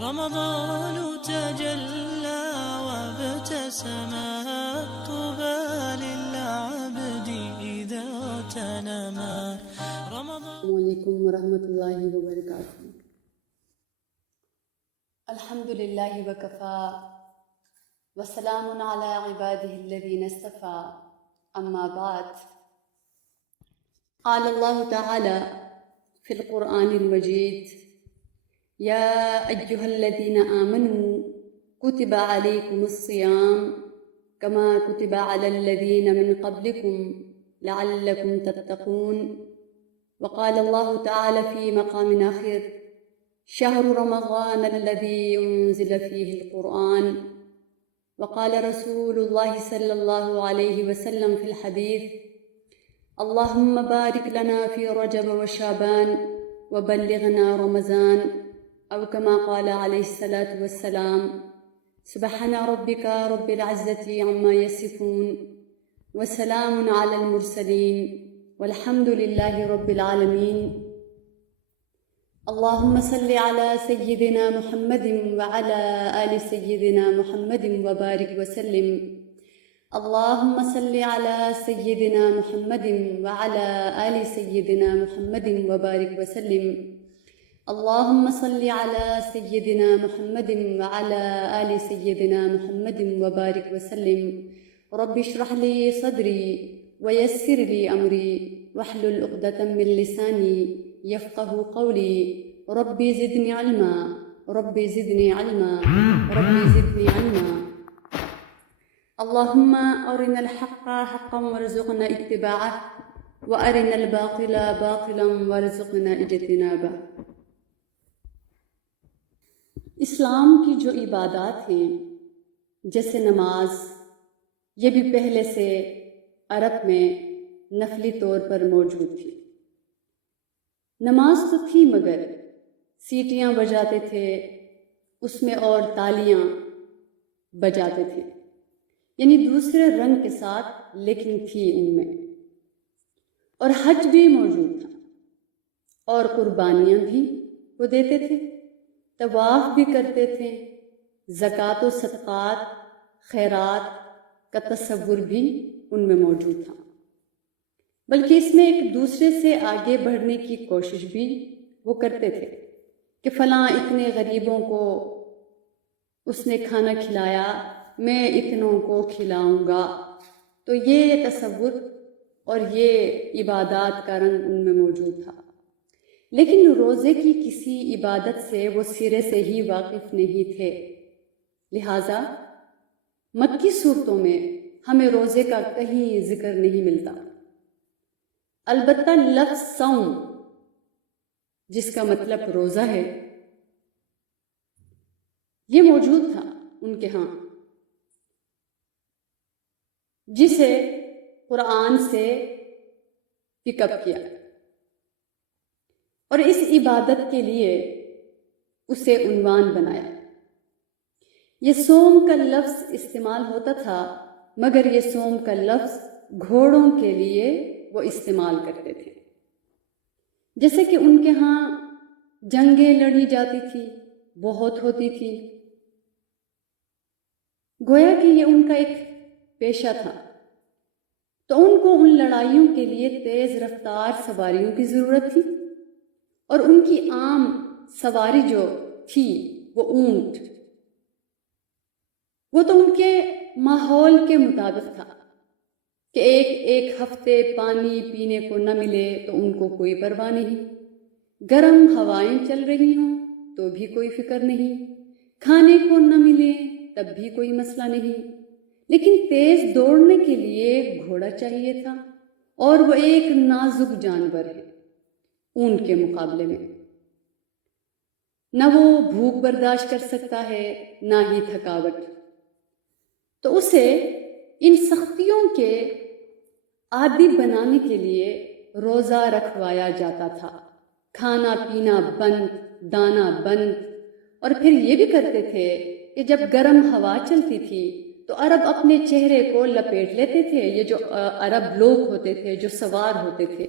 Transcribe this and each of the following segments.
رمضان تجلى وابتسم طوبى للعبد إذا تنما السلام علیکم ورحمۃ اللہ وبرکاتہ۔ الحمد للہ وکفا وسلام علی عبادہ الذین اصطفى، اما بعد، قال اللہ تعالی فی القرآن المجید: یا ایہا الذین آمنوا کتب علیکم الصیام کما کتب علی الذین من قبلکم لعلکم تتقون۔ وقال الله تعالى في مقام آخر: شهر رمضان الذي أنزل فيه القرآن۔ وقال رسول الله صلى الله عليه وسلم في الحديث: اللهم بارك لنا في رجب وشعبان وبلغنا رمضان، أو كما قال عليه الصلاة والسلام: سبحان ربك رب العزة عما يصفون وسلام على المرسلين والحمد للہ رب العالمین۔ اللہم صل علی سیدنا محمد وعلی آل سیدنا محمد وبارک وسلم۔ اللہم صل علی سیدنا محمد وعلی آل سیدنا محمد وبارک وسلم۔ اللہم صل علی سیدنا محمد وعلی آل سیدنا محمد وبارک وسلم۔ رب اشرح لی صدری ویسر لی امری واحلل عقدۃ من لسانی یفقہوا قولی۔ ربی زدنی علما ربی زدنی علما ربی زدنی علما۔ اللہم ارنا الحق حقا وارزقنا اتباعہ وارنا الباطل باطلا وارزقنا اجتنابہ۔ اسلام کی جو عبادات ہیں جیسے نماز، یہ بھی پہلے سے عرب میں نفلی طور پر موجود تھی۔ نماز تو تھی مگر سیٹیاں بجاتے تھے اس میں اور تالیاں بجاتے تھے، یعنی دوسرے رنگ کے ساتھ، لیکن تھی ان میں۔ اور حج بھی موجود تھا، اور قربانیاں بھی وہ دیتے تھے، طواف بھی کرتے تھے، زکوٰۃ و صدقات خیرات کا تصور بھی ان میں موجود تھا، بلکہ اس میں ایک دوسرے سے آگے بڑھنے کی کوشش بھی وہ کرتے تھے کہ فلاں اتنے غریبوں کو اس نے کھانا کھلایا، میں اتنوں کو کھلاؤں گا۔ تو یہ تصور اور یہ عبادات کا رنگ ان میں موجود تھا، لیکن روزے کی کسی عبادت سے وہ سرے سے ہی واقف نہیں تھے، لہٰذا مکی صورتوں میں ہمیں روزے کا کہیں ذکر نہیں ملتا۔ البتہ لفظ صوم، جس کا مطلب روزہ ہے، یہ موجود تھا ان کے ہاں، جسے قرآن سے پک اپ کیا اور اس عبادت کے لیے اسے عنوان بنایا۔ یہ سوم کا لفظ استعمال ہوتا تھا، مگر یہ سوم کا لفظ گھوڑوں کے لیے وہ استعمال کرتے تھے، جیسے کہ ان کے ہاں جنگیں لڑی جاتی تھی، بہت ہوتی تھی، گویا کہ یہ ان کا ایک پیشہ تھا، تو ان کو ان لڑائیوں کے لیے تیز رفتار سواریوں کی ضرورت تھی، اور ان کی عام سواری جو تھی وہ اونٹ، وہ تو ان کے ماحول کے مطابق تھا کہ ایک ہفتے پانی پینے کو نہ ملے تو ان کو کوئی پرواہ نہیں، گرم ہوائیں چل رہی ہوں تو بھی کوئی فکر نہیں، کھانے کو نہ ملے تب بھی کوئی مسئلہ نہیں، لیکن تیز دوڑنے کے لیے گھوڑا چاہیے تھا، اور وہ ایک نازک جانور ہے اونٹ کے مقابلے میں، نہ وہ بھوک برداشت کر سکتا ہے نہ ہی تھکاوٹ، تو اسے ان سختیوں کے عادی بنانے کے لیے روزہ رکھوایا جاتا تھا، کھانا پینا بند، دانا بند، اور پھر یہ بھی کرتے تھے کہ جب گرم ہوا چلتی تھی تو عرب اپنے چہرے کو لپیٹ لیتے تھے، یہ جو عرب لوگ ہوتے تھے جو سوار ہوتے تھے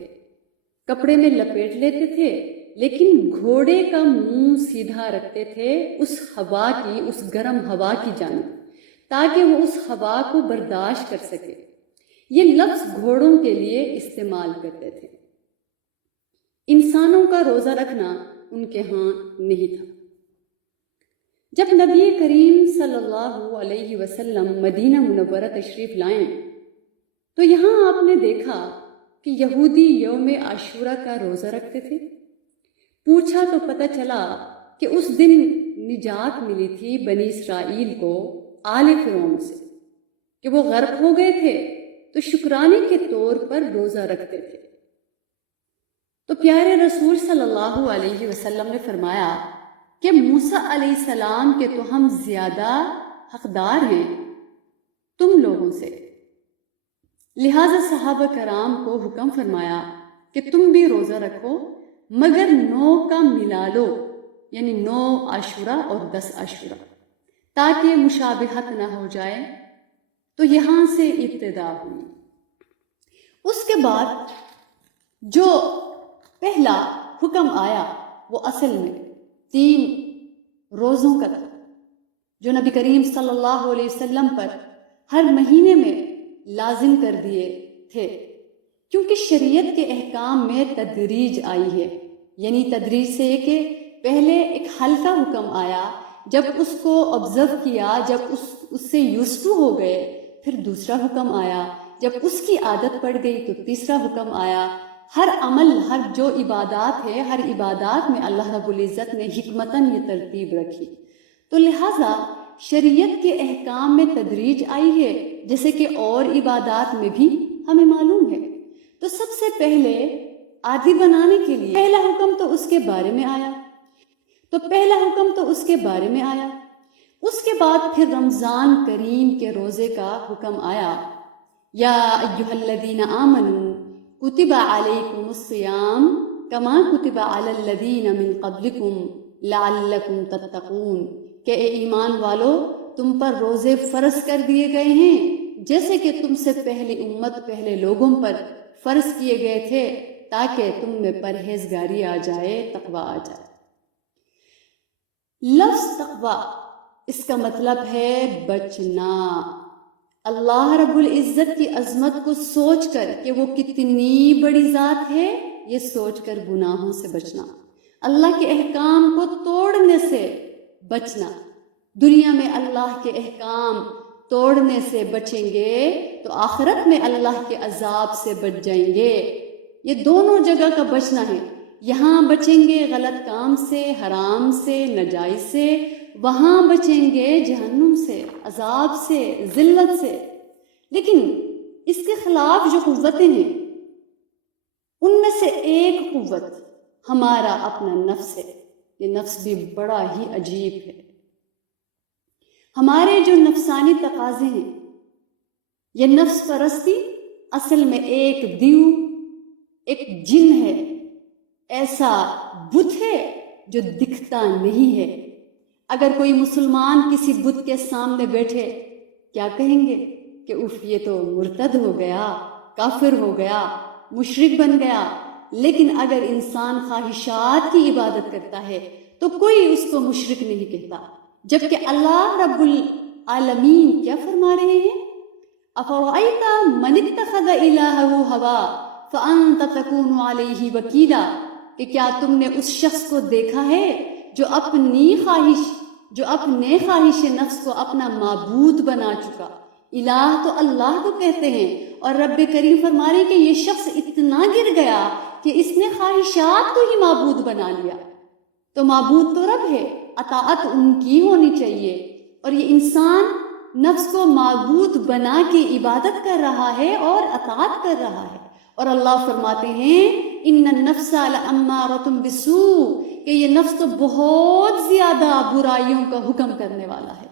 کپڑے میں لپیٹ لیتے تھے لیکن گھوڑے کا منہ سیدھا رکھتے تھے اس ہوا کی، اس گرم ہوا کی جانب، تاکہ وہ اس ہوا کو برداشت کر سکے۔ یہ لفظ گھوڑوں کے لیے استعمال کرتے تھے۔ انسانوں کا روزہ رکھنا ان کے ہاں نہیں تھا۔ جب نبی کریم صلی اللہ علیہ وسلم مدینہ منورہ تشریف لائیں تو یہاں آپ نے دیکھا کہ یہودی یوم عاشورہ کا روزہ رکھتے تھے۔ پوچھا تو پتہ چلا کہ اس دن نجات ملی تھی بنی اسرائیل کو آل فرعون سے، کہ وہ غرق ہو گئے تھے تو شکرانے کے طور پر روزہ رکھتے تھے۔ تو پیارے رسول صلی اللہ علیہ وسلم نے فرمایا کہ موسیٰ علیہ السلام کے تو ہم زیادہ حقدار ہیں تم لوگوں سے، لہٰذا صحابہ کرام کو حکم فرمایا کہ تم بھی روزہ رکھو، مگر 9 کا ملا لو، یعنی 9 عاشورہ اور 10 عاشورہ، تاکہ مشابہت نہ ہو جائے۔ تو یہاں سے ابتدا ہوئی۔ اس کے بعد جو پہلا حکم آیا وہ اصل میں 3 روزوں کا تھا، جو نبی کریم صلی اللہ علیہ وسلم پر ہر مہینے میں لازم کر دیے تھے، کیونکہ شریعت کے احکام میں تدریج آئی ہے۔ یعنی تدریج سے کہ پہلے ایک ہلکا حکم آیا، جب اس کو آبزرو کیا، جب اس سے یوز ٹو ہو گئے، پھر دوسرا حکم آیا، جب اس کی عادت پڑ گئی تو تیسرا حکم آیا۔ ہر عمل، ہر جو عبادات ہے، ہر عبادات میں اللہ رب العزت نے حکمتاً یہ ترتیب رکھی۔ تو لہٰذا شریعت کے احکام میں تدریج آئی ہے، جیسے کہ اور عبادات میں بھی ہمیں معلوم ہے۔ تو سب سے پہلے عادی بنانے کے لیے پہلا حکم تو اس کے بارے میں آیا، اس کے بعد پھر رمضان کریم کے روزے کا حکم آیا۔ یا ایھا الذین آمنوا کتب علیکم الصیام کما کتب علی الذین من قبلکم لعلکم تتقون، کہ اے ایمان والو، تم پر روزے فرض کر دیے گئے ہیں جیسے کہ تم سے پہلی امت، پہلے لوگوں پر فرض کیے گئے تھے، تاکہ تم میں پرہیزگاری آ جائے، تقویٰ آ جائے۔ لفظ تقویٰ اس کا مطلب ہے بچنا۔ اللہ رب العزت کی عظمت کو سوچ کر کہ وہ کتنی بڑی ذات ہے، یہ سوچ کر گناہوں سے بچنا، اللہ کے احکام کو توڑنے سے بچنا۔ دنیا میں اللہ کے احکام توڑنے سے بچیں گے تو آخرت میں اللہ کے عذاب سے بچ جائیں گے۔ یہ دونوں جگہ کا بچنا ہے۔ یہاں بچیں گے غلط کام سے، حرام سے، ناجائز سے، وہاں بچیں گے جہنم سے، عذاب سے، ذلت سے۔ لیکن اس کے خلاف جو قوتیں ہیں، ان میں سے ایک قوت ہمارا اپنا نفس ہے۔ یہ نفس بھی بڑا ہی عجیب ہے۔ ہمارے جو نفسانی تقاضے ہیں، یہ نفس پرستی اصل میں ایک دیو، ایک جن ہے، ایسا بت ہے جو دکھتا نہیں ہے۔ اگر کوئی مسلمان کسی بت کے سامنے بیٹھے، کیا کہیں گے کہ اف یہ تو مرتد ہو گیا، کافر ہو گیا، مشرک بن گیا۔ لیکن اگر انسان خواہشات کی عبادت کرتا ہے تو کوئی اس کو مشرک نہیں کہتا، جبکہ اللہ رب العالمین کیا فرما رہے ہیں؟ افرأیت من اتخذ الہہ ہوا فانت تکون علیہ وکیلا، کہ کیا تم نے اس شخص کو دیکھا ہے جو اپنے خواہش نفس کو اپنا معبود بنا چکا۔ الہ تو اللہ کو کہتے ہیں، اور رب کریم فرما رہے ہیں کہ یہ شخص اتنا گر گیا کہ اس نے خواہشات کو ہی معبود بنا لیا۔ تو معبود تو رب ہے، اطاعت ان کی ہونی چاہیے، اور یہ انسان نفس کو معبود بنا کے عبادت کر رہا ہے اور اطاعت کر رہا ہے۔ اور اللہ فرماتے ہیں ان النفس لامارۃ بالسوء، کہ یہ نفس تو بہت زیادہ برائیوں کا حکم کرنے والا ہے۔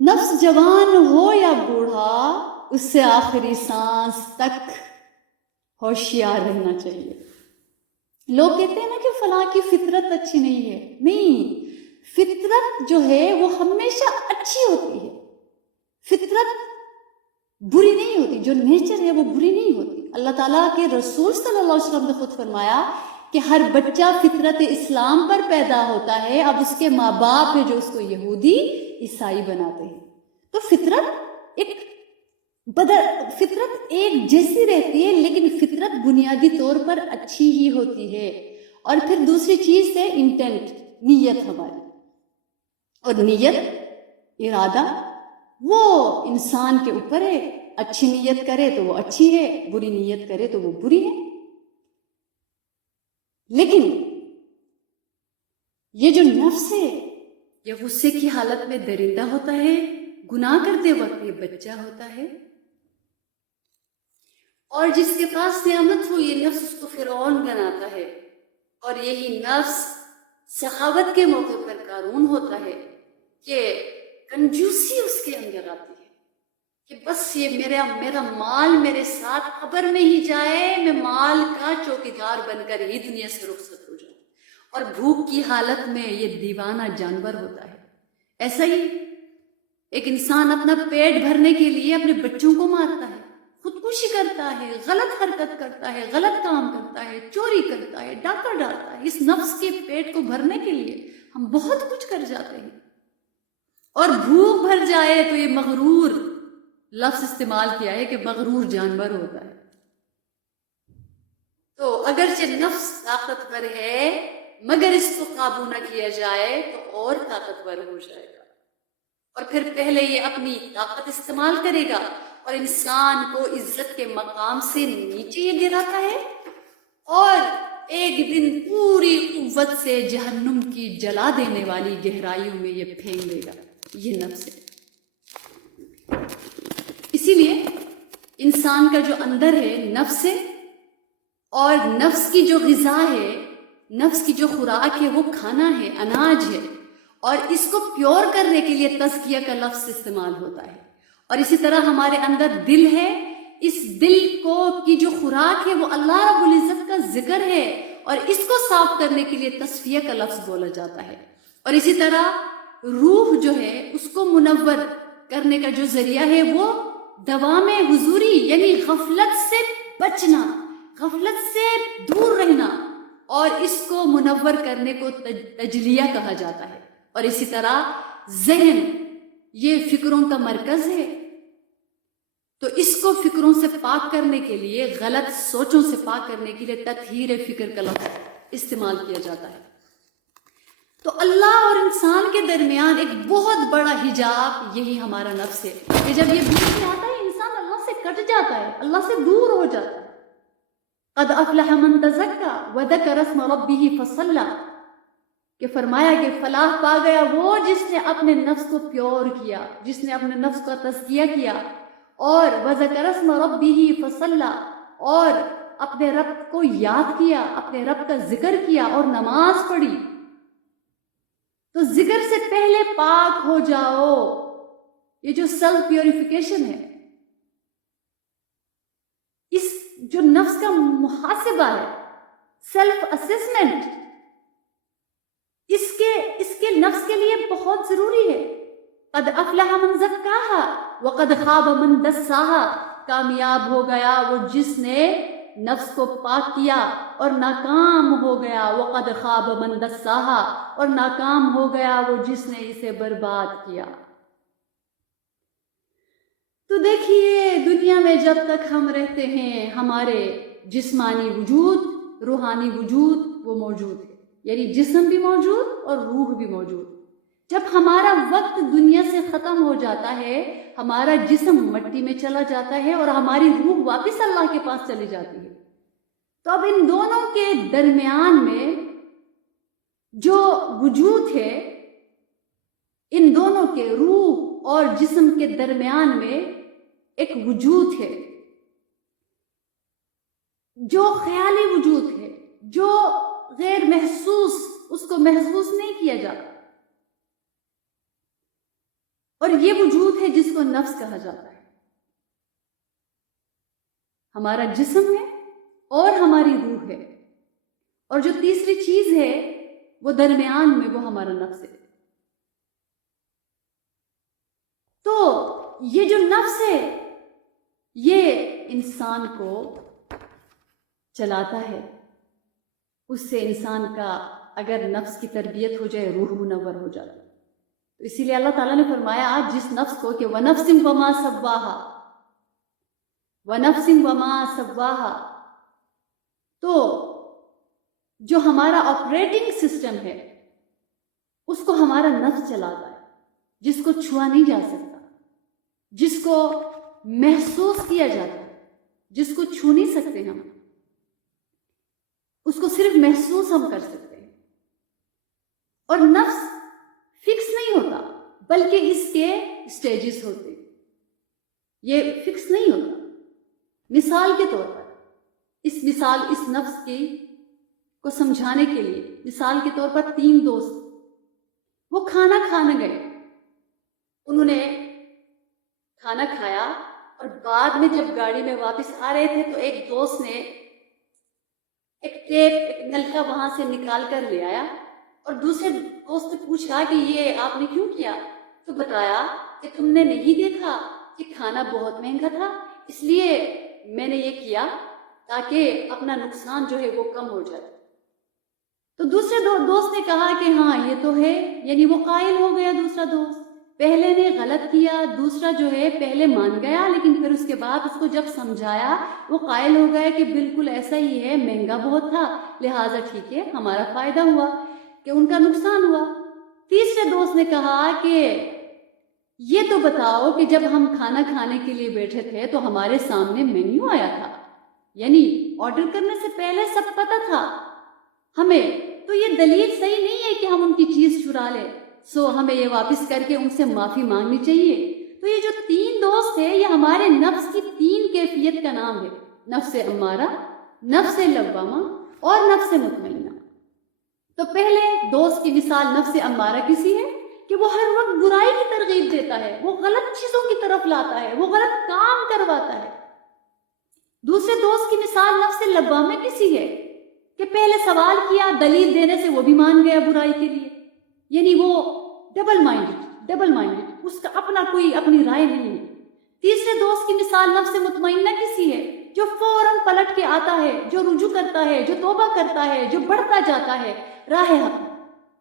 نفس جوان ہو یا بوڑھا، اس سے آخری سانس تک ہوشیار رہنا چاہیے۔ لوگ کہتے ہیں نا کہ فلاں کی فطرت اچھی نہیں ہے۔ نہیں، فطرت جو ہے وہ ہمیشہ اچھی ہوتی ہے۔ فطرت بری نہیں ہوتی، جو نیچر ہے وہ بری نہیں ہوتی۔ اللہ تعالیٰ کے رسول صلی اللہ علیہ وسلم نے خود فرمایا کہ ہر بچہ فطرت اسلام پر پیدا ہوتا ہے، اب اس کے ماں باپ ہیں جو اس کو یہودی عیسائی بناتے ہیں۔ تو فطرت ایک جیسی رہتی ہے، لیکن فطرت بنیادی طور پر اچھی ہی ہوتی ہے۔ اور پھر دوسری چیز ہے انٹینٹ، نیت ہماری، اور نیت، ارادہ، وہ انسان کے اوپر ہے۔ اچھی نیت کرے تو وہ اچھی ہے، بری نیت کرے تو وہ بری ہے۔ لیکن یہ جو نفس ہے یہ غصے کی حالت میں درندہ ہوتا ہے، گناہ کرتے وقت یہ بچہ ہوتا ہے، اور جس کے پاس نعمت ہو یہ نفس اس کو فرعون بناتا ہے، اور یہی نفس سخاوت کے موقع پر قارون ہوتا ہے کہ کنجوسی اس کے اندر آتی ہے کہ بس یہ میرا مال میرے ساتھ قبر میں ہی جائے، میں مال کا چوکیدار بن کر ہی دنیا سے رخصت ہو جاؤں۔ اور بھوک کی حالت میں یہ دیوانہ جانور ہوتا ہے۔ ایسا ہی ایک انسان اپنا پیٹ بھرنے کے لیے اپنے بچوں کو مارتا ہے، خودکشی کرتا ہے، غلط حرکت کرتا ہے، غلط کام کرتا ہے، چوری کرتا ہے، ڈاکہ ڈالتا ہے۔ اس نفس کے پیٹ کو بھرنے کے لیے ہم بہت کچھ کر جاتے ہیں، اور بھوک بھر جائے تو یہ مغرور لفظ استعمال کیا ہے کہ مغرور جانور ہوتا ہے۔ تو اگرچہ نفس طاقتور ہے مگر اس کو قابو نہ کیا جائے تو اور طاقتور ہو جائے گا، اور پھر پہلے یہ اپنی طاقت استعمال کرے گا اور انسان کو عزت کے مقام سے نیچے یہ گراتا ہے، اور ایک دن پوری قوت سے جہنم کی جلا دینے والی گہرائیوں میں یہ پھینک دے گا۔ یہ نفس ہے۔ اسی لیے انسان کا جو اندر ہے نفس ہے، اور نفس کی جو غذا ہے، نفس کی جو خوراک ہے وہ کھانا ہے، اناج ہے، اور اس کو پیور کرنے کے لیے تزکیہ کا لفظ استعمال ہوتا ہے۔ اور اسی طرح ہمارے اندر دل ہے، اس دل کو کی جو خوراک ہے وہ اللہ رب العزت کا ذکر ہے، اور اس کو صاف کرنے کے لیے تصفیہ کا لفظ بولا جاتا ہے۔ اور اسی طرح روح جو ہے اس کو منور کرنے کا جو ذریعہ ہے وہ دوام حضوری، یعنی غفلت سے بچنا، غفلت سے دور رہنا، اور اس کو منور کرنے کو تجلیہ کہا جاتا ہے۔ اور اسی طرح ذہن یہ فکروں کا مرکز ہے، تو اس کو فکروں سے پاک کرنے کے لیے، غلط سوچوں سے پاک کرنے کے لیے تطہیر فکر کا لفظ استعمال کیا جاتا ہے۔ تو اللہ اور انسان کے درمیان ایک بہت بڑا حجاب یہی ہمارا نفس ہے، کہ جب یہ بیچ میں آتا ہے انسان اللہ سے کٹ جاتا ہے، اللہ سے دور ہو جاتا ہے۔ قد افلح من تزکا وذکر اسم ربہ فصلی، کہ فرمایا کہ فلاح پا گیا وہ جس نے اپنے نفس کو پیور کیا، جس نے اپنے نفس کا تزکیہ کیا، اور وذکر اسم ربہ فصلی، اور اپنے رب کو یاد کیا، اپنے رب کا ذکر کیا اور نماز پڑھی۔ تو ذکر سے پہلے پاک ہو جاؤ، یہ جو سیلف پیوریفیکیشن ہے، اس جو نفس کا محاسبہ ہے، سیلف اسیسمنٹ، اس کے نفس کے لیے بہت ضروری ہے۔ قد افلح من زکاہا وقد خاب من دساہا، کامیاب ہو گیا وہ جس نے نفس کو پاک کیا، اور ناکام ہو گیا وقد خاب من دساہا، اور ناکام ہو گیا وہ جس نے اسے برباد کیا۔ تو دیکھیے دنیا میں جب تک ہم رہتے ہیں ہمارے جسمانی وجود، روحانی وجود وہ موجود ہے، یعنی جسم بھی موجود اور روح بھی موجود۔ جب ہمارا وقت دنیا سے ختم ہو جاتا ہے، ہمارا جسم مٹی میں چلا جاتا ہے اور ہماری روح واپس اللہ کے پاس چلی جاتی ہے، تو اب ان دونوں کے درمیان میں جو وجود ہے، ان دونوں کے روح اور جسم کے درمیان میں ایک وجود ہے جو خیالی وجود ہے، جو غیر محسوس، اس کو محسوس نہیں کیا جاتا، اور یہ وجود ہے جس کو نفس کہا جاتا ہے۔ ہمارا جسم ہے اور ہماری روح ہے، اور جو تیسری چیز ہے وہ درمیان میں، وہ ہمارا نفس ہے۔ تو یہ جو نفس ہے یہ انسان کو چلاتا ہے، اس سے انسان کا اگر نفس کی تربیت ہو جائے روح منور ہو جاتا ہے. تو اسی لیے اللہ تعالیٰ نے فرمایا جس نفس کو کہ وَنَفْسٍ وَمَا سَوَّاهَا، وَنَفْسٍ وَمَا سَوَّاهَا، تو جو ہمارا آپریٹنگ سسٹم ہے اس کو ہمارا نفس چلاتا ہے، جس کو چھوا نہیں جا سکتا، جس کو محسوس کیا جاتا ہے، جس کو چھو نہیں سکتے ہم، اس کو صرف محسوس ہم کر سکتے ہیں. اور نفس فکس نہیں ہوتا بلکہ اس کے سٹیجز ہوتے ہیں. یہ فکس نہیں ہوتا. مثال کے طور پر اس نفس کی کو سمجھانے کے لیے مثال کے طور پر 3 دوست وہ کھانا کھانے گئے. انہوں نے کھانا کھایا اور بعد میں جب گاڑی میں واپس آ رہے تھے تو ایک دوست نے ایک ٹیپ ایک نلکا وہاں سے نکال کر لے آیا اور دوسرے دوست نے پوچھا کہ یہ آپ نے کیوں کیا؟ تو بتایا کہ تم نے نہیں دیکھا کہ کھانا بہت مہنگا تھا، اس لیے میں نے یہ کیا تاکہ اپنا نقصان جو ہے وہ کم ہو جائے. تو دوسرے دوست نے کہا کہ ہاں یہ تو ہے، یعنی وہ قائل ہو گیا. دوسرا دوست پہلے نے غلط کیا، دوسرا جو ہے پہلے مان گیا لیکن پھر اس کے بعد اس کو جب سمجھایا وہ قائل ہو گیا کہ بالکل ایسا ہی ہے، مہنگا بہت تھا لہٰذا ٹھیک ہے ہمارا فائدہ ہوا کہ ان کا نقصان ہوا. تیسرے دوست نے کہا کہ یہ تو بتاؤ کہ جب ہم کھانا کھانے کے لیے بیٹھے تھے تو ہمارے سامنے مینیو آیا تھا، یعنی آرڈر کرنے سے پہلے سب پتہ تھا ہمیں، تو یہ دلیل صحیح نہیں ہے کہ ہم ان کی چیز چرا لیں. سو ہمیں یہ واپس کر کے ان سے معافی مانگنی چاہیے. تو یہ جو 3 دوست ہیں یہ ہمارے نفس کی 3 کیفیت کا نام ہے: نفس امارہ، نفس لوامہ اور نفس مطمئنہ. تو پہلے دوست کی مثال نفس امارہ کسی ہے کہ وہ ہر وقت برائی کی ترغیب دیتا ہے، وہ غلط چیزوں کی طرف لاتا ہے، وہ غلط کام کرواتا ہے. دوسرے دوست کی مثال نفس لوامہ کسی ہے کہ پہلے سوال کیا، دلیل دینے سے وہ بھی مان گیا برائی کے لیے، یعنی وہ ڈبل مائنڈڈ، اس کا اپنی رائے نہیں ہے. تیسرے دوست کی مثال نفس مطمئنہ کسی ہے جو فوراً پلٹ کے آتا ہے، جو رجوع کرتا ہے، جو توبہ کرتا ہے، جو بڑھتا جاتا ہے راہ حق.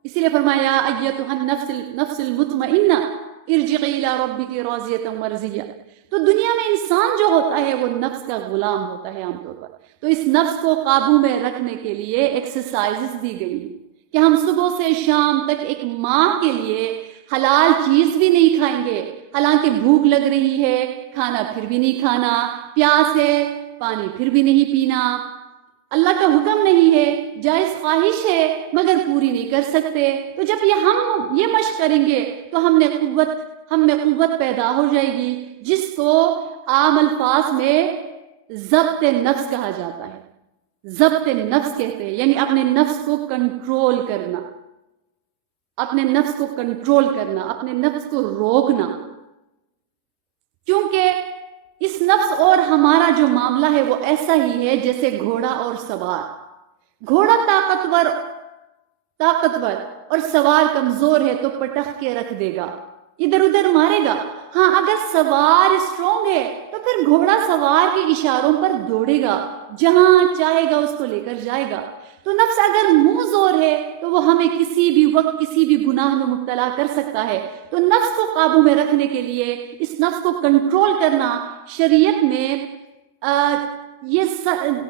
اسی لیے فرمایا ایتھا النفس المطمئنہ ارجعی الی ربک راضیۃ مرضیہ. تو دنیا میں انسان جو ہوتا ہے وہ نفس کا غلام ہوتا ہے عام طور پر. تو اس نفس کو قابو میں رکھنے کے لیے ایکسرسائزز دی گئی کہ ہم صبح سے شام تک ایک ماہ کے لیے حلال چیز بھی نہیں کھائیں گے، حالانکہ بھوک لگ رہی ہے کھانا پھر بھی نہیں کھانا، پیاس ہے پانی پھر بھی نہیں پینا، اللہ کا حکم نہیں ہے، جائز خواہش ہے مگر پوری نہیں کر سکتے. تو جب ہم یہ مشق کریں گے تو ہم میں قوت پیدا ہو جائے گی، جس کو عام الفاظ میں ضبط نفس کہا جاتا ہے. ضبط نفس کہتے ہیں یعنی اپنے نفس کو کنٹرول کرنا، اپنے نفس کو کنٹرول کرنا، اپنے نفس کو روکنا. کیونکہ اس نفس اور ہمارا جو معاملہ ہے وہ ایسا ہی ہے جیسے گھوڑا اور سوار. گھوڑا طاقتور اور سوار کمزور ہے تو پٹخ کے رکھ دے گا، ادھر ادھر مارے گا. ہاں اگر سوار اسٹرانگ ہے تو پھر گھوڑا سوار کے اشاروں پر دوڑے گا، جہاں چاہے گا اس کو لے کر جائے گا. تو نفس اگر منہ زور ہے تو وہ ہمیں کسی بھی وقت کسی بھی گناہ میں مبتلا کر سکتا ہے. تو نفس کو قابو میں رکھنے کے لیے اس نفس کو کنٹرول کرنا شریعت میں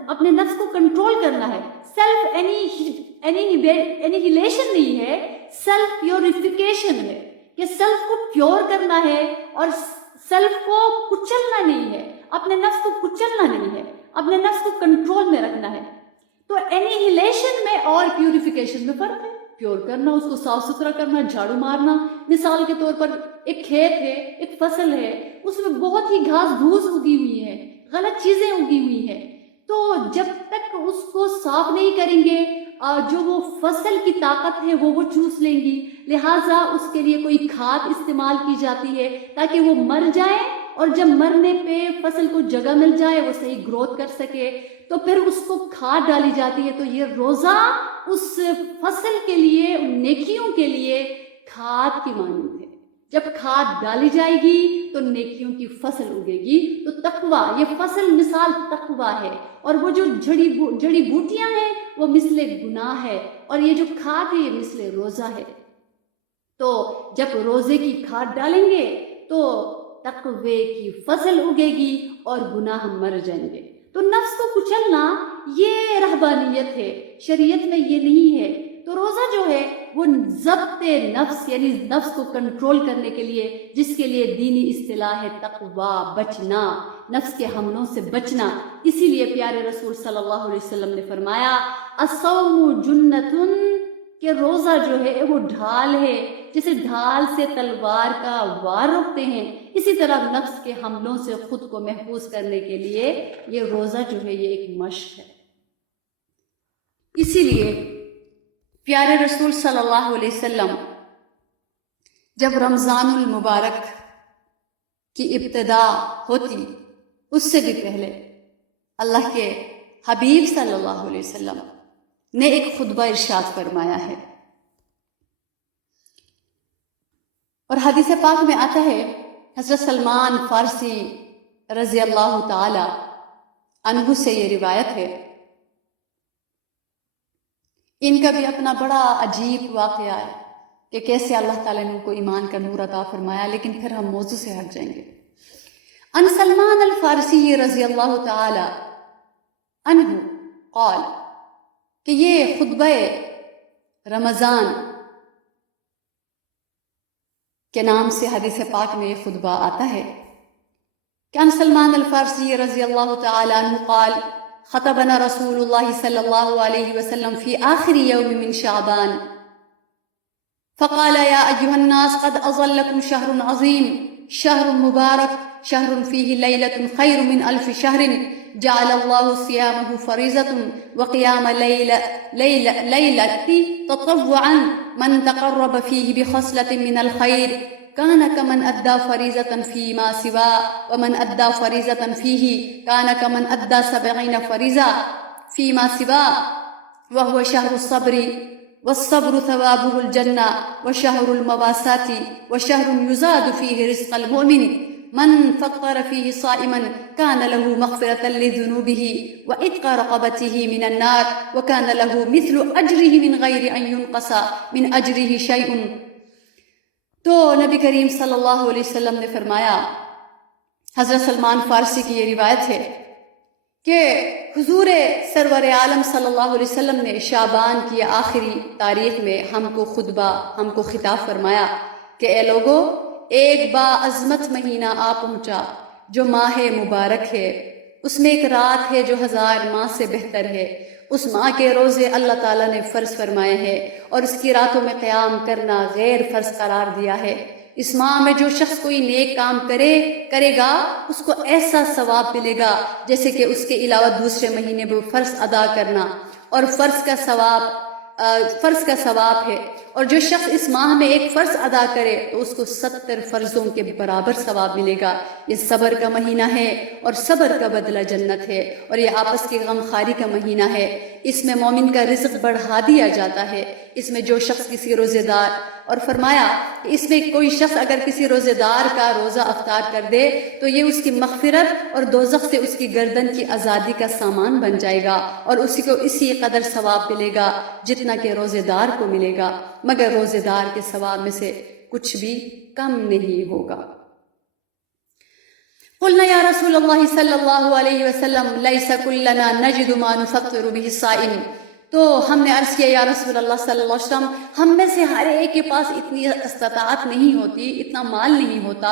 اپنے نفس کو کنٹرول کرنا ہے. سیلف انہیلیشن نہیں ہے، سیلف پیوریفیکیشن ہے کہ سیلف کو پیور کرنا ہے اور سیلف کو کچلنا نہیں ہے، اپنے نفس کو کچلنا نہیں ہے، اپنے نفس کو کنٹرول میں رکھنا ہے. تو انہیلیشن میں اور پیوریفیکیشن میں فرق ہے. پیور کرنا، اس کو صاف ستھرا کرنا، جھاڑو مارنا. مثال کے طور پر ایک کھیت ہے، ایک فصل ہے، اس میں بہت ہی گھاس دھوس اگی ہوئی ہے، غلط چیزیں اگی ہوئی ہیں. تو جب تک اس کو صاف نہیں کریں گے جو وہ فصل کی طاقت ہے وہ چوس لیں گی. لہٰذا اس کے لیے کوئی کھاد استعمال کی جاتی ہے تاکہ وہ مر جائے، اور جب مرنے پہ فصل کو جگہ مل جائے وہ صحیح گروتھ کر سکے تو پھر اس کو کھاد ڈالی جاتی ہے. تو یہ روزہ اس فصل کے لیے، نیکیوں کے لیے کھاد کی مانند ہے. جب کھاد ڈالی جائے گی تو نیکیوں کی فصل اگے گی. تو تقویٰ، یہ فصل مثال تقویٰ ہے، اور وہ جو جڑی بوٹیاں ہیں وہ مثل گناہ ہے، اور یہ جو کھاد ہے یہ مثل روزہ ہے. تو جب روزے کی کھاد ڈالیں گے تو تقوی کی فصل اگے گی اور گناہ مر جائیں گے. تو نفس کو کچلنا یہ رہبانیت ہے، شریعت میں یہ نہیں ہے. تو روزہ جو ہے وہ ضبط نفس، یعنی نفس کو کنٹرول کرنے کے لیے، جس کے لیے دینی اصطلاح ہے تقویٰ، بچنا، نفس کے حملوں سے بچنا. اسی لیے پیارے رسول صلی اللہ علیہ وسلم نے فرمایا الصوم جنتن، کہ روزہ جو ہے وہ ڈھال ہے. جیسے ڈھال سے تلوار کا وار روکتے ہیں، اسی طرح نفس کے حملوں سے خود کو محفوظ کرنے کے لیے یہ روزہ جو ہے یہ ایک مشق ہے. اسی لیے پیارے رسول صلی اللہ علیہ وسلم جب رمضان المبارک کی ابتدا ہوتی، اس سے بھی پہلے اللہ کے حبیب صلی اللہ علیہ وسلم نے ایک خطبہ ارشاد فرمایا ہے. اور حدیث پاک میں آتا ہے، حضرت سلمان فارسی رضی اللہ تعالی عنہ سے یہ روایت ہے. ان کا بھی اپنا بڑا عجیب واقعہ ہے کہ کیسے اللہ تعالیٰ نے ان کو ایمان کا نور عطا فرمایا، لیکن پھر ہم موضوع سے ہٹ جائیں گے. ان سلمان الفارسی رضی اللہ تعالی عنہ قال، کہ یہ خطبہ رمضان کے نام سے حدیث پاک میں یہ خطبہ آتا ہے کہ ان سلمان الفارسی رضی اللہ تعالی عنہ قال خطبنا رسول اللہ صلی اللہ علیہ وسلم فی آخر یوم من شعبان فقال یا ایها الناس قد اظلکم شهر عظیم شهر مبارک شهر فیہ لیلۃ خیر من الف شهر جعل اللہ صیامہ فریضة وقیام لیلۃ تطوعا من تقرب فیہ بخصلۃ من الخیر كان كمن أدى فريضة فيما سوى ومن أدى فريضة فيه كان كمن أدى 70 فريضة فيما سوى وهو شهر الصبر والصبر ثوابه الجنة وشهر المواساة وشهر يزاد فيه رزق المؤمن من فطر فيه صائما كان له مغفرة لذنوبه وعتق رقبته من النار وكان له مثل أجره من غير أن ينقص من أجره شيء. تو نبی کریم صلی اللہ علیہ وسلم نے فرمایا، حضرت سلمان فارسی کی یہ روایت ہے کہ حضور سرور عالم صلی اللہ علیہ وسلم نے شعبان کی آخری تاریخ میں ہم کو خطاب فرمایا کہ اے لوگو، ایک باعظمت مہینہ آ پہنچا جو ماہ مبارک ہے. اس میں ایک رات ہے جو 1000 ماہ سے بہتر ہے. اس ماہ کے روزے اللہ تعالیٰ نے فرض فرمائے ہیں اور اس کی راتوں میں قیام کرنا غیر فرض قرار دیا ہے. اس ماہ میں جو شخص کوئی نیک کام کرے گا اس کو ایسا ثواب ملے گا جیسے کہ اس کے علاوہ دوسرے مہینے میں فرض ادا کرنا اور فرض کا ثواب ہے. اور جو شخص اس ماہ میں ایک فرض ادا کرے تو اس کو 70 فرضوں کے برابر ثواب ملے گا. یہ صبر کا مہینہ ہے اور صبر کا بدلہ جنت ہے، اور یہ آپس کی غم خواری کا مہینہ ہے. اس میں مومن کا رزق بڑھا دیا جاتا ہے. اس میں جو شخص کسی روزے دار، اور فرمایا کہ اس میں کوئی شخص اگر کسی روزے دار کا روزہ افطار کر دے تو یہ اس کی مغفرت اور دوزخ سے اس کی گردن کی آزادی کا سامان بن جائے گا، اور اسی کو اسی قدر ثواب ملے گا جتنا کہ روزے دار کو ملے گا، مگر روزے دار کے ثواب میں سے کچھ بھی کم نہیں ہوگا. قلنا یا رسول اللہ صلی اللہ علیہ وسلم لیس کلنا نجد ما نفطر به الصائم. تو ہم نے عرض کیا یا رسول اللہ صلی اللہ علیہ وسلم، ہم میں سے ہر ایک کے پاس اتنی استطاعت نہیں ہوتی، اتنا مال نہیں ہوتا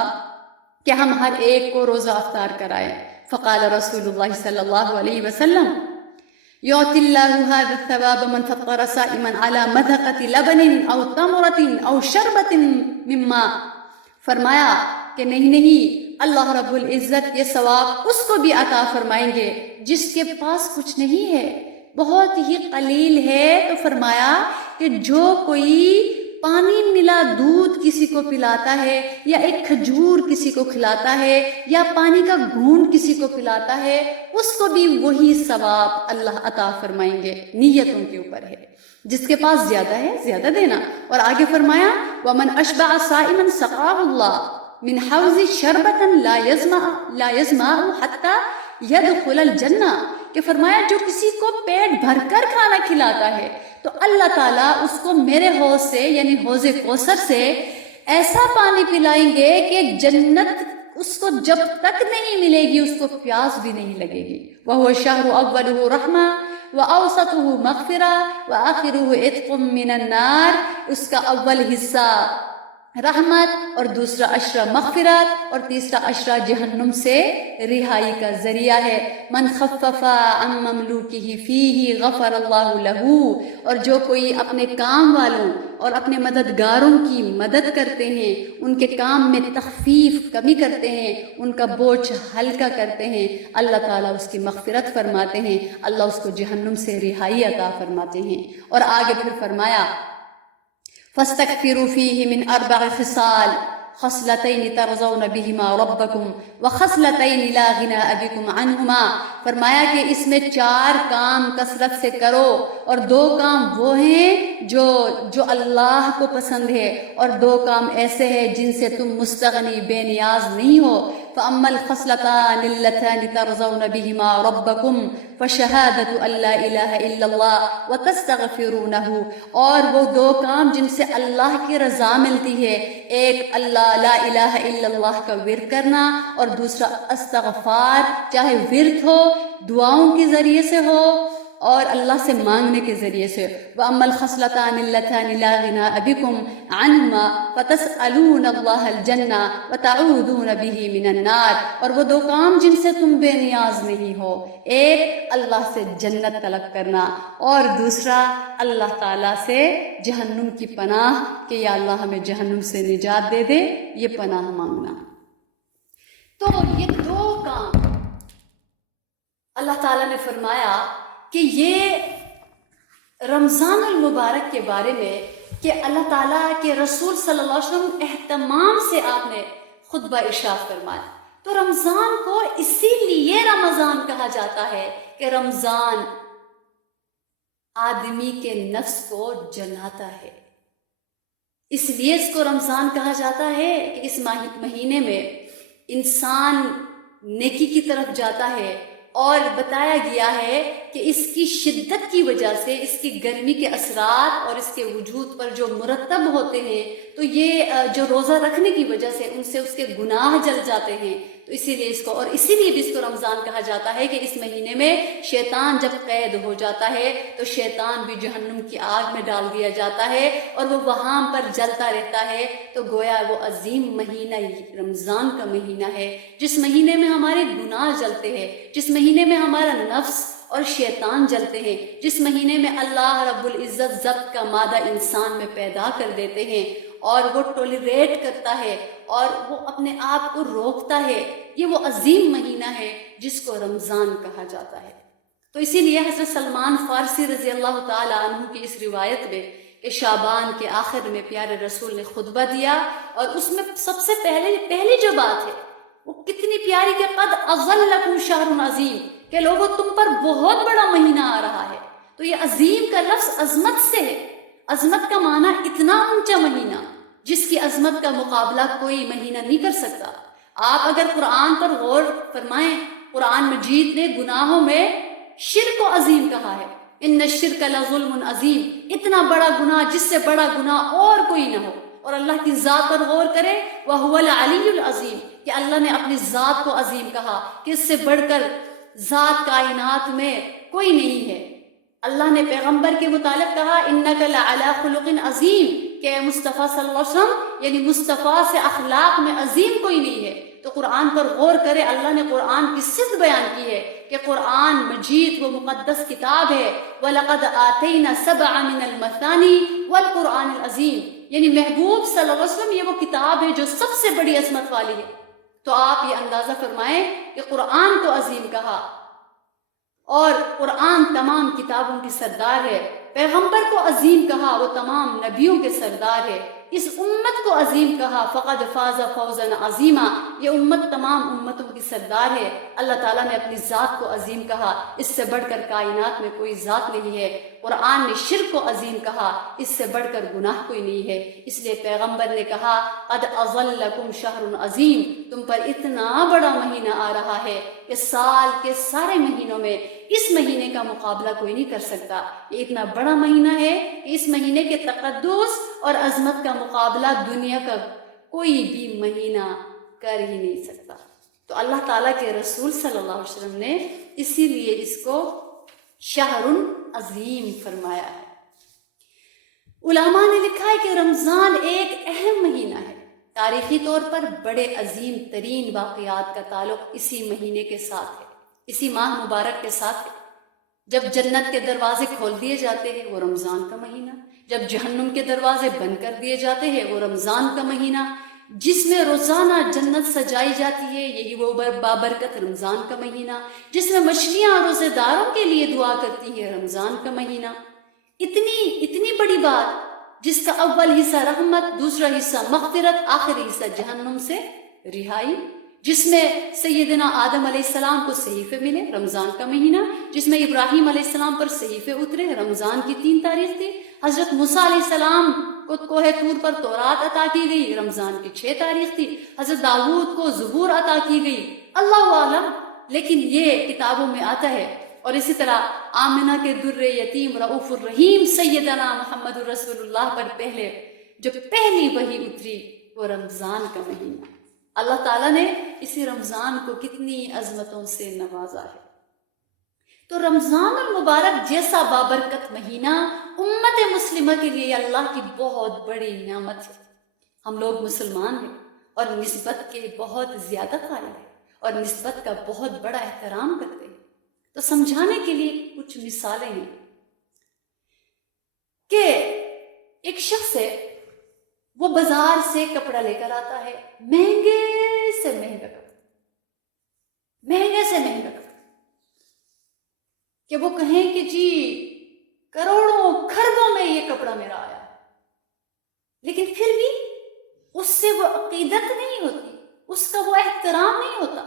کہ ہم ہر ایک کو روزہ افطار کرائیں. فقال رسول اللہ صلی اللہ علیہ وسلم يعطي الله هذا الثواب من فطر صائما على مذقة لبن او تمرة او شربة من ماء. فرمایا کہ نہیں، اللہ رب العزت یہ ثواب اس کو بھی عطا فرمائیں گے جس کے پاس کچھ نہیں ہے، بہت ہی قلیل ہے. تو فرمایا کہ جو کوئی پانی ملا دودھ کسی کو پلاتا ہے، یا ایک کھجور کسی کو کھلاتا ہے، یا پانی کا گھونٹ کسی کو پلاتا ہے، اس کو بھی وہی ثواب اللہ عطا فرمائیں گے. نیتوں کے اوپر ہے، جس کے پاس زیادہ ہے زیادہ دینا. اور آگے فرمایا ومن اشبع صائما سقاه اللہ من حوض شربتا لا یظمأ حتی یدخل الجنہ، کہ فرمایا جو کسی کو پیٹ بھر کر کھانا کھلاتا ہے تو اللہ تعالیٰ اس کو میرے حوض سے یعنی حوض کوثر سے ایسا پانی پلائیں گے کہ جنت اس کو جب تک نہیں ملے گی اس کو پیاس بھی نہیں لگے گی۔ وَهُوَ الشَّهْرُ أَوَّلُهُ رَحْمَةٌ وَأَوْسَطُهُ مَغْفِرَةٌ وَآخِرُهُ عِتْقٌ مِّنَ النَّارِ، اس کا اول حصہ رحمت اور دوسرا عشرہ مغفرت اور تیسرا عشرہ جہنم سے رہائی کا ذریعہ ہے۔ من خفف عن مملوکہ فیہ غفر اللہ لہ، اور جو کوئی اپنے کام والوں اور اپنے مددگاروں کی مدد کرتے ہیں، ان کے کام میں تخفیف کمی کرتے ہیں، ان کا بوجھ ہلکا کرتے ہیں، اللہ تعالیٰ اس کی مغفرت فرماتے ہیں، اللہ اس کو جہنم سے رہائی عطا فرماتے ہیں۔ اور آگے پھر فرمایا فَاسْتَكْفِرُوا فِيهِ مِنْ 4 خِصَالٍ خَصْلَتَيْنِ تَرْضَوْنَ بِهِمَا رَبَّكُمْ وَخَصْلَتَيْنِ لَا غِنَىٰ بِكُمْ عَنْهُمَا، فرمایا کہ اس میں 4 کام کثرت سے کرو، اور 2 کام وہ ہیں جو اللہ کو پسند ہے، اور 2 کام ایسے ہیں جن سے تم مستغنی بے نیاز نہیں ہو۔ فَأَمَّا الْخَصْلَتَانِ اللَّتَانِ تَرْضَوْنَ بِهِمَا رَبَّكُمْ فَشَهَادَةُ أَن لَّا إِلَٰهَ إِلَّا اللَّهُ وَتَسْتَغْفِرُونَهُ، اور وہ 2 کام جن سے اللہ کی رضا ملتی ہے، ایک اللہ لا الہ الا اللہ کا ورد کرنا، اور دوسرا استغفار، چاہے ورد ہو دعاؤں کے ذریعے سے ہو اور اللہ سے مانگنے کے ذریعے سے۔ وَأَمَّا الْخَصْلَتَانِ اللَّتَانِ لَا غِنَىٰ بِكُمْ عَنْهُمَا فَتَسْأَلُونَ اللَّهَ الْجَنَّةَ وَتَعُوذُونَ بِهِ مِنَ النَّارِ، اور وہ 2 کام جن سے تم بے نیاز نہیں ہو، ایک اللہ سے جنت طلب کرنا، اور دوسرا اللہ تعالیٰ سے جہنم کی پناہ، کہ یا اللہ ہمیں جہنم سے نجات دے دے، یہ پناہ مانگنا۔ تو یہ 2 کام اللہ تعالیٰ نے فرمایا کہ یہ رمضان المبارک کے بارے میں کہ اللہ تعالیٰ کے رسول صلی اللہ علیہ وسلم اہتمام سے آپ نے خطبہ ارشاد فرمایا۔ تو رمضان کو اسی لیے رمضان کہا جاتا ہے کہ رمضان آدمی کے نفس کو جلاتا ہے، اس لیے اس کو رمضان کہا جاتا ہے کہ اس مہینے میں انسان نیکی کی طرف جاتا ہے، اور بتایا گیا ہے کہ اس کی شدت کی وجہ سے، اس کی گرمی کے اثرات اور اس کے وجود پر جو مرتب ہوتے ہیں، تو یہ جو روزہ رکھنے کی وجہ سے ان سے اس کے گناہ جل جاتے ہیں، تو اسی لیے اس کو، اور اسی لیے بھی اس کو رمضان کہا جاتا ہے کہ اس مہینے میں شیطان جب قید ہو جاتا ہے تو شیطان بھی جہنم کی آگ میں ڈال دیا جاتا ہے اور وہ وہاں پر جلتا رہتا ہے۔ تو گویا وہ عظیم مہینہ رمضان کا مہینہ ہے جس مہینے میں ہمارے گناہ جلتے ہیں، جس مہینے میں ہمارا نفس اور شیطان جلتے ہیں، جس مہینے میں اللہ رب العزت ضبط کا مادہ انسان میں پیدا کر دیتے ہیں اور وہ ٹولریٹ کرتا ہے اور وہ اپنے آپ کو روکتا ہے۔ یہ وہ عظیم مہینہ ہے جس کو رمضان کہا جاتا ہے۔ تو اسی لیے حضرت سلمان فارسی رضی اللہ تعالیٰ عنہ کی اس روایت میں کہ شعبان کے آخر میں پیارے رسول نے خطبہ دیا، اور اس میں سب سے پہلی جو بات ہے وہ کتنی پیاری کہ قد اظلکم شہر عظیم، کہ لوگوں تم پر بہت بڑا مہینہ آ رہا ہے۔ تو یہ عظیم کا لفظ عظمت سے ہے، عظمت کا معنی اتنا اونچا مہینہ جس کی عظمت کا مقابلہ کوئی مہینہ نہیں کر سکتا۔ آپ اگر قرآن پر غور فرمائیں، قرآن مجید نے گناہوں میں شرک کو عظیم کہا ہے، ان الشرک لظلم عظیم، اتنا بڑا گناہ جس سے بڑا گناہ اور کوئی نہ ہو۔ اور اللہ کی ذات پر غور کرے، وَهُوَ الْعَلِيُّ الْعَظِيمُ، کہ اللہ نے اپنی ذات کو عظیم کہا کہ اس سے بڑھ کر ذات کائنات میں کوئی نہیں ہے۔ اللہ نے پیغمبر کے متعلق کہا اِنَّكَ لَعَلَىٰ خُلُقٍ عَظِيمٍ، کہ مصطفیٰ صلی اللہ علیہ وسلم یعنی مصطفیٰ سے اخلاق میں عظیم کوئی نہیں ہے۔ تو قرآن پر غور کرے، اللہ نے قرآن کی صدق بیان کی ہے کہ قرآن مجید وہ مقدس کتاب ہے، وَلَقَدْ آتَيْنَا سَبْعًا مِنَ الْمَثَانِي وَالْقُرْآنِ الْعَظِيمِ، یعنی محبوب صلی اللہ علیہ وسلم یہ وہ کتاب ہے جو سب سے بڑی عظمت والی ہے۔ تو آپ یہ اندازہ فرمائیں کہ قرآن کو عظیم کہا، اور قرآن تمام کتابوں کی سردار ہے۔ پیغمبر کو عظیم کہا، وہ تمام نبیوں کے سردار ہے۔ اس امت کو عظیم کہا، فقد فاز فوزا عظیما، یہ امت تمام امتوں کی سردار ہے۔ اللہ تعالیٰ نے اپنی ذات کو عظیم کہا، اس سے بڑھ کر کائنات میں کوئی ذات نہیں ہے۔ قرآن نے شرک کو عظیم کہا، اس سے بڑھ کر گناہ کوئی نہیں ہے۔ اس لیے پیغمبر نے کہا قد اظلکم شہر عظیم، تم پر اتنا بڑا مہینہ آ رہا ہے کہ سال کے سارے مہینوں میں اس مہینے کا مقابلہ کوئی نہیں کر سکتا۔ یہ اتنا بڑا مہینہ ہے کہ اس مہینے کے تقدس اور عظمت کا مقابلہ دنیا کا کوئی بھی مہینہ کر ہی نہیں سکتا۔ تو اللہ تعالیٰ کے رسول صلی اللہ علیہ وسلم نے اسی لیے اس کو شہر عظیم فرمایا ہے۔ علماء نے لکھا ہے کہ رمضان ایک اہم مہینہ ہے۔ تاریخی طور پر بڑے عظیم ترین واقعات کا تعلق اسی مہینے کے ساتھ ہے، اسی ماہ مبارک کے ساتھ ہے۔ جب جنت کے دروازے کھول دیے جاتے ہیں وہ رمضان کا مہینہ، جب جہنم کے دروازے بند کر دیے جاتے ہیں وہ رمضان کا مہینہ، جس میں روزانہ جنت سجائی جاتی ہے یہی وہ بابرکت رمضان کا مہینہ، جس میں مچھلیاں روزے داروں کے لیے دعا کرتی ہیں رمضان کا مہینہ۔ اتنی بڑی بات جس کا اول حصہ رحمت، دوسرا حصہ مغفرت، آخری حصہ جہنم سے رہائی، جس میں سیدنا آدم علیہ السلام کو صحیفے ملے رمضان کا مہینہ، جس میں ابراہیم علیہ السلام پر صحیفے اترے رمضان کی 3 تاریخ تھی، حضرت موسیٰ علیہ السلام کو کوہ طور پر تورات عطا کی گئی رمضان کی 6 تاریخ تھی، حضرت داؤد کو زبور عطا کی گئی، اللہ عالم، لیکن یہ کتابوں میں آتا ہے۔ اور اسی طرح آمنہ کے در یتیم رؤوف الرحیم سیدنا محمد رسول اللہ پر پہلی وحی اتری وہ رمضان کا مہینہ۔ اللہ تعالیٰ نے اسی رمضان کو کتنی عظمتوں سے نوازا ہے۔ تو رمضان المبارک جیسا بابرکت مہینہ امت مسلمہ کے لیے اللہ کی بہت بڑی نعمت ہے۔ ہم لوگ مسلمان ہیں اور نسبت کے بہت زیادہ قائل ہیں اور نسبت کا بہت بڑا احترام کرتے ہیں۔ تو سمجھانے کے لیے کچھ مثالیں ہیں کہ ایک شخص ہے، وہ بازار سے کپڑا لے کر آتا ہے، مہنگے سے مہنگا کپڑا، مہنگے سے مہنگا کپڑا، کہ وہ کہیں کہ جی کروڑوں کھربوں میں یہ کپڑا میرا آیا، لیکن پھر بھی اس سے وہ عقیدت نہیں ہوتی، اس کا وہ احترام نہیں ہوتا۔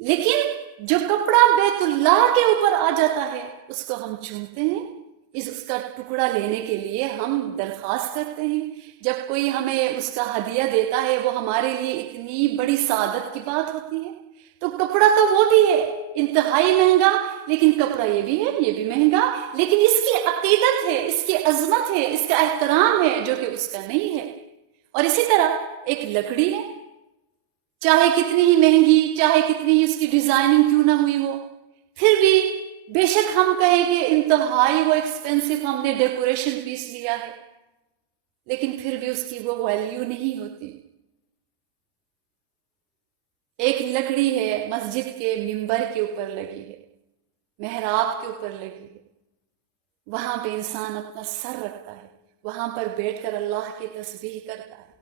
لیکن جو کپڑا بیت اللہ کے اوپر آ جاتا ہے اس کو ہم چومتے ہیں، اس کا ٹکڑا لینے کے لیے ہم درخواست کرتے ہیں، جب کوئی ہمیں اس کا ہدیہ دیتا ہے وہ ہمارے لیے اتنی بڑی سعادت کی بات ہوتی ہے۔ تو کپڑا تو وہ بھی ہے انتہائی مہنگا، لیکن کپڑا یہ بھی ہے، یہ بھی مہنگا، لیکن اس کی عقیدت ہے، اس کی عظمت ہے، اس کا احترام ہے جو کہ اس کا نہیں ہے۔ اور اسی طرح ایک لکڑی ہے، چاہے کتنی ہی مہنگی، چاہے کتنی ہی اس کی ڈیزائننگ کیوں نہ ہوئی ہو، پھر بھی بے شک ہم کہیں کہ انتہائی وہ ایکسپینسو ہم نے ڈیکوریشن پیس لیا ہے، لیکن پھر بھی اس کی وہ ویلیو نہیں ہوتی۔ ایک لکڑی ہے مسجد کے ممبر کے اوپر لگی ہے، محراب کے اوپر لگی ہے، وہاں پہ انسان اپنا سر رکھتا ہے، وہاں پر بیٹھ کر اللہ کی تسبیح کرتا ہے،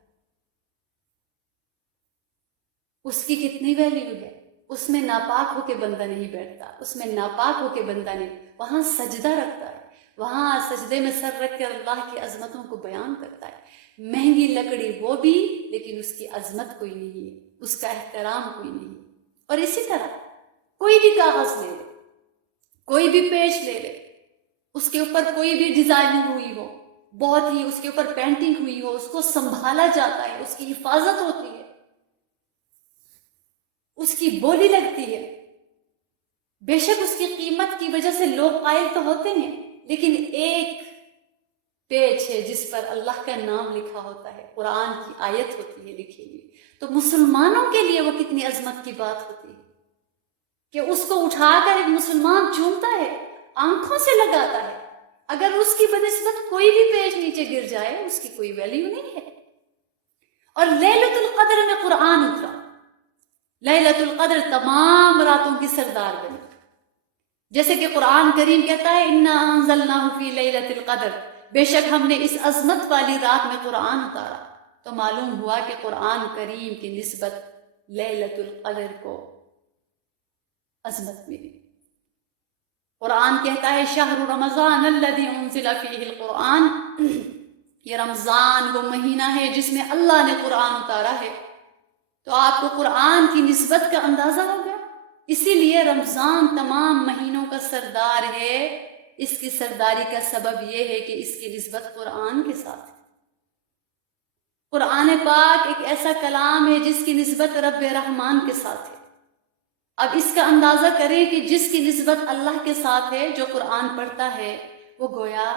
اس کی کتنی ویلیو ہے۔ اس میں ناپاک ہو کے بندہ نہیں بیٹھتا، اس میں ناپاک ہو کے بندہ نہیں، وہاں سجدہ رکھتا ہے، وہاں سجدے میں سر رکھ کر اللہ کی عظمتوں کو بیان کرتا ہے۔ مہنگی لکڑی وہ بھی، لیکن اس کی عظمت کوئی نہیں ہے، اس کا احترام کوئی نہیں۔ اور اسی طرح کوئی بھی کاغذ لے لے، کوئی بھی پیج لے لے، اس کے اوپر کوئی بھی ڈیزائننگ ہوئی ہو، بہت ہی اس کے اوپر پینٹنگ ہوئی ہو، اس کو سنبھالا جاتا ہے، اس کی حفاظت ہوتی ہے، اس کی بولی لگتی ہے۔ بے شک اس کی قیمت کی وجہ سے لوگ قائل تو ہوتے ہیں، لیکن ایک پیج ہے جس پر اللہ کا نام لکھا ہوتا ہے، قرآن کی آیت ہوتی ہے لکھی ہوئی، تو مسلمانوں کے لیے وہ کتنی عظمت کی بات ہوتی ہے کہ اس کو اٹھا کر ایک مسلمان چومتا ہے، آنکھوں سے لگاتا ہے۔ اگر اس کی بنسبت کوئی بھی پیج نیچے گر جائے اس کی کوئی ویلیو نہیں ہے۔ اور لیلۃ القدر میں قرآن اترا، لیلۃ القدر تمام راتوں کی سردار بنی، جیسے کہ قرآن کریم کہتا ہے انا انزلناہ فی لیلۃ القدر، بے شک ہم نے اس عظمت والی رات میں قرآن اتارا۔ تو معلوم ہوا کہ قرآن کریم کی نسبت لیلۃ القدر کو عظمت ملی۔ قرآن کہتا ہے شہر رمضان الذی انزل فیہ القرآن، یہ رمضان وہ مہینہ ہے جس میں اللہ نے قرآن اتارا ہے۔ تو آپ کو قرآن کی نسبت کا اندازہ ہوگا، اسی لیے رمضان تمام مہینوں کا سردار ہے۔ اس کی سرداری کا سبب یہ ہے کہ اس کی نسبت قرآن کے ساتھ ہے۔ قرآن پاک ایک ایسا کلام ہے جس کی نسبت رب رحمان کے ساتھ ہے۔ اب اس کا اندازہ کریں کہ جس کی نسبت اللہ کے ساتھ ہے، جو قرآن پڑھتا ہے وہ گویا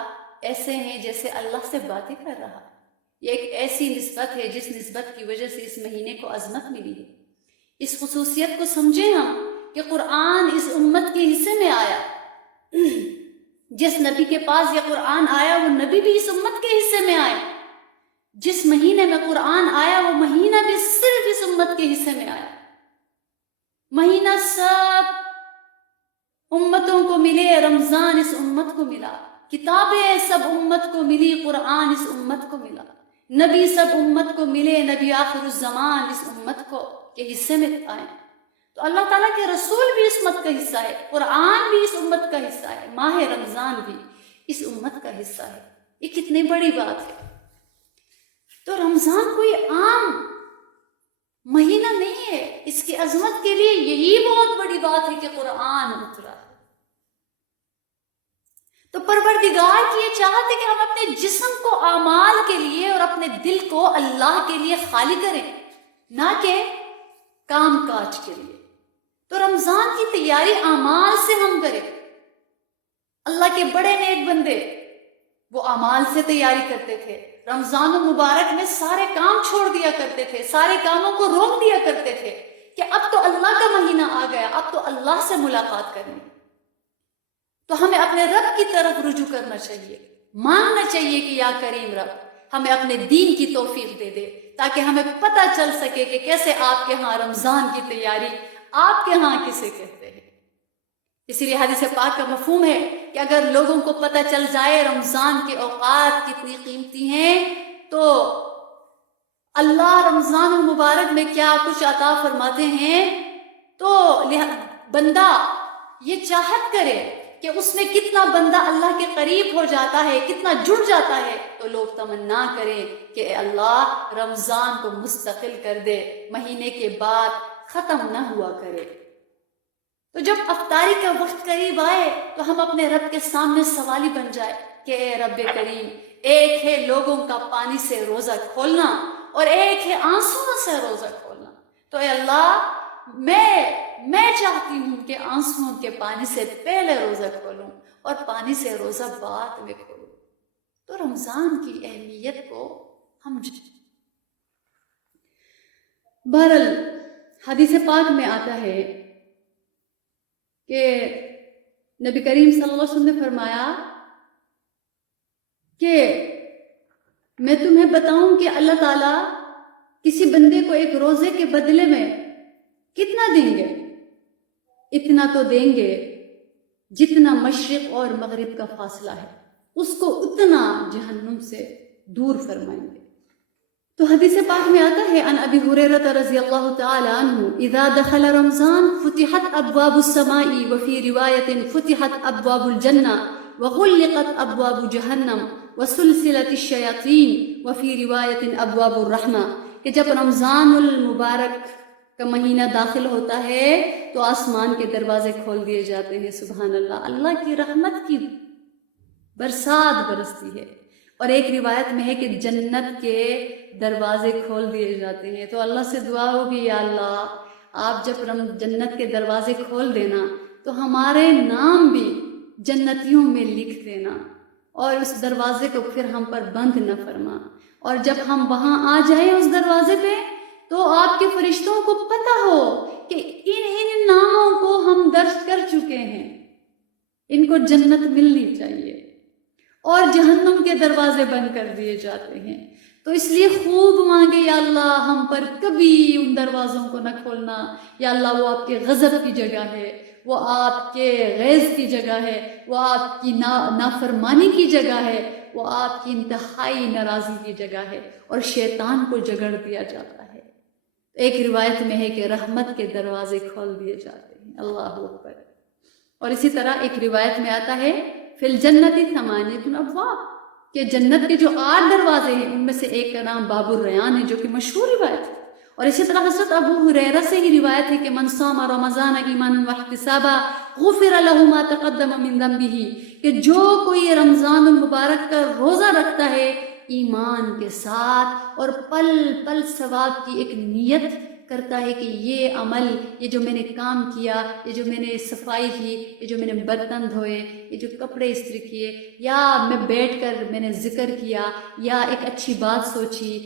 ایسے ہیں جیسے اللہ سے باتیں کر رہا ہے۔ یہ ایک ایسی نسبت ہے جس نسبت کی وجہ سے اس مہینے کو عظمت ملی ہے۔ اس خصوصیت کو سمجھیں ہم کہ قرآن اس امت کے حصے میں آیا، جس نبی کے پاس یہ قرآن آیا وہ نبی بھی اس امت کے حصے میں آئے، جس مہینے میں قرآن آیا وہ مہینہ بھی صرف اس امت کے حصے میں آیا۔ مہینہ سب امتوں کو ملے، رمضان اس امت کو ملا، کتابیں سب امت کو ملی، قرآن اس امت کو ملا، نبی سب امت کو ملے، نبی آخر الزمان اس امت کو کے حصے میں آئے۔ تو اللہ تعالیٰ کے رسول بھی اس امت کا حصہ ہے، قرآن بھی اس امت کا حصہ ہے، ماہ رمضان بھی اس امت کا حصہ ہے۔ یہ کتنی بڑی بات ہے۔ تو رمضان کوئی عام مہینہ نہیں ہے، اس کی عظمت کے لیے یہی بہت بڑی بات ہے کہ قرآن اترا ہے۔ تو پروردگار کی یہ چاہت ہے کہ ہم اپنے جسم کو اعمال کے لیے اور اپنے دل کو اللہ کے لیے خالی کریں، نہ کہ کام کاج کے لیے۔ تو رمضان کی تیاری اعمال سے ہم کریں۔ اللہ کے بڑے نیک بندے وہ اعمال سے تیاری کرتے تھے، رمضان المبارک میں سارے کام چھوڑ دیا کرتے تھے، سارے کاموں کو روک دیا کرتے تھے کہ اب تو اللہ کا مہینہ آ گیا، اب تو اللہ سے ملاقات کرنی۔ تو ہمیں اپنے رب کی طرف رجوع کرنا چاہیے، مانگنا چاہیے کہ یا کریم رب ہمیں اپنے دین کی توفیق دے دے، تاکہ ہمیں پتہ چل سکے کہ کیسے آپ کے ہاں رمضان کی تیاری آپ کے ہاں کسے کہتے ہیں۔ اسی لیے حدیث پاک کا مفہوم ہے کہ اگر لوگوں کو پتہ چل جائے رمضان کے اوقات کتنی قیمتی ہیں، تو اللہ رمضان المبارک میں کیا کچھ عطا فرماتے ہیں، تو بندہ یہ چاہت کرے کہ اس میں کتنا بندہ اللہ کے قریب ہو جاتا ہے، کتنا جڑ جاتا ہے، تو لوگ تمنا کریں کہ اے اللہ رمضان کو مستقل کر دے، مہینے کے بعد ختم نہ ہوا کرے۔ تو جب افطاری کا وقت قریب آئے تو ہم اپنے رب کے سامنے سوالی بن جائے کہ اے رب کریم، ایک ہے لوگوں کا پانی سے روزہ کھولنا اور ایک ہے آنسوؤں سے روزہ کھولنا، تو اے اللہ میں چاہتی ہوں کہ آنسوؤں کے پانی سے پہلے روزہ کھولوں اور پانی سے روزہ بعد میں کھولوں۔ تو رمضان کی اہمیت کو ہم بہرحال حدیث پاک میں آتا ہے کہ نبی کریم صلی اللہ علیہ وسلم نے فرمایا کہ میں تمہیں بتاؤں کہ اللہ تعالیٰ کسی بندے کو ایک روزے کے بدلے میں کتنا دیں گے؟ اتنا تو دیں گے جتنا مشرق اور مغرب کا فاصلہ ہے، اس کو اتنا جہنم سے دور فرمائیں گے۔ تو حدیث پاک میں آتا ہے عن ابی ہریرہ رضی اللہ تعالی عنہ اذا دخل رمضان فتحت ابواب السماء وفي روایت فتحت ابواب الجنہ وغلقت ابواب جہنم وسلسلت الشیاطین وفي روایت ابواب الرحمہ، کہ جب رمضان المبارک کا مہینہ داخل ہوتا ہے تو آسمان کے دروازے کھول دیے جاتے ہیں، سبحان اللہ، اللہ کی رحمت کی برسات برستی ہے۔ اور ایک روایت میں ہے کہ جنت کے دروازے کھول دیے جاتے ہیں۔ تو اللہ سے دعا ہوگی یا اللہ آپ جب جنت کے دروازے کھول دینا تو ہمارے نام بھی جنتیوں میں لکھ دینا، اور اس دروازے کو پھر ہم پر بند نہ فرما، اور جب ہم وہاں آ جائیں اس دروازے پہ تو آپ کے فرشتوں کو پتہ ہو کہ ان ناموں کو ہم درج کر چکے ہیں، ان کو جنت ملنی چاہیے، اور جہنم کے دروازے بند کر دیے جاتے ہیں۔ تو اس لیے خوب مانگے یا اللہ ہم پر کبھی ان دروازوں کو نہ کھولنا، یا اللہ وہ آپ کے غضب کی جگہ ہے، وہ آپ کے غیظ کی جگہ ہے، وہ آپ کی نافرمانی کی جگہ ہے، وہ آپ کی انتہائی ناراضی کی جگہ ہے، اور شیطان کو جگڑ دیا جاتا ہے۔ ایک روایت میں ہے کہ رحمت کے دروازے کھول دیے جاتے ہیں، اللہ اکبر۔ اور اسی طرح ایک روایت میں آتا ہے فی الجنت ثمانیۃ ابواب، کہ جنت کے جو 8 دروازے ہیں ان میں سے ایک کا نام باب الریان ہے، جو کہ مشہور روایت ہے۔ اور اسی طرح حضرت ابو ہریرہ سے ہی روایت ہے کہ من صام رمضان ایمانا واحتسابا غفر له ما تقدم من ذنبه، کہ جو کوئی رمضان المبارک کا روزہ رکھتا ہے ایمان کے ساتھ اور پل پل ثواب کی ایک نیت کرتا ہے کہ یہ عمل، یہ جو میں نے کام کیا، یہ جو میں نے صفائی کی، یہ جو میں نے برتن دھوئے، یہ جو کپڑے استری کیے، یا میں بیٹھ کر میں نے ذکر کیا، یا ایک اچھی بات سوچی،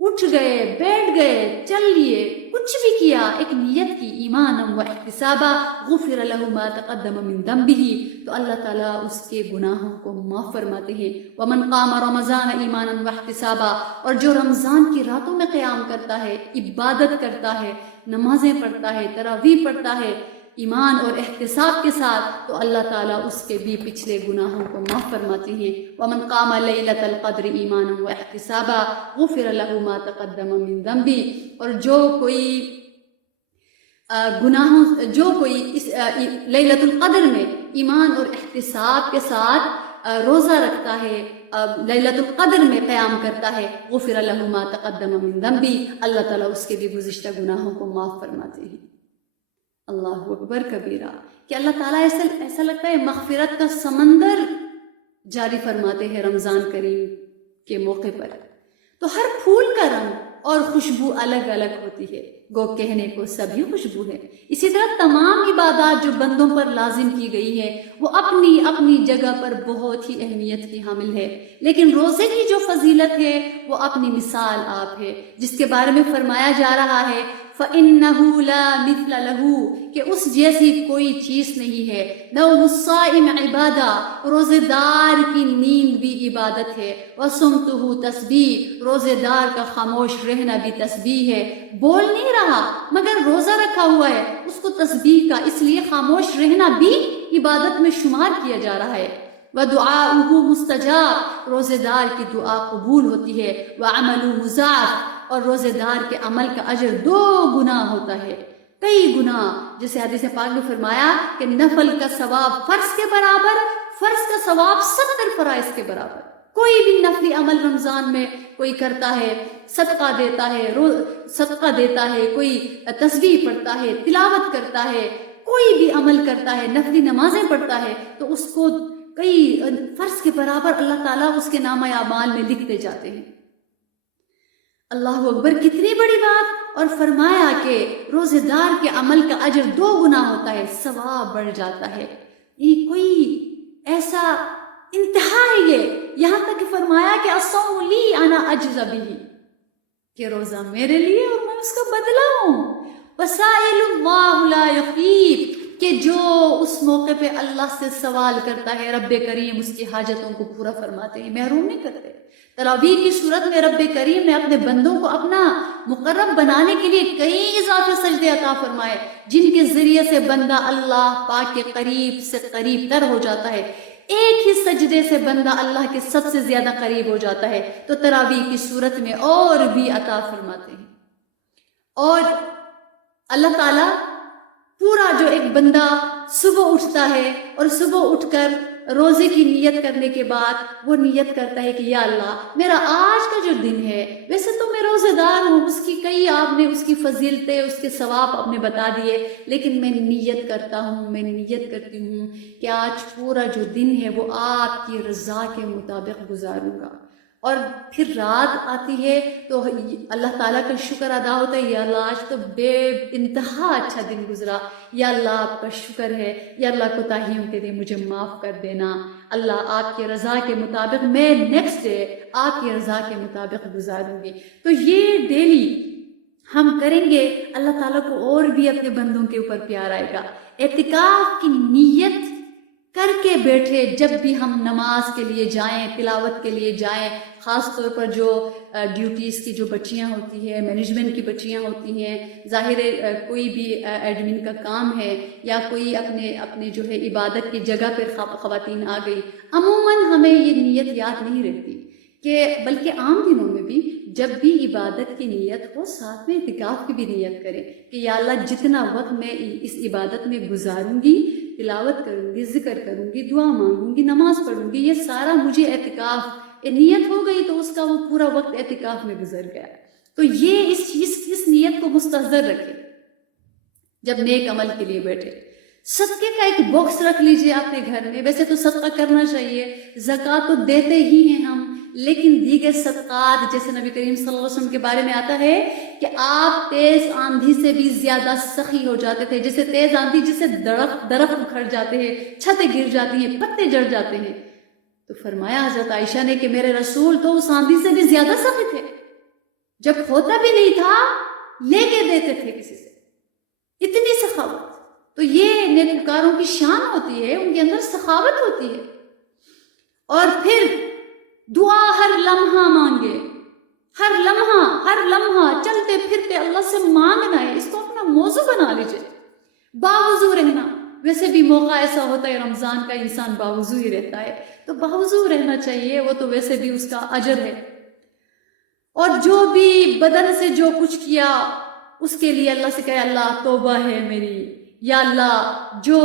اٹھ گئے، بیٹھ گئے، چل لیے، کچھ بھی کیا، ایک نیت کی ایمانا و احتسابا غفر له ما تقدم من ذنبه، تو اللہ تعالیٰ اس کے گناہوں کو معاف فرماتے ہیں۔ ومن قام رمضان ایمانا و احتسابا، اور جو رمضان کی راتوں میں قیام کرتا ہے، عبادت کرتا ہے، نمازیں پڑھتا ہے، تراویح پڑھتا ہے ایمان اور احتساب کے ساتھ، تو اللہ تعالیٰ اس کے بھی پچھلے گناہوں کو معاف فرماتے ہیں۔ ومن قام لیلۃ القدر ایمانا واحتسابا غفر له ما تقدم من ذنبه، اور جو کوئی اس لیلۃ القدر میں ایمان اور احتساب کے ساتھ روزہ رکھتا ہے، لیلۃ القدر میں قیام کرتا ہے، غفر له ما تقدم من ذنبه، اللہ تعالیٰ اس کے بھی گزشتہ گناہوں کو معاف فرماتے ہیں۔ اللہ اکبر کبیرہ، کہ اللہ تعالیٰ ایسا لگتا ہے مغفرت کا سمندر جاری فرماتے ہیں رمضان کریم کے موقع پر۔ تو ہر پھول کا رنگ اور خوشبو الگ الگ ہوتی ہے، گو کہنے کو سبھی خوشبو ہے۔ اسی طرح تمام عبادات جو بندوں پر لازم کی گئی ہے وہ اپنی اپنی جگہ پر بہت ہی اہمیت کی حامل ہے، لیکن روزے کی جو فضیلت ہے وہ اپنی مثال آپ ہے، جس کے بارے میں فرمایا جا رہا ہے فَإِنَّهُ لَا مِثْلَ لَهُ، کہ اس جیسی کوئی چیز نہیں ہے۔ نوم الصائم عبادہ، روزے دار کی نیند بھی عبادت ہے۔ وَصُمْتُهُ تسبیح، روزے دار کا خاموش رہنا بھی تسبیح ہے۔ بول نہیں رہا مگر روزہ رکھا ہوا ہے، اس کو تسبیح کا، اس لیے خاموش رہنا بھی عبادت میں شمار کیا جا رہا ہے۔ وَدُعَاؤُهُ مُسْتَجَابٌ، روزے دار کی دعا قبول ہوتی ہے۔ وَعَمَلُهُ مُضَاعَف، اور روزے دار کے عمل کا اجر 2 گنا ہوتا ہے، کئی گنا، جیسے حدیث پاک میں فرمایا کہ نفل کا ثواب فرض کے برابر، فرض کا ثواب 70 فرائض کے برابر۔ کوئی بھی نفلی عمل رمضان میں کوئی کرتا ہے، صدقہ دیتا ہے، کوئی تسبیح پڑھتا ہے، تلاوت کرتا ہے، کوئی بھی عمل کرتا ہے، نفلی نمازیں پڑھتا ہے، تو اس کو کئی فرض کے برابر اللہ تعالیٰ اس کے نامہ اعمال میں لکھتے جاتے ہیں۔ اللہ اکبر، کتنی بڑی بات! اور فرمایا کہ روزے دار کے عمل کا اجر 2 گنا ہوتا ہے، ثواب بڑھ جاتا ہے۔ یہ کوئی ایسا انتہا ہے، یہ یہاں تک کہ فرمایا کہ الصوم لی انا اجزی بہ، کہ روزہ میرے لیے اور میں اس کا بدلہ ہوں۔ وسائل اللہ لا یخیب، کہ جو اس موقع پہ اللہ سے سوال کرتا ہے رب کریم اس کی حاجتوں کو پورا فرماتے ہیں، محروم نہیں کرتے۔ تراویح کی صورت میں رب کریم نے اپنے بندوں کو اپنا مقرب بنانے کے لیے کئی اضافی سجدے عطا فرمائے، جن کے ذریعے سے بندہ اللہ پاک کے قریب سے قریب تر ہو جاتا ہے۔ ایک ہی سجدے سے بندہ اللہ کے سب سے زیادہ قریب ہو جاتا ہے، تو تراویح کی صورت میں اور بھی عطا فرماتے ہیں۔ اور اللہ تعالیٰ پورا جو ایک بندہ صبح اٹھتا ہے اور صبح اٹھ کر روزے کی نیت کرنے کے بعد وہ نیت کرتا ہے کہ یا اللہ میرا آج کا جو دن ہے، ویسے تو میں روزے دار ہوں، اس کی کئی آپ نے اس کی فضیلتیں، اس کے ثواب آپ نے بتا دیے، لیکن میں نیت کرتا ہوں، میں نیت کرتی ہوں کہ آج پورا جو دن ہے وہ آپ کی رضا کے مطابق گزاروں گا۔ اور پھر رات آتی ہے تو اللہ تعالیٰ کا شکر ادا ہوتا ہے، یا اللہ آج تو بے انتہا اچھا دن گزرا، یا اللہ آپ کا شکر ہے، یا اللہ کوتاہیوں کے لیے مجھے معاف کر دینا، اللہ آپ کی رضا کے مطابق میں نیکسٹ ڈے آپ کی رضا کے مطابق گزاروں گی۔ تو یہ ڈیلی ہم کریں گے، اللہ تعالیٰ کو اور بھی اپنے بندوں کے اوپر پیار آئے گا۔ اعتکاف کی نیت کر کے بیٹھے، جب بھی ہم نماز کے لیے جائیں، تلاوت کے لیے جائیں، خاص طور پر جو ڈیوٹیز کی جو بچیاں ہوتی ہیں، مینجمنٹ کی بچیاں ہوتی ہیں، ظاہر ہے کوئی بھی ایڈمن کا کام ہے، یا کوئی اپنے جو ہے عبادت کی جگہ پہ خواتین آ گئی، عموماً ہمیں یہ نیت یاد نہیں رہتی، کہ بلکہ عام دنوں میں بھی جب بھی عبادت کی نیت ہو، ساتھ میں اعتکاف کی بھی نیت کریں کہ یا اللہ جتنا وقت میں اس عبادت میں گزاروں گی، تلاوت کروں گی، ذکر کروں گی، دعا مانگوں گی، نماز پڑھوں گی، یہ سارا مجھے اعتکاف نیت ہو گئی تو اس کا وہ پورا وقت اعتکاف میں گزر گیا۔ تو یہ اس نیت کو مستحضر رکھے جب نیک عمل کے لیے بیٹھے۔ صدقے کا ایک باکس رکھ لیجئے اپنے گھر میں، ویسے تو صدقہ کرنا چاہیے، زکوٰۃ تو دیتے ہی ہیں ہم، لیکن دیگر صدقات جیسے نبی کریم صلی اللہ علیہ وسلم کے بارے میں آتا ہے کہ آپ تیز آندھی سے بھی زیادہ سخی ہو جاتے تھے، جیسے تیز آندھی جسے درخت اکھڑ جاتے ہیں، چھتیں گر جاتی ہیں، پتے جڑ جاتے ہیں، تو فرمایا حضرت عائشہ نے کہ میرے رسول تو اس آندھی سے بھی زیادہ سخی تھے، جب ہوتا بھی نہیں تھا لے کے دیتے تھے کسی سے، اتنی سخاوت۔ تو یہ نیکوکاروں کی شان ہوتی ہے، ان کے اندر سخاوت ہوتی ہے۔ اور پھر دعا ہر لمحہ مانگے، ہر لمحہ چلتے پھرتے اللہ سے مانگنا ہے، اس کو اپنا موضوع بنا لیجئے۔ باوضو رہنا، ویسے بھی موقع ایسا ہوتا ہے رمضان کا انسان باوضو ہی رہتا ہے، تو باوضو رہنا چاہیے، وہ تو ویسے بھی اس کا اجر ہے۔ اور جو بھی بدن سے جو کچھ کیا اس کے لیے اللہ سے کہے اللہ توبہ ہے میری، یا اللہ جو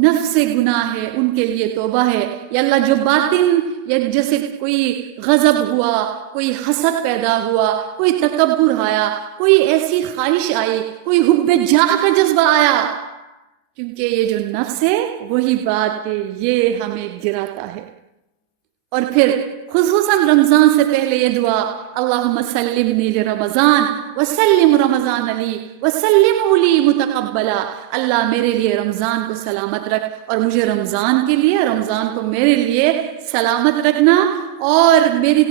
نفس سے گناہ ہے ان کے لیے توبہ ہے، یا اللہ جو باطن یا جیسے کوئی غضب ہوا، کوئی حسد پیدا ہوا، کوئی تکبر آیا، کوئی ایسی خواہش آئی، کوئی حب جاہ کا جذبہ آیا، کیونکہ یہ جو نفس ہے وہی بات کہ یہ ہمیں گراتا ہے۔ اور پھر خصوصاً رمضان سے پہلے یہ دعا اللہم سلمنی لرمضان وسلم رمضان لی وسلمہ لی متقبلا، اللہ میرے لیے رمضان کو سلامت رکھ اور مجھے رمضان کے لیے، رمضان کو میرے لیے سلامت رکھنا، اور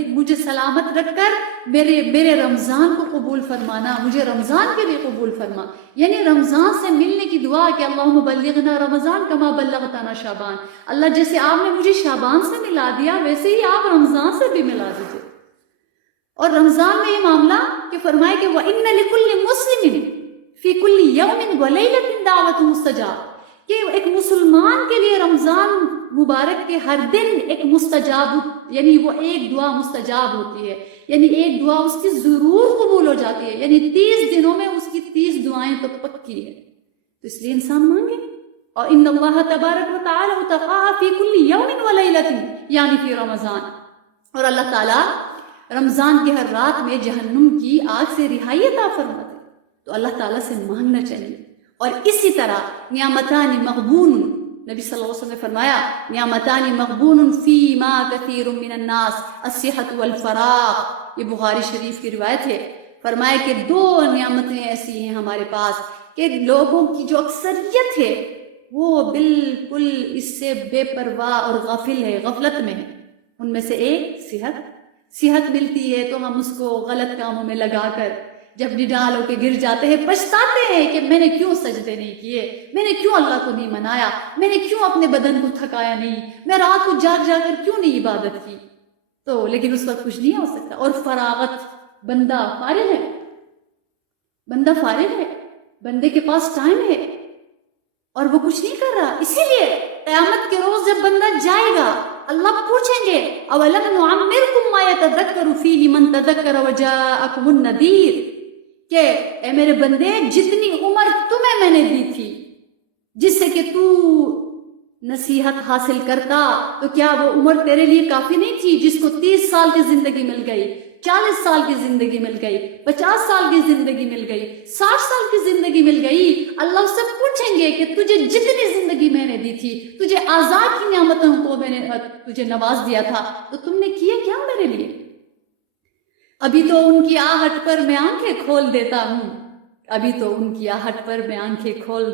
مجھے سلامت رکھ کر میرے رمضان کو قبول فرمانا، مجھے رمضان کے لیے قبول فرما۔ یعنی رمضان سے ملنے کی دعا کہ اللہم بلغنا رمضان کما بلغتنا شعبان، اللہ جیسے آپ نے مجھے شعبان سے ملا دیا ویسے ہی آپ رمضان سے بھی ملا دیجئے۔ اور رمضان میں یہ معاملہ کہ فرمائے کہ وَإِنَّ لِكُلِّ مُسْلِمٍ فِي كُلِّ يَوْمٍ وَلَيْلَةٍ دَعْوَةٌ مُسْتَجَابَ، کہ ایک مسلمان کے لیے رمضان مبارک کے ہر دن ایک مستجاب، یعنی وہ ایک دعا مستجاب ہوتی ہے، یعنی ایک دعا اس کی ضرور قبول ہو جاتی ہے، یعنی 30 دنوں میں اس کی 30 دعائیں تو پکی ہیں، تو اس لیے انسان مانگے۔ اور ان اللہ تبارک و تعالی تقاء فی کل یوم و لیلۃ، یعنی فی رمضان، اور اللہ تعالیٰ رمضان کی ہر رات میں جہنم کی آگ سے رہائی عطا فرماتے، تو اللہ تعالیٰ سے مانگنا چاہیے۔ اور اسی طرح نعمتان مغبون، نبی صلی اللہ علیہ وسلم نے فرمایا نعمتان مغبون فیما کثیر من الناس الصحۃ والفراغ، یہ بخاری شریف کی روایت ہے۔ فرمایا کہ 2 نعمتیں ایسی ہیں ہمارے پاس کہ لوگوں کی جو اکثریت ہے وہ بالکل اس سے بے پرواہ اور غافل ہے، غفلت میں ہے۔ ان میں سے ایک صحت ملتی ہے تو ہم اس کو غلط کاموں میں لگا کر جب نڈال ہو کے گر جاتے ہیں پچھتاتے ہیں کہ میں نے کیوں سجدے نہیں کیے، میں نے کیوں اللہ کو نہیں منایا، میں نے کیوں اپنے بدن کو تھکایا نہیں، میں رات کو جاگ جا کر کیوں نہیں عبادت کی، تو لیکن اس وقت کچھ نہیں ہو سکتا۔ اور فراغت، بندہ فارغ ہے، بندے کے پاس ٹائم ہے اور وہ کچھ نہیں کر رہا، اسی لیے قیامت کے روز جب بندہ جائے گا اللہ پوچھیں گے اولم نعمرکم ما یتذکر فیہ من تذکر وجاءکم النذیر، کہ اے میرے بندے جتنی عمر تمہیں میں نے دی تھی جس سے کہ تو نصیحت حاصل کرتا، تو کیا وہ عمر تیرے لیے کافی نہیں تھی؟ جس کو 30 سال کی زندگی مل گئی، 40 سال کی زندگی مل گئی، 50 سال کی زندگی مل گئی، 60 سال کی زندگی مل گئی، اللہ اس سے پوچھیں گے کہ تجھے جتنی زندگی میں نے دی تھی، تجھے آزاد کی نعمتوں کو میں نے تجھے نواز دیا تھا، تو تم نے کیا کیا میرے لیے؟ ابھی تو ان کی آہٹ پر میں آنکھیں کھول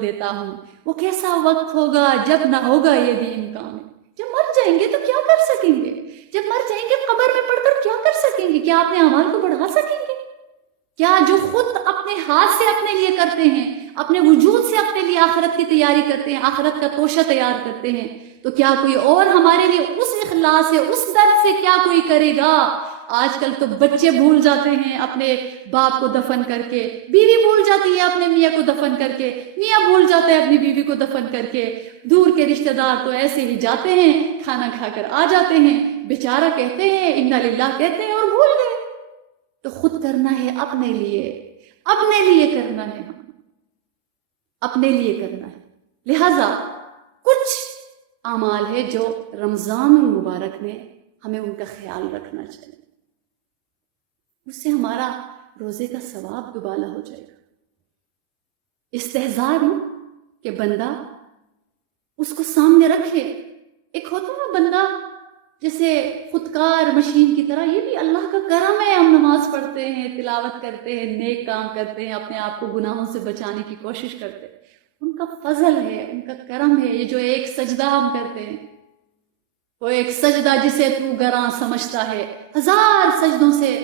دیتا ہوں، وہ کیسا وقت ہوگا جب نہ ہوگا یہ بھی امکان ہے۔ جب مر جائیں گے تو کیا کر سکیں گے؟ جب مر جائیں گے قبر میں پڑھ کر کیا کر سکیں گے؟ کیا اپنے اعمال کو بڑھا سکیں گے؟ کیا جو خود اپنے ہاتھ سے اپنے لیے کرتے ہیں، اپنے وجود سے اپنے لیے آخرت کی تیاری کرتے ہیں، آخرت کا توشہ تیار کرتے ہیں، تو کیا کوئی اور ہمارے لیے اس اخلاص سے، اس درد سے کیا کوئی کرے گا؟ آج کل تو بچے بھول جاتے ہیں اپنے باپ کو دفن کر کے، بیوی بھول جاتی ہے اپنے میاں کو دفن کر کے، میاں بھول جاتا ہے اپنی بیوی کو دفن کر کے، دور کے رشتہ دار تو ایسے ہی جاتے ہیں، کھانا کھا کر آ جاتے ہیں، بیچارہ کہتے ہیں انا للہ کہتے ہیں اور بھول گئے۔ تو خود کرنا ہے اپنے لیے کرنا ہے، اپنے لیے کرنا ہے۔ لہذا اعمال ہے جو رمضان المبارک میں ہمیں ان کا خیال رکھنا چاہیے. اس سے ہمارا روزے کا ثواب دوبالا ہو جائے گا. استحضار ہو کہ بندہ اس کو سامنے رکھے. ایک ہوتا ہے بندہ جیسے خودکار مشین کی طرح، یہ بھی اللہ کا کرم ہے. ہم نماز پڑھتے ہیں، تلاوت کرتے ہیں، نیک کام کرتے ہیں، اپنے آپ کو گناہوں سے بچانے کی کوشش کرتے ہیں. ان کا فضل ہے، ان کا کرم ہے. یہ جو ایک سجدہ ہم کرتے ہیں، وہ ایک سجدہ جسے تو گراں سمجھتا ہے، 1000 سجدوں سے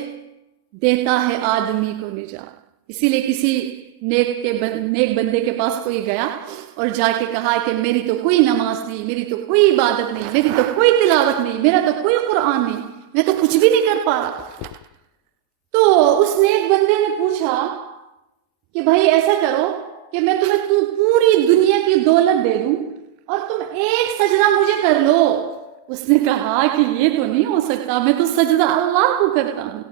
دیتا ہے آدمی کو نجات. اسی لیے کسی نیک بندے کے پاس کوئی گیا اور جا کے کہا کہ میری تو کوئی نماز نہیں، میری تو کوئی عبادت نہیں، میری تو کوئی تلاوت نہیں، میرا تو کوئی قرآن نہیں، میں تو کچھ بھی نہیں کر پا رہا. تو اس نیک بندے نے پوچھا کہ بھائی ایسا کرو کہ میں تمہیں پوری دنیا کی دولت دے دوں اور تم ایک سجدہ مجھے کر لو. اس نے کہا کہ یہ تو نہیں ہو سکتا، میں تو سجدہ اللہ کو کرتا ہوں.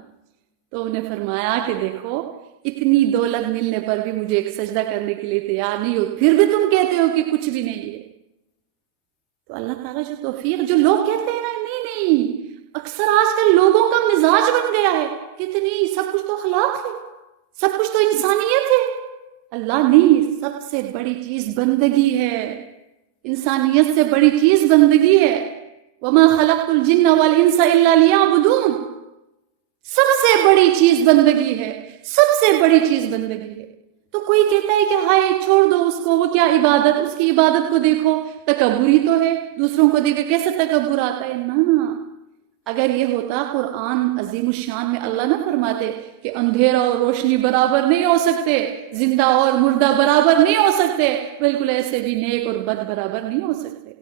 تو انہیں فرمایا کہ دیکھو، اتنی دولت ملنے پر بھی مجھے ایک سجدہ کرنے کے لیے تیار نہیں ہو، پھر بھی تم کہتے ہو کہ کچھ بھی نہیں ہے. تو اللہ تعالیٰ جو توفیق، جو لوگ کہتے ہیں نا نہیں، اکثر آج کل لوگوں کا مزاج بن گیا ہے کہ نہیں، سب کچھ تو اخلاق ہے، سب کچھ تو انسانیت ہے. اللہ نہیں، سب سے بڑی چیز بندگی ہے. انسانیت سے بڑی چیز بندگی ہے. وما خلقت الجن والانس الا ليعبدون. سب سے بڑی چیز بندگی ہے، سب سے بڑی چیز بندگی ہے. تو کوئی کہتا ہے کہ ہائے چھوڑ دو اس کو، وہ کیا عبادت، اس کی عبادت کو دیکھو، تکبر ہی تو ہے، دوسروں کو دیکھ کے کیسے تکبر آتا ہے. نا، اگر یہ ہوتا قرآن عظیم الشان میں اللہ نہ فرماتے کہ اندھیرا اور روشنی برابر نہیں ہو سکتے، زندہ اور مردہ برابر نہیں ہو سکتے، بالکل ایسے بھی نیک اور بد برابر نہیں ہو سکتے.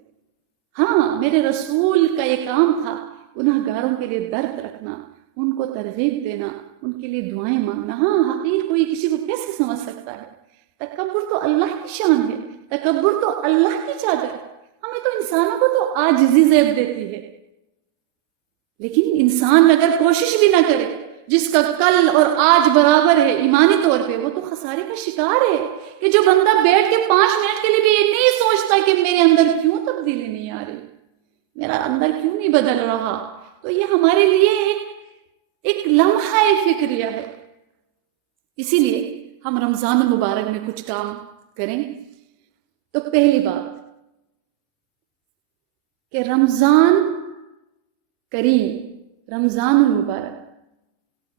ہاں، میرے رسول کا یہ کام تھا گناہگاروں کے لیے درد رکھنا، ان کو ترغیب دینا، ان کے لیے دعائیں مانگنا. ہاں، حقیق کوئی کسی کو کیسے سمجھ سکتا ہے؟ تکبر تو اللہ کی شان ہے، تکبر تو اللہ کی چادر ہے. ہمیں تو انسانوں کو تو عاجزی زیب دیتی ہے، لیکن انسان اگر کوشش بھی نہ کرے، جس کا کل اور آج برابر ہے ایمانی طور پہ، وہ تو خسارے کا شکار ہے. کہ جو بندہ بیٹھ کے 5 منٹ کے لیے بھی یہ نہیں سوچتا کہ میرے اندر کیوں تبدیلی نہیں آ رہی، میرا اندر کیوں نہیں بدل رہا، تو یہ ہمارے لیے ایک لمحہ فکریہ ہے. اسی لیے ہم رمضان المبارک میں کچھ کام کریں. تو پہلی بات کہ رمضان کریم، رمضان المبارک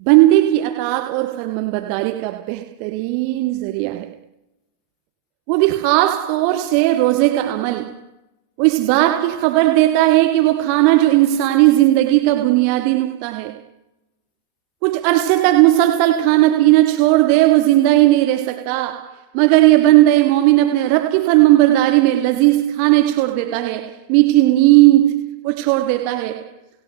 بندے کی اطاعت اور فرمانبرداری کا بہترین ذریعہ ہے. وہ بھی خاص طور سے روزے کا عمل. وہ اس بات کی خبر دیتا ہے کہ وہ کھانا جو انسانی زندگی کا بنیادی نقطہ ہے، کچھ عرصے تک مسلسل کھانا پینا چھوڑ دے وہ زندہ ہی نہیں رہ سکتا، مگر یہ بندہ مومن اپنے رب کی فرمانبرداری میں لذیذ کھانے چھوڑ دیتا ہے، میٹھی نیند وہ چھوڑ دیتا ہے،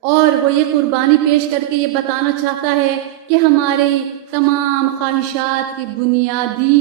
اور وہ یہ قربانی پیش کر کے یہ بتانا چاہتا ہے کہ ہماری تمام خواہشات کی بنیادی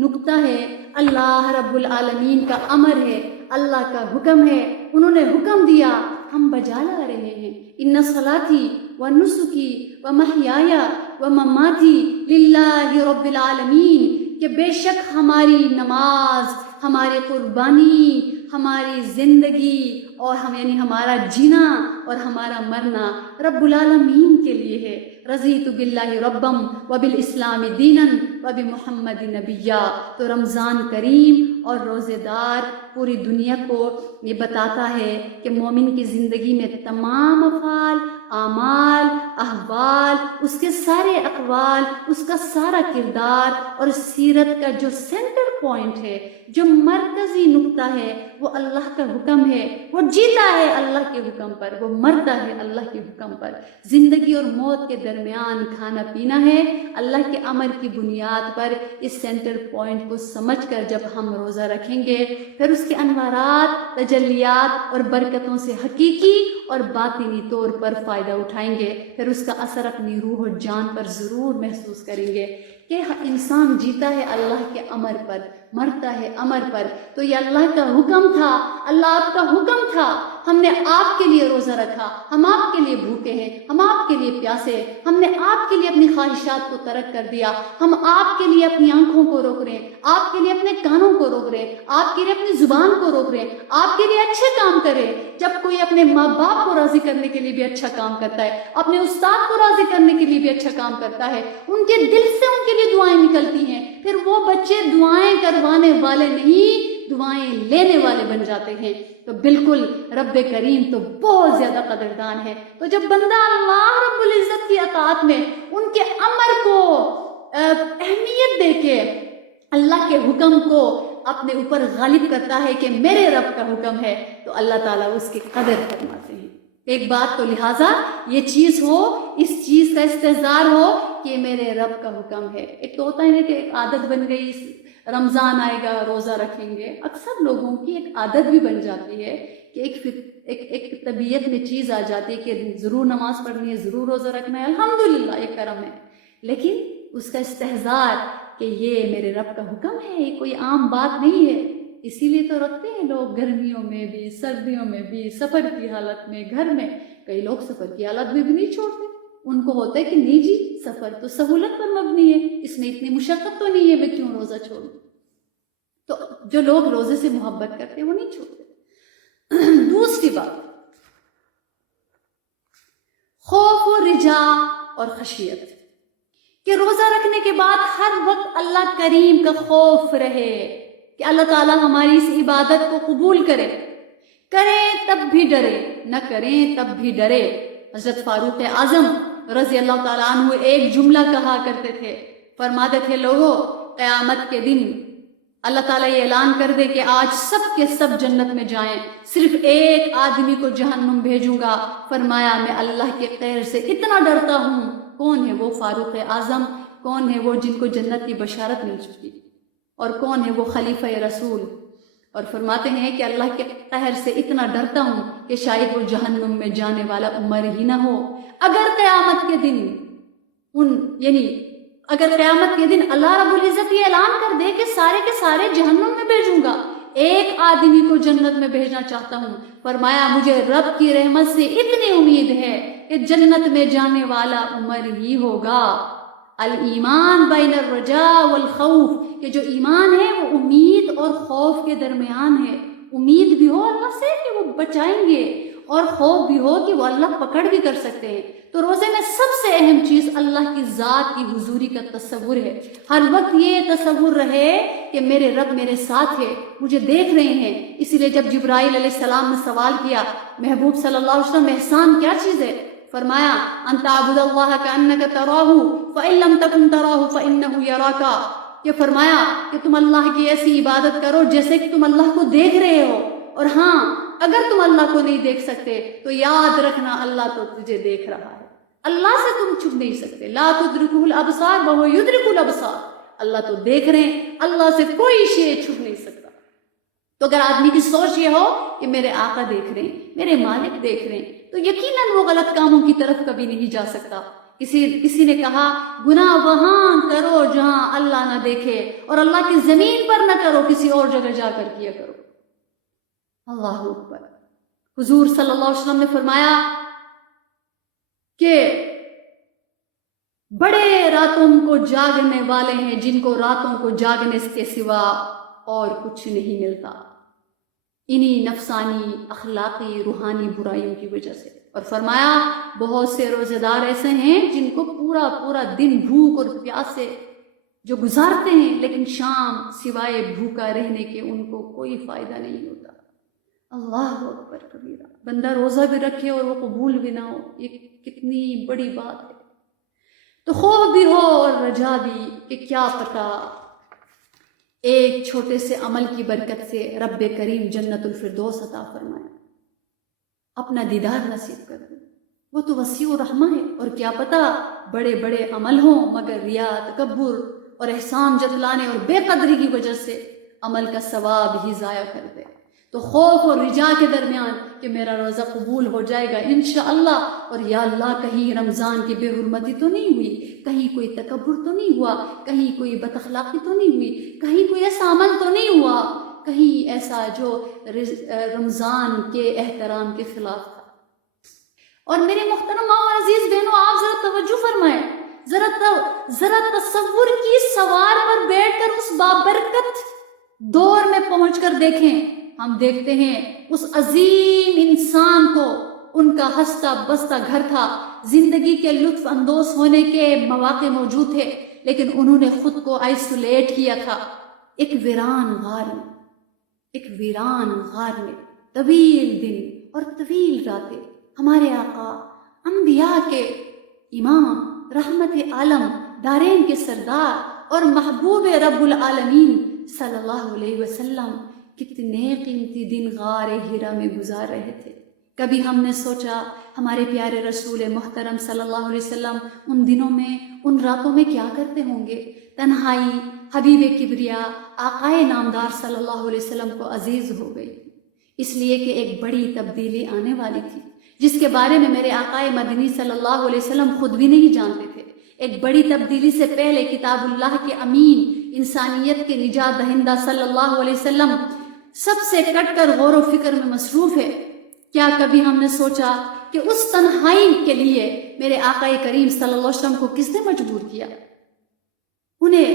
نقطہ ہے اللہ رب العالمین کا امر ہے، اللہ کا حکم ہے، انہوں نے حکم دیا، ہم بجا لا رہے ہیں. ان صلاتی و نسکی و محیایا و مماتی للہ رب العالمین، کہ بے شک ہماری نماز، ہماری قربانی، ہماری زندگی اور یعنی ہمارا جینا اور ہمارا مرنا رب العالمین کے لیے ہے. رضیت باللہ ربم و بالاسلام دینا و بمحمد نبیہ. تو رمضان کریم اور روزے دار پوری دنیا کو یہ بتاتا ہے کہ مومن کی زندگی میں تمام افعال، اعمال، احوال، اس کے سارے اقوال، اس کا سارا کردار اور سیرت کا جو سینٹر پوائنٹ ہے، جو مرکزی نقطہ ہے، وہ اللہ کا حکم ہے. وہ جیتا ہے اللہ کے حکم پر، وہ مرتا ہے اللہ کے حکم پر. زندگی اور موت کے درمیان کھانا پینا ہے اللہ کے امر کی بنیاد پر. اس سینٹر پوائنٹ کو سمجھ کر جب ہم روزہ رکھیں گے، پھر اس کے انوارات، تجلیات اور برکتوں سے حقیقی اور باطنی طور پر فائدہ اٹھائیں گے، پھر اس کا اثر اپنی روح و جان پر ضرور محسوس کریں گے کہ انسان جیتا ہے اللہ کے امر پر، مرتا ہے امر پر. تو یہ اللہ کا حکم تھا، اللہ آپ کا حکم تھا. ہم نے آپ کے لیے روزہ رکھا، ہم آپ کے لیے بھوکے ہیں، ہم آپ کے لیے پیاسے ہیں، ہم نے آپ کے لیے اپنی خواہشات کو ترک کر دیا، ہم آپ کے لیے اپنی آنکھوں کو روک رہے ہیں، آپ کے لیے اپنے کانوں کو روک رہے ہیں، آپ کے لیے اپنی زبان کو روک رہے ہیں، آپ کے لیے اچھے کام کریں. جب کوئی اپنے ماں باپ کو راضی کرنے کے لیے بھی اچھا کام کرتا ہے، اپنے استاد کو راضی کرنے کے لیے بھی اچھا کام کرتا ہے، ان کے دل سے ان کے لیے دعائیں نکلتی ہیں، پھر وہ بچے دعائیں کروانے والے نہیں، دعائیں لینے والے بن جاتے ہیں. تو بالکل رب کریم تو بہت زیادہ قدردان ہے. تو جب بندہ اللہ رب العزت کی اطاعت میں ان کے امر کو اہمیت دے کے اللہ کے حکم کو اپنے اوپر غالب کرتا ہے کہ میرے رب کا حکم ہے، تو اللہ تعالیٰ اس کی قدر فرماتے ہیں. ایک بات تو لہٰذا یہ چیز ہو، اس چیز کا استحضار ہو کہ میرے رب کا حکم ہے. ایک تو ہوتا ہے نا کہ ایک عادت بن گئی، رمضان آئے گا روزہ رکھیں گے. اکثر لوگوں کی ایک عادت بھی بن جاتی ہے کہ ایک طبیعت میں چیز آ جاتی ہے کہ ضرور نماز پڑھنی ہے، ضرور روزہ رکھنا ہے. الحمدللہ یہ کرم ہے، لیکن اس کا استحضار کہ یہ میرے رب کا حکم ہے، یہ کوئی عام بات نہیں ہے. اسی لیے تو رکھتے ہیں لوگ گرمیوں میں بھی، سردیوں میں بھی، سفر کی حالت میں، گھر میں. کئی لوگ سفر کی حالت میں بھی نہیں چھوڑتے، ان کو ہوتا ہے کہ نہیں جی سفر تو سہولت پر مبنی ہے، اس میں اتنی مشقت تو نہیں ہے، میں کیوں روزہ چھوڑوں. تو جو لوگ روزے سے محبت کرتے ہیں وہ نہیں چھوڑتے. دوسری بات، خوف و رجا اور خشیت، کہ روزہ رکھنے کے بعد ہر وقت اللہ کریم کا خوف رہے کہ اللہ تعالیٰ ہماری اس عبادت کو قبول کرے، کریں تب بھی ڈرے، نہ کریں تب بھی ڈرے. حضرت فاروق اعظم رضی اللہ تعالیٰ عنہ ایک جملہ کہا کرتے تھے، فرماتے تھے لوگوں قیامت کے دن اللہ تعالیٰ یہ اعلان کر دے کہ آج سب کے سب جنت میں جائیں، صرف ایک آدمی کو جہنم بھیجوں گا. فرمایا میں اللہ کے قہر سے اتنا ڈرتا ہوں. کون ہے وہ فاروق اعظم؟ کون ہے وہ جن کو جنت کی بشارت مل چکی؟ اور کون ہے وہ خلیفہ رسول؟ اور فرماتے ہیں کہ اللہ کے قہر سے اتنا ڈرتا ہوں کہ شاید وہ جہنم میں جانے والا عمر ہی نہ ہو. اگر قیامت کے دن اللہ رب العزت یہ اعلان کر دے کہ سارے کے سارے جہنم میں بھیجوں گا، ایک آدمی کو جنت میں بھیجنا چاہتا ہوں. فرمایا مجھے رب کی رحمت سے اتنی امید ہے کہ جنت میں جانے والا عمر ہی ہوگا. الایمان بین الرجاء والخوف، کہ جو ایمان ہے وہ امید اور خوف کے درمیان ہے. امید بھی ہو اللہ سے کہ وہ بچائیں گے، اور خوف بھی ہو کہ وہ اللہ پکڑ بھی کر سکتے ہیں. تو روزے میں سب سے اہم چیز اللہ کی ذات کی حضوری کا تصور ہے. ہر وقت یہ تصور رہے کہ میرے رب میرے ساتھ ہے، مجھے دیکھ رہے ہیں. اسی لیے جب جبرائیل علیہ السلام نے سوال کیا محبوب صلی اللہ علیہ وسلم احسان کیا چیز ہے، فرمایا ان تعبد اللہ کأنک تراہ فإن لم تکن تراہ فإنہ یراک. کہ فرمایا کہ تم اللہ کی ایسی عبادت کرو جیسے کہ تم اللہ کو دیکھ رہے ہو، اور ہاں اگر تم اللہ کو نہیں دیکھ سکتے تو یاد رکھنا اللہ تو تجھے دیکھ رہا ہے. اللہ سے تم چھپ نہیں سکتے. لا تدرکہ الابصار وہو یدرک الابصار. اللہ تو دیکھ رہے ہیں، اللہ سے کوئی شے چھپ نہیں سکتا. تو اگر آدمی کی سوچ یہ ہو کہ میرے آقا دیکھ رہے ہیں، میرے مالک دیکھ رہے ہیں، تو یقیناً وہ غلط کاموں کی طرف کبھی نہیں جا سکتا. کسی نے کہا گناہ وہاں کرو جہاں اللہ نہ دیکھے، اور اللہ کی زمین پر نہ کرو، کسی اور جگہ جا کر کیا کرو. اللہ اکبر. حضور صلی اللہ علیہ وسلم نے فرمایا کہ بڑے راتوں کو جاگنے والے ہیں جن کو راتوں کو جاگنے کے سوا اور کچھ نہیں ملتا، انہی نفسانی اخلاقی روحانی برائیوں کی وجہ سے. اور فرمایا بہت سے روزے دار ایسے ہیں جن کو پورا پورا دن بھوک اور پیاس سے جو گزارتے ہیں، لیکن شام سوائے بھوکا رہنے کے ان کو کوئی فائدہ نہیں ہوتا. اللہ اکبر کبیرہ. بندہ روزہ بھی رکھے اور وہ قبول بھی نہ ہو، یہ کتنی بڑی بات ہے. تو خوف بھی ہو اور رجا بھی کہ کیا پتہ ایک چھوٹے سے عمل کی برکت سے رب کریم جنت الفردوس عطا فرمائے، اپنا دیدار نصیب کر دے. وہ تو وسیع و رحمہ ہے. اور کیا پتہ بڑے بڑے عمل ہوں مگر ریا، تکبر اور احسان جتلانے اور بے قدری کی وجہ سے عمل کا ثواب ہی ضائع کر دے. تو خوف اور رجا کے درمیان کہ میرا روزہ قبول ہو جائے گا انشاءاللہ، اور یا اللہ کہیں رمضان کی بے حرمتی تو نہیں ہوئی، کہیں کوئی تکبر تو نہیں ہوا، کہیں کوئی بد اخلاقی تو نہیں ہوئی، کہیں کوئی ایسا عمل تو نہیں ہوا، کہیں ایسا جو رمضان کے احترام کے خلاف تھا۔ اور میرے محترم اور عزیز بہنوں، آپ ذرا توجہ فرمائیں، ذرا تصور کی سوار پر بیٹھ کر اس بابرکت دور میں پہنچ کر دیکھیں۔ ہم دیکھتے ہیں اس عظیم انسان کو، ان کا ہنستا بستا گھر تھا، زندگی کے لطف اندوز ہونے کے مواقع موجود تھے، لیکن انہوں نے خود کو آئسولیٹ کیا تھا ایک ویران غار میں، طویل دن اور طویل راتیں۔ ہمارے آقا انبیاء کے امام، رحمت عالم، دارین کے سردار اور محبوب رب العالمین صلی اللہ علیہ وسلم کتنے قیمتی دن غار ہرا میں گزار رہے تھے۔ کبھی ہم نے سوچا ہمارے پیارے رسول محترم صلی اللہ علیہ وسلم ان دنوں میں، ان راتوں میں کیا کرتے ہوں گے؟ تنہائی حبیب کبریا آقائے نامدار صلی اللہ علیہ وسلم کو عزیز ہو گئی، اس لیے کہ ایک بڑی تبدیلی آنے والی تھی، جس کے بارے میں میرے آقائے مدنی صلی اللہ علیہ وسلم خود بھی نہیں جانتے تھے۔ ایک بڑی تبدیلی سے پہلے کتاب اللہ کے امین، انسانیت کے نجات دہندہ صلی اللہ علیہ وسلم سب سے کٹ کر غور و فکر میں مصروف ہے۔ کیا کبھی ہم نے سوچا کہ اس تنہائی کے لیے میرے آقائے کریم صلی اللہ علیہ وسلم کو کس نے مجبور کیا؟ انہیں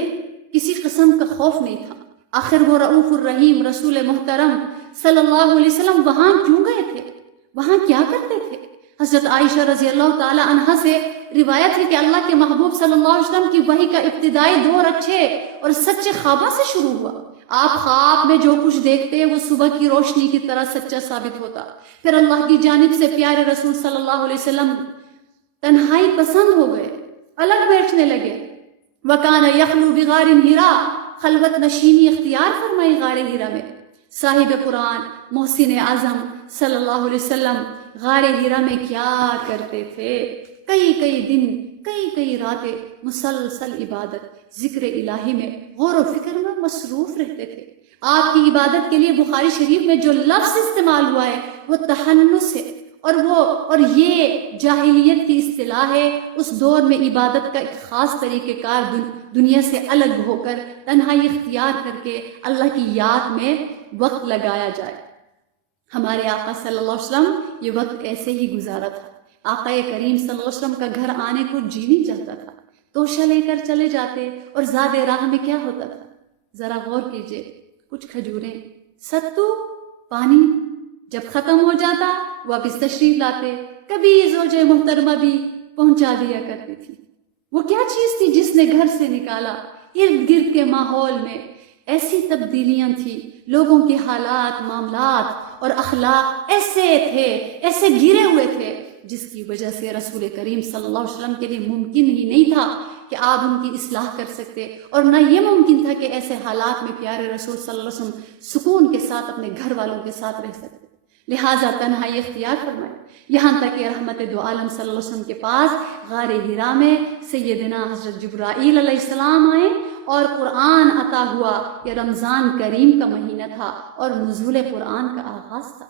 کسی قسم کا خوف نہیں تھا، آخر وہ رؤوف الرحیم رسول محترم صلی اللہ علیہ وسلم وہاں کیوں گئے تھے؟ وہاں کیا کرتے تھے؟ حضرت عائشہ رضی اللہ تعالی عنہا سے روایت ہے کہ اللہ کے محبوب صلی اللہ علیہ وسلم کی وحی کا ابتدائی دور اچھے اور سچے خوابوں سے شروع ہوا۔ آپ خواب میں جو کچھ دیکھتے وہ صبح کی روشنی کی طرح سچا ثابت ہوتا۔ پھر اللہ کی جانب سے پیارے رسول صلی اللہ علیہ وسلم تنہائی پسند ہو گئے، الگ بیٹھنے لگے۔ وَكَانَ يَخْلُو بِغَارٍ ہِرَا، خلوت نشینی اختیار فرمائی غار ہیرا میں۔ صاحب قرآن محسن اعظم صلی اللہ علیہ وسلم غار ہیرا میں کیا کرتے تھے؟ کئی دن، کئی راتیں مسلسل عبادت، ذکر الہی میں، غور و فکر میں مصروف رہتے تھے۔ آپ کی عبادت کے لیے بخاری شریف میں جو لفظ استعمال ہوا ہے وہ تحنس ہے، اور یہ جاہلیت کی اصطلاح ہے۔ اس دور میں عبادت کا ایک خاص طریقہ کار دنیا سے الگ ہو کر تنہائی اختیار کر کے اللہ کی یاد میں وقت لگایا جائے۔ ہمارے آقا صلی اللہ علیہ وسلم یہ وقت ایسے ہی گزارا تھا۔ آقا کریم صلی اللہ علیہ وسلم کا گھر آنے کو جی نہیں چاہتا تھا، توشہ لے کر چلے جاتے، اور زاد راہ میں کیا ہوتا تھا؟ ذرا غور کیجئے، کچھ کھجوریں، ستو، پانی، جب ختم ہو جاتا واپس تشریف لاتے۔ کبھی زوجہ محترمہ بھی پہنچا دیا کرتی تھی۔ وہ کیا چیز تھی جس نے گھر سے نکالا؟ ارد گرد کے ماحول میں ایسی تبدیلیاں تھیں، لوگوں کے حالات، معاملات اور اخلاق ایسے تھے، ایسے گرے ہوئے تھے، جس کی وجہ سے رسول کریم صلی اللہ علیہ وسلم کے لیے ممکن ہی نہیں تھا کہ آپ ان کی اصلاح کر سکتے، اور نہ یہ ممکن تھا کہ ایسے حالات میں پیارے رسول صلی اللہ علیہ وسلم سکون کے ساتھ اپنے گھر والوں کے ساتھ رہ سکتے۔ لہٰذا تنہائی اختیار فرمائے، یہاں تک کہ رحمت دو عالم صلی اللہ علیہ وسلم کے پاس غار ہرا میں سیدنا حضرت جبرائیل علیہ السلام آئے اور قرآن عطا ہوا۔ یہ رمضان کریم کا مہینہ تھا اور نزول قرآن کا آغاز تھا۔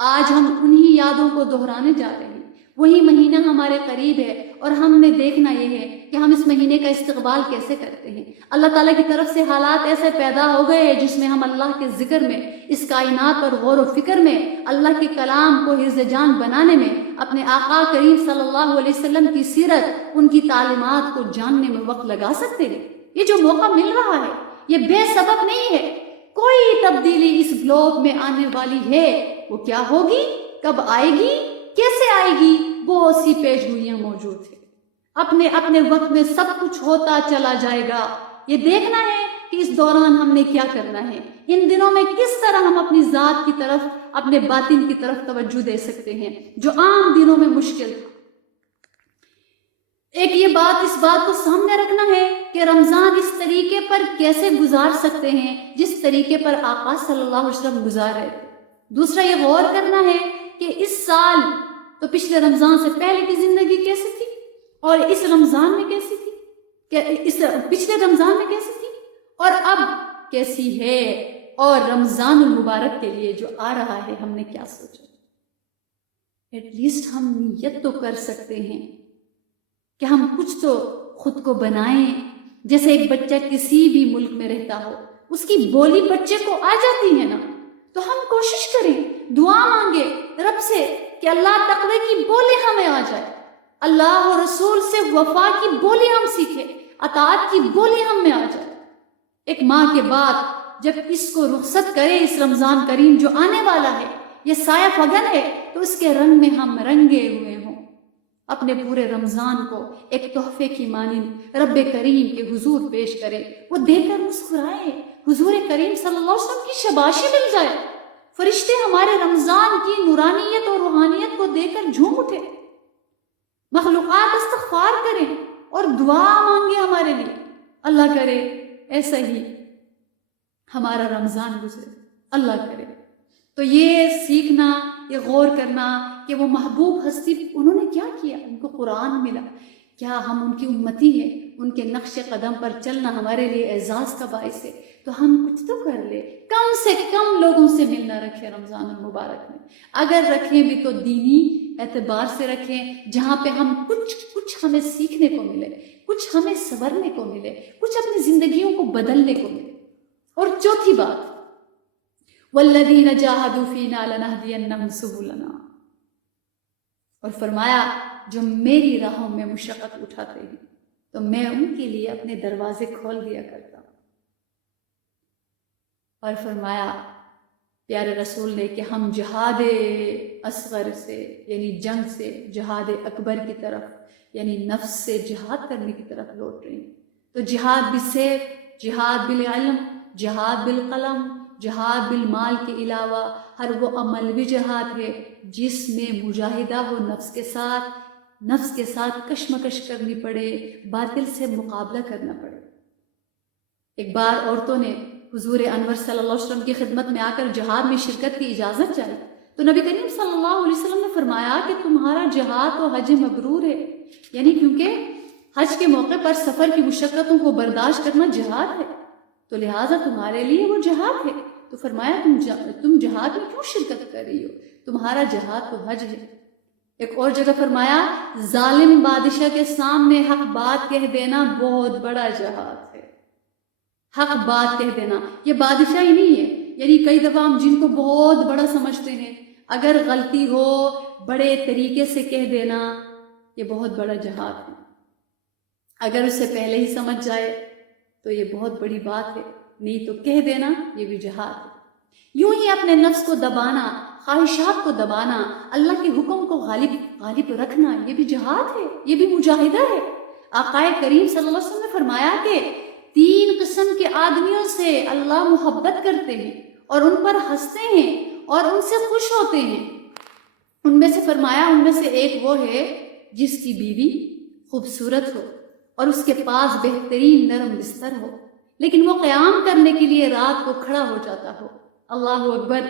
آج ہم انہی یادوں کو دہرانے جا رہے ہیں۔ وہی مہینہ ہمارے قریب ہے، اور ہم نے دیکھنا یہ ہے کہ ہم اس مہینے کا استقبال کیسے کرتے ہیں۔ اللہ تعالیٰ کی طرف سے حالات ایسے پیدا ہو گئے جس میں ہم اللہ کے ذکر میں، اس کائنات پر غور و فکر میں، اللہ کے کلام کو حفظ جان بنانے میں، اپنے آقا کریم صلی اللہ علیہ وسلم کی سیرت، ان کی تعلیمات کو جاننے میں وقت لگا سکتے ہیں۔ یہ جو موقع مل رہا ہے یہ بے سبب نہیں ہے۔ کوئی تبدیلی اس گلوب میں آنے والی ہے، وہ کیا ہوگی، کب آئے گی، کیسے آئے گی، بہت سی پیشگوئیاں موجود ہیں۔ اپنے اپنے وقت میں سب کچھ ہوتا چلا جائے گا۔ یہ دیکھنا ہے کہ اس دوران ہم نے کیا کرنا ہے، ان دنوں میں کس طرح ہم اپنی ذات کی طرف، اپنے باطن کی طرف توجہ دے سکتے ہیں، جو عام دنوں میں مشکل تھا۔ ایک یہ بات، اس بات کو سامنے رکھنا ہے کہ رمضان اس طریقے پر کیسے گزار سکتے ہیں جس طریقے پر آقا صلی اللہ علیہ وسلم گزار رہے تھے۔ دوسرا یہ غور کرنا ہے کہ اس سال تو پچھلے رمضان سے پہلے کی زندگی کیسی تھی اور اس رمضان میں کیسی تھی، کہ اس پچھلے رمضان میں کیسی تھی اور اب کیسی ہے، اور رمضان المبارک کے لیے جو آ رہا ہے ہم نے کیا سوچا۔ ایٹ لیسٹ ہم نیت تو کر سکتے ہیں کہ ہم کچھ تو خود کو بنائیں. جیسے ایک بچہ کسی بھی ملک میں رہتا ہو، اس کی بولی بچے کو آ جاتی ہے نا، تو ہم کوشش کریں، دعا مانگے رب سے کہ اللہ تقوی کی بولی ہمیں آ جائے، اللہ اور رسول سے وفا کی بولی ہم سیکھیں، اطاعت کی بولی ہم میں آ جائے. ایک ماہ کے بعد جب اس کو رخصت کرے، اس رمضان کریم جو آنے والا ہے، یہ سایہ فگن ہے، تو اس کے رنگ میں ہم رنگے ہوئے ہوں. اپنے پورے رمضان کو ایک تحفے کی مانند رب کریم کے حضور پیش کرے، وہ دے کر مسکرائے، حضور کریم صلی اللہ علیہ وسلم کی شاباشی مل جائے، فرشتے ہمارے رمضان کی نورانیت اور روحانیت کو دے کر جھوم اٹھے، مخلوقات استغفار کریں اور دعا مانگے ہمارے لیے. اللہ کرے ایسا ہی ہمارا رمضان گزرے، اللہ کرے. تو یہ سیکھنا، یہ غور کرنا کہ وہ محبوب ہستی انہوں نے کیا کیا، ان کو قرآن ملا، کیا ہم ان کی امتی ہیں، ان کے نقش قدم پر چلنا ہمارے لیے اعزاز کا باعث ہے. تو ہم کچھ تو کر لیں، کم سے کم لوگوں سے ملنا رکھیں رمضان المبارک میں. اگر رکھیں بھی تو دینی اعتبار سے رکھیں، جہاں پہ ہم کچھ ہمیں سیکھنے کو ملے، کچھ ہمیں سنورنے کو ملے، کچھ اپنی زندگیوں کو بدلنے کو ملے. اور چوتھی بات، والذین جاہدوا فینا لنہدینہم سبلنا، اور فرمایا جو میری راہوں میں مشقت اٹھاتے ہیں تو میں ان کے لیے اپنے دروازے کھول دیا کرتا ہوں. اور فرمایا پیارے رسول نے کہ ہم جہاد اصغر سے یعنی جنگ سے جہاد اکبر کی طرف یعنی نفس سے جہاد کرنے کی طرف لوٹ رہے ہیں. تو جہاد بالسیف، جہاد بالعلم، جہاد بالقلم، جہاد بالمال کے علاوہ ہر وہ عملوی جہاد ہے جس میں مجاہدہ ہو نفس کے ساتھ کشمکش کرنی پڑے، باطل سے مقابلہ کرنا پڑے. ایک بار عورتوں نے حضور انور صلی اللہ علیہ وسلم کی خدمت میں آ کر جہاد میں شرکت کی اجازت چاہی، تو نبی کریم صلی اللہ علیہ وسلم نے فرمایا کہ تمہارا جہاد تو حج مبرور ہے، یعنی کیونکہ حج کے موقع پر سفر کی مشقتوں کو برداشت کرنا جہاد ہے، تو لہٰذا تمہارے لیے وہ جہاد ہے. تو فرمایا تم جہاد میں کیوں شرکت کر رہی ہو، تمہارا جہاد تو حج ہے. ایک اور جگہ فرمایا ظالم بادشاہ کے سامنے حق بات کہہ دینا بہت بڑا جہاد ہے. حق بات کہہ دینا یہ بادشاہ ہی نہیں ہے، یعنی کئی دفعہ ہم جن کو بہت بڑا سمجھتے ہیں، اگر غلطی ہو بڑے طریقے سے کہہ دینا یہ بہت بڑا جہاد ہے. اگر اسے پہلے ہی سمجھ جائے تو یہ بہت بڑی بات ہے، نہیں تو کہہ دینا یہ بھی جہاد ہے. یوں ہی اپنے نفس کو دبانا، خواہشات کو دبانا، اللہ کے حکم کو غالب رکھنا یہ بھی جہاد ہے، یہ بھی مجاہدہ ہے. آقا کریم صلی اللہ علیہ وسلم نے فرمایا کہ 3 قسم کے آدمیوں سے اللہ محبت کرتے ہیں اور ان پر ہنستے ہیں اور ان سے خوش ہوتے ہیں. ان میں سے فرمایا ان میں سے ایک وہ ہے جس کی بیوی خوبصورت ہو اور اس کے پاس بہترین نرم بستر ہو، لیکن وہ قیام کرنے کے لیے رات کو کھڑا ہو جاتا ہو. اللہ اکبر.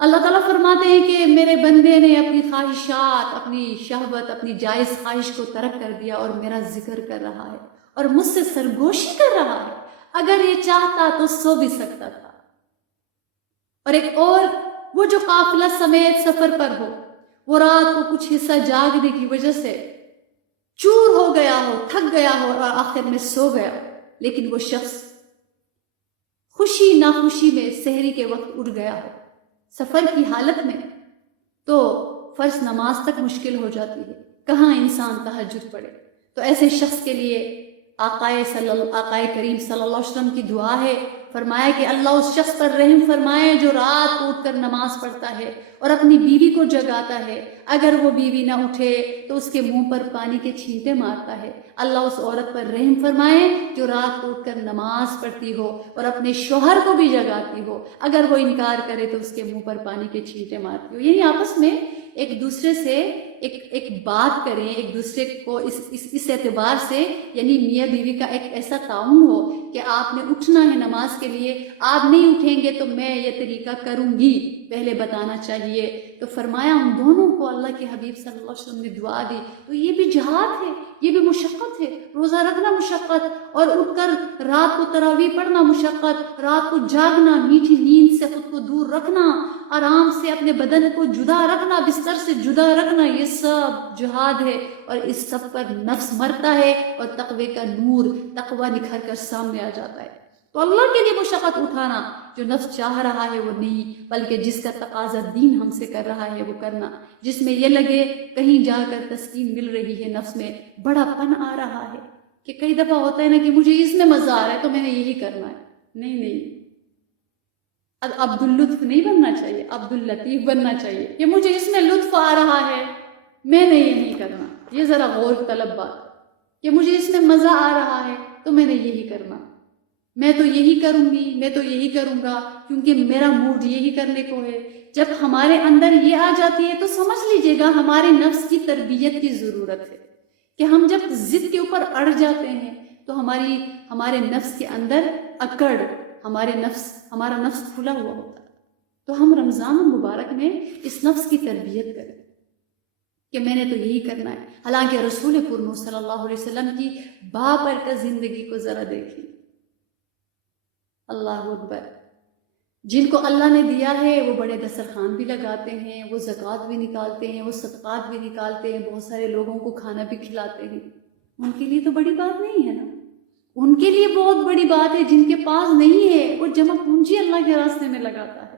اللہ تعالیٰ فرماتے ہیں کہ میرے بندے نے اپنی خواہشات، اپنی شہوت، اپنی جائز خواہش کو ترک کر دیا اور میرا ذکر کر رہا ہے اور مجھ سے سرگوشی کر رہا ہے. اگر یہ چاہتا تو سو بھی سکتا تھا. اور ایک اور وہ جو قافلہ سمیت سفر پر ہو، وہ رات کو کچھ حصہ جاگنے کی وجہ سے چور ہو گیا ہو، تھک گیا ہو اور آخر میں سو گیا ہو، لیکن وہ شخص خوشی ناخوشی میں سحری کے وقت اٹھ گیا ہو سفر کی حالت میں، تو فرض نماز تک مشکل ہو جاتی ہے، کہاں انسان تہجد پڑھے. تو ایسے شخص کے لیے آقا کریم صلی اللہ علیہ وسلم کی دعا ہے، فرمایا کہ اللہ اس شخص پر رحم فرمائے جو رات کو اٹھ کر نماز پڑھتا ہے اور اپنی بیوی کو جگاتا ہے. اگر وہ بیوی نہ اٹھے تو اس کے منہ پر پانی کے چھینٹے مارتا ہے. اللہ اس عورت پر رحم فرمائے جو رات کو اٹھ کر نماز پڑھتی ہو اور اپنے شوہر کو بھی جگاتی ہو، اگر وہ انکار کرے تو اس کے منہ پر پانی کے چھینٹے مارتی ہو. یعنی آپس میں ایک دوسرے سے ایک بات کریں، ایک دوسرے کو اس اعتبار سے، یعنی میاں بیوی کا ایک ایسا تعاون ہو کہ آپ نے اٹھنا ہے نماز کے لیے، آپ نہیں اٹھیں گے تو میں یہ طریقہ کروں گی، پہلے بتانا چاہیے. تو فرمایا ان دونوں کو اللہ کے حبیب صلی اللہ علیہ وسلم نے دعا دی. تو یہ بھی جہاد ہے، یہ بھی مشقت ہے، روزہ رکھنا مشقت، اور اٹھ کر رات کو تراویح پڑھنا مشقت، رات کو جاگنا، میٹھی نیند سے خود کو دور رکھنا، آرام سے اپنے بدن کو جدا رکھنا، بستر سے جدا رکھنا، یہ سب جہاد ہے، اور اس سب پر نفس مرتا ہے اور تقوی کا نور، تقوی نکھر کر سامنے آ جاتا ہے۔ تو اللہ کے لیے مشقت اٹھانا، جو نفس چاہ رہا ہے وہ نہیں، بلکہ جس کا تقاضا دین ہم سے کر رہا ہے وہ کرنا، جس میں یہ لگے کہیں جا کر تسکین مل رہی ہے، نفس میں بڑا پن آ رہا ہے، کہ کئی دفعہ ہوتا ہے نا کہ مجھے اس میں مزہ آ رہا ہے تو میں نے یہی کرنا ہے۔ نہیں، اب عبد اللطف نہیں بننا چاہیے، عبد اللطیف بننا چاہیے، کہ مجھے اس میں لطف آ رہا ہے، میں نے یہ نہیں کرنا۔ یہ ذرا غور طلب بات، کہ مجھے اس میں مزہ آ رہا ہے تو میں نے یہی کرنا، میں تو یہی کروں گی، میں تو یہی کروں گا، کیونکہ میرا موڈ یہی کرنے کو ہے۔ جب ہمارے اندر یہ آ جاتی ہے تو سمجھ لیجئے گا ہمارے نفس کی تربیت کی ضرورت ہے، کہ ہم جب ضد کے اوپر اڑ جاتے ہیں تو ہمارے نفس کے اندر اکڑ، ہمارا نفس کھلا ہوا ہوتا ہے۔ تو ہم رمضان المبارک میں اس نفس کی تربیت کریں کہ میں نے تو یہی کرنا ہے۔ حالانکہ رسول پرنور صلی اللہ علیہ وسلم کی بابرکت زندگی کو ذرا دیکھیں، اللہ اکبر، جن کو اللہ نے دیا ہے وہ بڑے دسترخوان بھی لگاتے ہیں، وہ زکوٰۃ بھی نکالتے ہیں، وہ صدقات بھی نکالتے ہیں، بہت سارے لوگوں کو کھانا بھی کھلاتے ہیں۔ ان کے لیے تو بڑی بات نہیں ہے نا، ان کے لیے بہت بڑی بات ہے۔ جن کے پاس نہیں ہے وہ جمع پونجی اللہ کے راستے میں لگاتا ہے،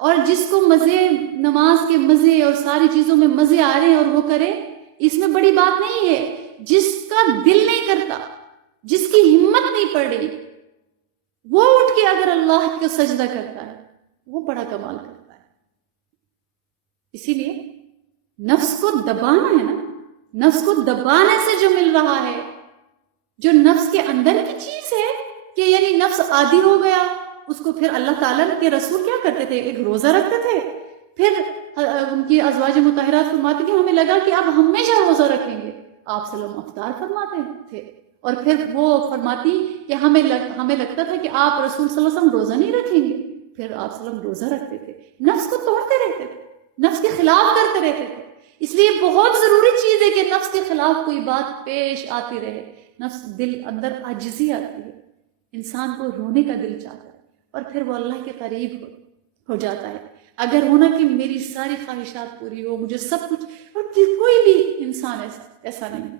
اور جس کو مزے، نماز کے مزے اور ساری چیزوں میں مزے آ رہے ہیں اور وہ کرے، اس میں بڑی بات نہیں ہے۔ جس کا دل نہیں کرتا، جس کی ہمت نہیں پڑ رہی، وہ اٹھ کے اگر اللہ کو سجدہ کرتا ہے وہ بڑا کمال کرتا ہے۔ اسی لیے نفس کو دبانا ہے نا، نفس کو دبانے سے جو مل رہا ہے، جو نفس کے اندر کی چیز ہے، کہ یعنی نفس عادی ہو گیا، اس کو پھر اللہ تعالیٰ کے رسول کیا کرتے تھے؟ ایک روزہ رکھتے تھے، پھر ان کی ازواج مطہرات فرماتی کہ ہمیں لگا کہ اب ہمیشہ روزہ رکھیں گے، آپ صلی اللہ علیہ وسلم افطار فرماتے تھے، اور پھر وہ فرماتی کہ ہمیں لگتا تھا کہ آپ رسول صلی اللہ علیہ وسلم روزہ نہیں رکھیں گے، پھر آپ صلی اللہ علیہ وسلم روزہ رکھتے تھے، نفس کو توڑتے رہتے تھے، نفس کے خلاف کرتے رہتے تھے۔ اس لیے بہت ضروری چیز ہے کہ نفس کے خلاف کوئی بات پیش آتی رہے۔ نفس دل اندر عاجزی آتی ہے، انسان کو رونے کا دل چاہتا ہے، اور پھر وہ اللہ کے قریب ہو جاتا ہے۔ اگر ہونا کہ میری ساری خواہشات پوری ہو، مجھے سب کچھ، اور کوئی بھی انسان ایسا نہیں،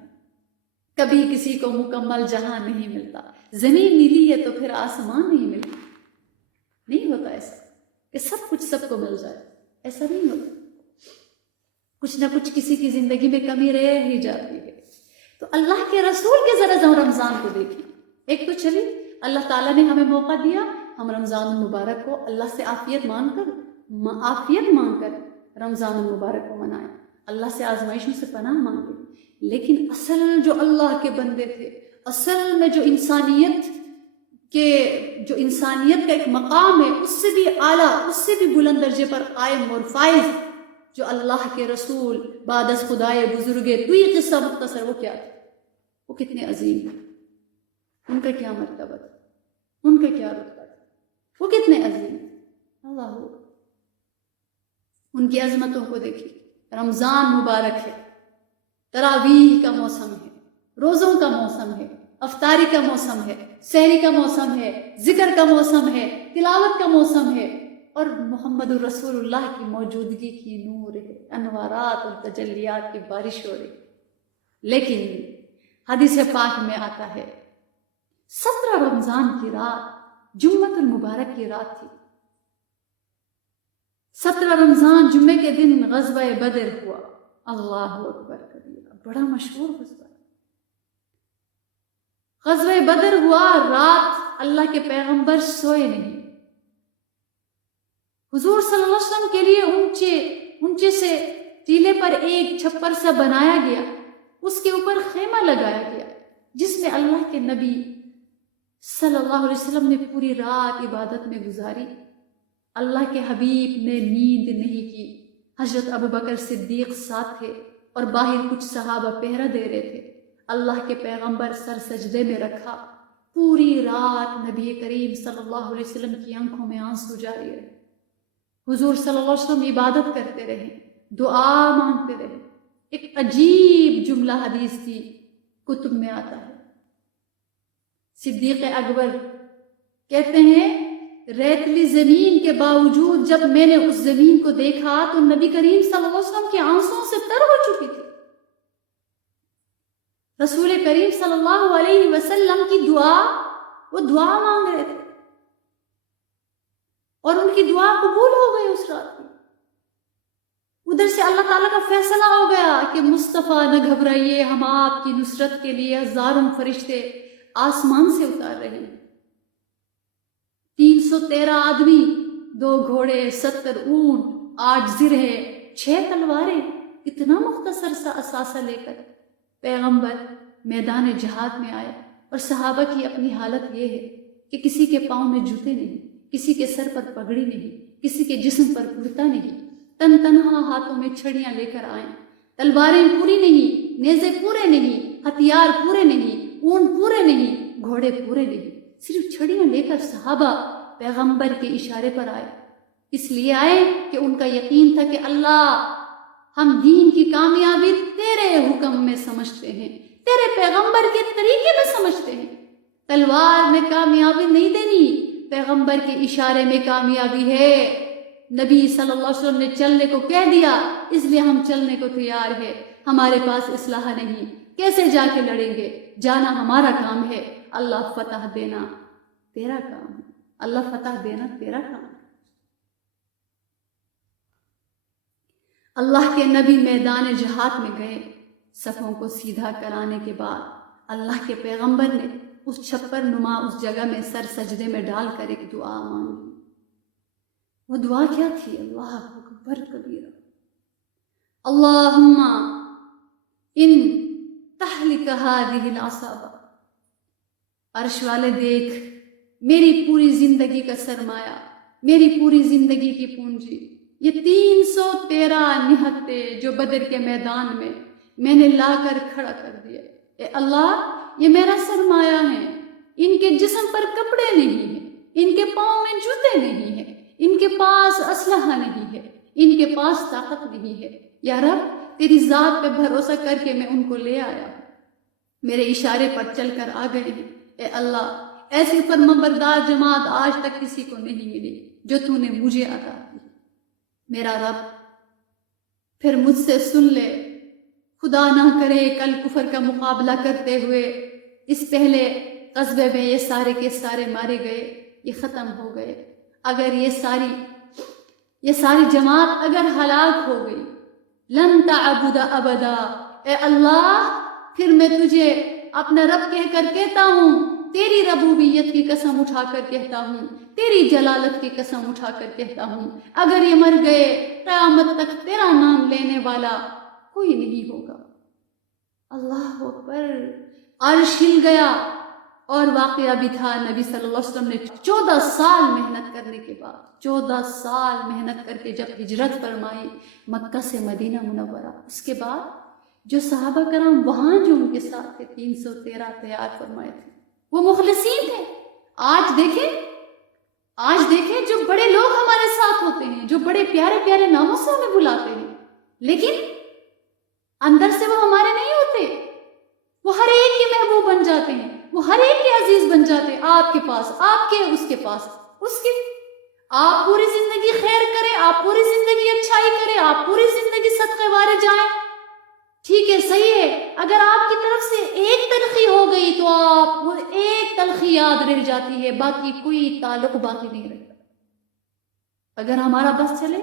کبھی کسی کو مکمل جہاں نہیں ملتا۔ زمین ملی ہے تو پھر آسمان نہیں ملتا، نہیں ہوتا ایسا کہ سب کچھ سب کو مل جائے، ایسا نہیں ہوتا، کچھ نہ کچھ کسی کی زندگی میں کمی رہ ہی جاتی ہے۔ تو اللہ کے رسول کے ذرا رمضان کو دیکھیں۔ ایک تو چلی اللہ تعالیٰ نے ہمیں موقع دیا، ہم رمضان المبارک کو اللہ سے عافیت مانگ کر رمضان المبارک کو منائیں، اللہ سے آزمائشوں سے پناہ مانگیں، لیکن اصل جو اللہ کے بندے تھے، اصل میں جو انسانیت کا ایک مقام ہے، اس سے بھی اعلیٰ، اس سے بھی بلند درجے پر قائم اور فائز، جو اللہ کے رسول بعد از خدائے بزرگے، تو یہ قصہ مختصر، وہ کیا تھا، وہ کتنے عظیم تھے، ان کا کیا مرتبہ تھا، ان کا کیا رتبہ تھا، وہ کتنے عظیم تھے، اللہ، ان کی عظمتوں کو دیکھیں۔ رمضان مبارک ہے، تراویح کا موسم ہے، روزوں کا موسم ہے، افطاری کا موسم ہے، سحری کا موسم ہے، ذکر کا موسم ہے، تلاوت کا موسم ہے، اور محمد الرسول اللہ کی موجودگی کی نور ہے، انوارات اور تجلیات کی بارش ہو رہی۔ لیکن حدیث پاک میں آتا ہے 17 رمضان کی رات جمعۃ المبارک کی رات تھی، 17 رمضان جمعے کے دن غزوہ بدر ہوا، اللہ اکبر کبیرہ، بڑا مشہور غزوہ بدر ہوا۔ رات اللہ کے پیغمبر سوئے نہیں، حضور صلی اللہ علیہ وسلم کے لیے اونچے سے ٹیلے پر ایک چھپر سا بنایا گیا، اس کے اوپر خیمہ لگایا گیا، جس میں اللہ کے نبی صلی اللہ علیہ وسلم نے پوری رات عبادت میں گزاری۔ اللہ کے حبیب نے نیند نہیں کی، حضرت ابوبکر صدیق ساتھ تھے، اور باہر کچھ صحابہ پہرا دے رہے تھے۔ اللہ کے پیغمبر سر سجدے میں رکھا، پوری رات نبی کریم صلی اللہ علیہ وسلم کی آنکھوں میں آنسو جاری رہے، حضور صلی اللہ علیہ وسلم عبادت کرتے رہے، دعا مانگتے رہے۔ ایک عجیب جملہ حدیث تھی کتب میں آتا ہے۔ صدیق اکبر کہتے ہیں ریتلی زمین کے باوجود جب میں نے اس زمین کو دیکھا تو نبی کریم صلی اللہ علیہ وسلم کے آنسوں سے تر ہو چکی تھی۔ رسول کریم صلی اللہ علیہ وسلم کی دعا، وہ دعا مانگ رہے تھے اور ان کی دعا قبول ہو گئی اس رات میں۔ ادھر سے اللہ تعالیٰ کا فیصلہ ہو گیا کہ مصطفیٰ نہ گھبرائیے، ہم آپ کی نصرت کے لیے ہزاروں فرشتے آسمان سے اتار رہے ہیں۔ 313 آدمی، 2 گھوڑے، 70 اونٹ، 8 زرہ، 6 تلواریں، اتنا مختصر سا اثاثہ لے کر پیغمبر میدان جہاد میں آئے۔ اور صحابہ کی اپنی حالت یہ ہے کہ کسی کے پاؤں میں جوتے نہیں، کسی کے سر پر پگڑی نہیں، کسی کے جسم پر کرتا نہیں، تن تنہا ہاتھوں میں چھڑیاں لے کر آئیں، تلواریں پوری نہیں، نیزے پورے نہیں، ہتھیار پورے نہیں، اونٹ پورے نہیں، گھوڑے پورے نہیں، صرف چھڑیاں لے کر صحابہ پیغمبر کے اشارے پر آئے۔ اس لیے آئے کہ ان کا یقین تھا کہ اللہ، ہم دین کی کامیابی تیرے حکم میں سمجھتے ہیں، تیرے پیغمبر کے طریقے میں سمجھتے ہیں۔ تلوار میں کامیابی نہیں دینی، پیغمبر کے اشارے میں کامیابی ہے۔ نبی صلی اللہ علیہ وسلم نے چلنے کو کہہ دیا، اس لیے ہم چلنے کو تیار ہے۔ ہمارے پاس اسلحہ نہیں، کیسے جا کے لڑیں گے؟ جانا ہمارا کام ہے، اللہ فتح دینا تیرا کام ہے، اللہ فتح دینا تیرا کام ہے۔ اللہ کے نبی میدان جہاد میں گئے، صفوں کو سیدھا کرانے کے بعد اللہ کے پیغمبر نے اس چھپر نما اس جگہ میں سر سجدے میں ڈال کر ایک دعا مانگی۔ وہ دعا کیا تھی؟ اللہ اکبر کبیرہ، اللہم ان تہلک ہذہ العصابہ۔ عرش والے دیکھ، میری پوری زندگی کا سرمایہ، میری پوری زندگی کی پونجی، یہ 313 نہتے جو بدر کے میدان میں نے لا کر کھڑا کر دیا۔ اے اللہ، یہ میرا سرمایہ ہے، ان کے جسم پر کپڑے نہیں ہیں، ان کے پاؤں میں جوتے نہیں ہیں، ان کے پاس اسلحہ نہیں ہے، ان کے پاس طاقت نہیں ہے۔ یا رب، تیری ذات پہ بھروسہ کر کے میں ان کو لے آیا ہوں، میرے اشارے پر چل کر آ گئے ہیں۔ اے اللہ، ایسی فرمانبردار جماعت آج تک کسی کو نہیں ملی جو تو نے مجھے عطا کی۔ میرا رب، پھر مجھ سے سن لے، خدا نہ کرے کل کفر کا مقابلہ کرتے ہوئے اس پہلے غزوے میں یہ سارے کے سارے مارے گئے، یہ ختم ہو گئے۔ اگر یہ ساری جماعت اگر ہلاک ہو گئی، لن تعبد ابدا، اے اللہ، پھر میں تجھے اپنا رب کہہ کر کہتا ہوں، تیری ربوبیت کی قسم اٹھا کر کہتا ہوں، تیری جلالت کی قسم اٹھا کر کہتا ہوں، اگر یہ مر گئے قیامت تک تیرا نام لینے والا کوئی نہیں ہوگا۔ اللہ اکبر، عرش ہل گیا۔ اور واقعہ بھی تھا، نبی صلی اللہ علیہ وسلم نے 14 سال محنت کرنے کے بعد، 14 سال محنت کر کے جب ہجرت فرمائی مکہ سے مدینہ منورہ، اس کے بعد جو صحابہ کرام وہاں جو ان کے ساتھ تھے 313 تیار فرمائے تھے، وہ مخلصین تھے۔ آج دیکھیں جو بڑے لوگ ہمارے ساتھ ہوتے ہیں، جو بڑے پیارے پیارے ناموں سے ہمیں بلاتے ہیں، لیکن اندر سے وہ ہمارے نہیں ہوتے، وہ ہر ایک کے محبوب بن جاتے ہیں، وہ ہر ایک کے عزیز بن جاتے ہیں، آپ کے پاس، آپ کے، اس کے پاس، اس کے۔ آپ پوری زندگی خیر کریں، آپ پوری زندگی اچھائی کریں، آپ پوری زندگی صدقے وارے جائیں، ٹھیک ہے، صحیح ہے۔ اگر آپ کی طرف سے ایک تلخی ہو گئی تو آپ وہ ایک تلخی یاد رہ جاتی ہے، باقی کوئی تعلق باقی نہیں رہتا۔ اگر ہمارا بس چلے،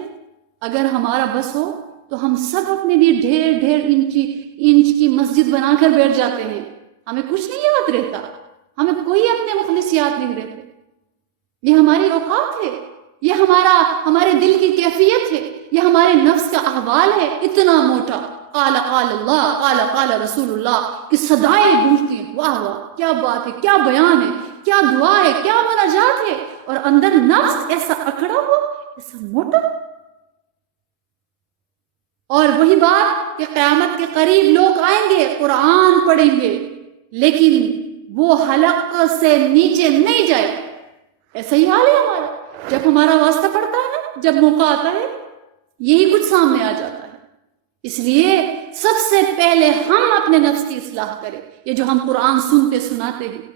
اگر ہمارا بس ہو تو ہم سب اپنے لیے ڈھیر انچ کی مسجد بنا کر بیٹھ جاتے ہیں، ہمیں کچھ نہیں یاد رہتا، ہمیں کوئی اپنے مخلص یاد نہیں رہتے۔ یہ ہماری اوقات ہے، یہ ہمارے دل کی کیفیت ہے، یہ ہمارے نفس کا احوال ہے۔ اتنا موٹا قال اللہ، قال رسول اللہ کی صدائیں گونجتی ہیں، واہ واہ، کیا بات ہے، کیا بیان ہے، کیا دعا ہے، کیا مناجات ہے، اور اندر نفس ایسا اکڑا ہوا، ایسا موٹا۔ اور وہی بات کہ قیامت کے قریب لوگ آئیں گے، قرآن پڑھیں گے، لیکن وہ حلق سے نیچے نہیں جائے۔ ایسا ہی حال ہے ہمارا، جب ہمارا واسطہ پڑتا ہے نا، جب موقع آتا ہے، یہی کچھ سامنے آ جاتا ہے۔ اس لیے سب سے پہلے ہم اپنے نفس کی اصلاح کریں. یہ جو ہم قرآن سنتے سناتے ہیں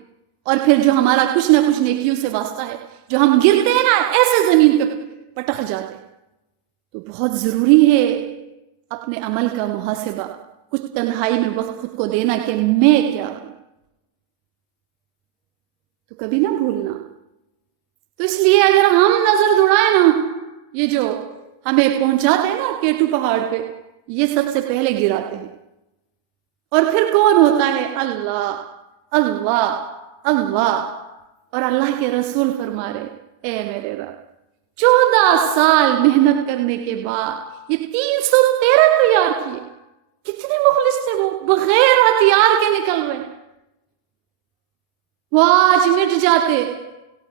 اور پھر جو ہمارا کچھ نہ کچھ نیکیوں سے واسطہ ہے، جو ہم گرتے ہیں نا ایسے زمین پہ پٹک جاتے ہیں، تو بہت ضروری ہے اپنے عمل کا محاسبہ، کچھ تنہائی میں وقت خود کو دینا کہ میں کیا ہوں، تو کبھی نہ بھولنا. تو اس لیے اگر ہم نظر دوڑائیں نا، یہ جو ہمیں پہنچاتے ہیں نا K2 پہاڑ پہ، یہ سب سے پہلے گراتے ہیں. اور پھر کون ہوتا ہے؟ اللہ اللہ اللہ. اور اللہ کے رسول فرما رہے، اے میرے رب، 14 سال محنت کرنے کے بعد یہ 313 تیار کیے. کتنے مخلص تھے وہ، بغیر ہتھیار کے نکل رہے. وہ آج مٹ جاتے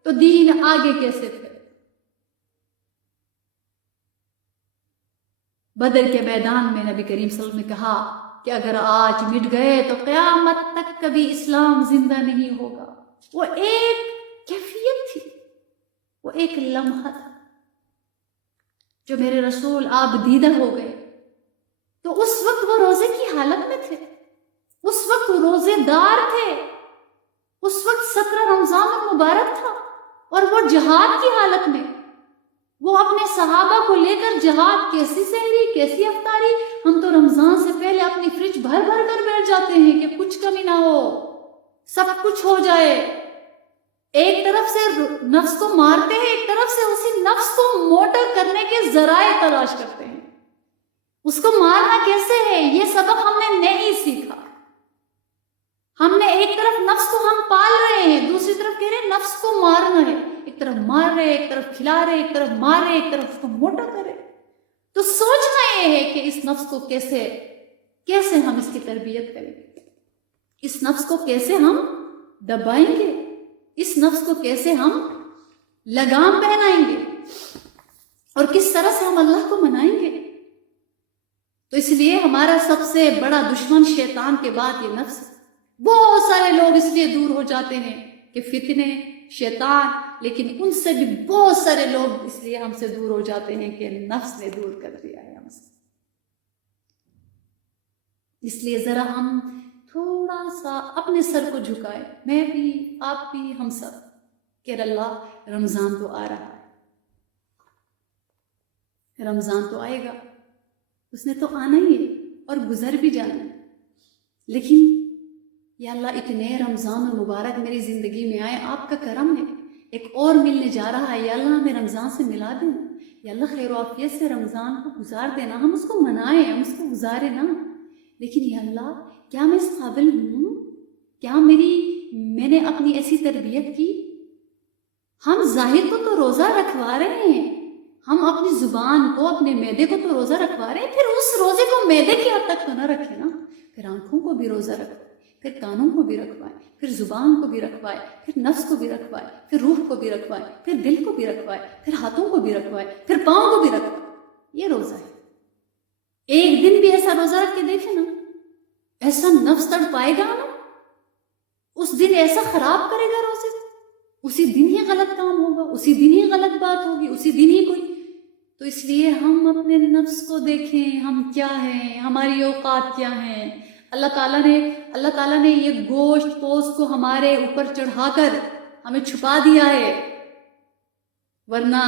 تو دین آگے کیسے تھے؟ بدر کے میدان میں نبی کریم صلی اللہ علیہ وسلم نے کہا کہ اگر آج مٹ گئے تو قیامت تک کبھی اسلام زندہ نہیں ہوگا. وہ ایک کیفیت تھی، وہ ایک لمحہ تھا جو میرے رسول آپ دیدہ ہو گئے. تو اس وقت وہ روزے کی حالت میں تھے، اس وقت وہ روزے دار تھے، اس وقت 17 رمضان المبارک تھا، اور وہ جہاد کی حالت میں. وہ اپنے صحابہ کو لے کر جہاد، کیسی سحری کیسی افطاری. ہم تو رمضان سے پہلے اپنی فریج بھر بھر کر بیٹھ جاتے ہیں کہ کچھ کمی نہ ہو، سب کچھ ہو جائے. ایک طرف سے نفس کو مارتے ہیں، ایک طرف سے اسی نفس کو موٹا کرنے کے ذرائع تلاش کرتے ہیں. اس کو مارنا کیسے ہے، یہ سبق ہم نے نہیں سیکھا. ہم نے ایک طرف نفس کو ہم پال رہے ہیں، دوسری طرف کہہ رہے ہیں نفس کو مارنا ہے. ایک طرف مار رہے، ایک طرف کھلا رہے، ایک طرف مار رہے، ایک طرف اس کو موٹا کرے. تو سوچنا یہ ہے کہ اس نفس کو کیسے ہم اس کی تربیت کریں گے، اس نفس کو کیسے ہم دبائیں گے، اس نفس کو کیسے ہم لگام پہنائیں گے، اور کس طرح سے ہم اللہ کو منائیں گے. تو اس لیے ہمارا سب سے بڑا دشمن شیطان کے بعد یہ نفس ہے. بہت سارے لوگ اس لیے دور ہو جاتے ہیں کہ فتنے، شیطان، لیکن ان سے بھی بہت سارے لوگ اس لیے ہم سے دور ہو جاتے ہیں کہ نفس نے دور کر دیا ہے ہم سے. اس لیے ذرا ہم تھوڑا سا اپنے سر کو جھکائے، میں بھی، آپ بھی، ہم سب، کہ اللہ رمضان تو آ رہا ہے، رمضان تو آئے گا، اس نے تو آنا ہی ہے اور گزر بھی جانا ہے. لیکن یا اللہ اتنے رمضان المبارک میری زندگی میں آئے، آپ کا کرم ہے. ایک اور ملنے جا رہا ہے، یا اللہ ہمیں رمضان سے ملا دینا، یا اللہ خیر و عافیت سے رمضان کو گزار دینا. ہم اس کو منائیں، ہم اس کو گزارے نا. لیکن یا اللہ کیا میں اس قابل ہوں؟ کیا میں نے اپنی ایسی تربیت کی؟ ہم ظاہر کو تو روزہ رکھوا رہے ہیں، ہم اپنی زبان کو، اپنے معدے کو تو روزہ رکھوا رہے ہیں، پھر اس روزے کو معدے کی حد تک تو نہ رکھے نا. پھر آنکھوں کو بھی روزہ رکھوائے، پھر کانوں کو بھی رکھوائے، پھر زبان کو بھی رکھوائے، پھر نفس کو بھی رکھوائے، پھر روح کو بھی رکھوائے، پھر دل کو بھی رکھوائے، پھر ہاتھوں کو بھی رکھوائے، پھر پاؤں کو بھی رکھوائے. یہ روزہ ہے. ایک دن بھی ایسا روزہ رکھ کے دیکھیں نا، ایسا نفس تڑ پائے گا نا، اس دن ایسا خراب کرے گا روزے، اسی دن ہی غلط کام ہوگا، اسی دن ہی غلط بات ہوگی، اسی دن ہی کوئی. تو اس لیے ہم اپنے نفس کو دیکھیں، ہم کیا ہیں، ہماری اوقات کیا ہیں. اللہ تعالیٰ نے یہ گوشت پوست کو ہمارے اوپر چڑھا کر ہمیں چھپا دیا ہے، ورنہ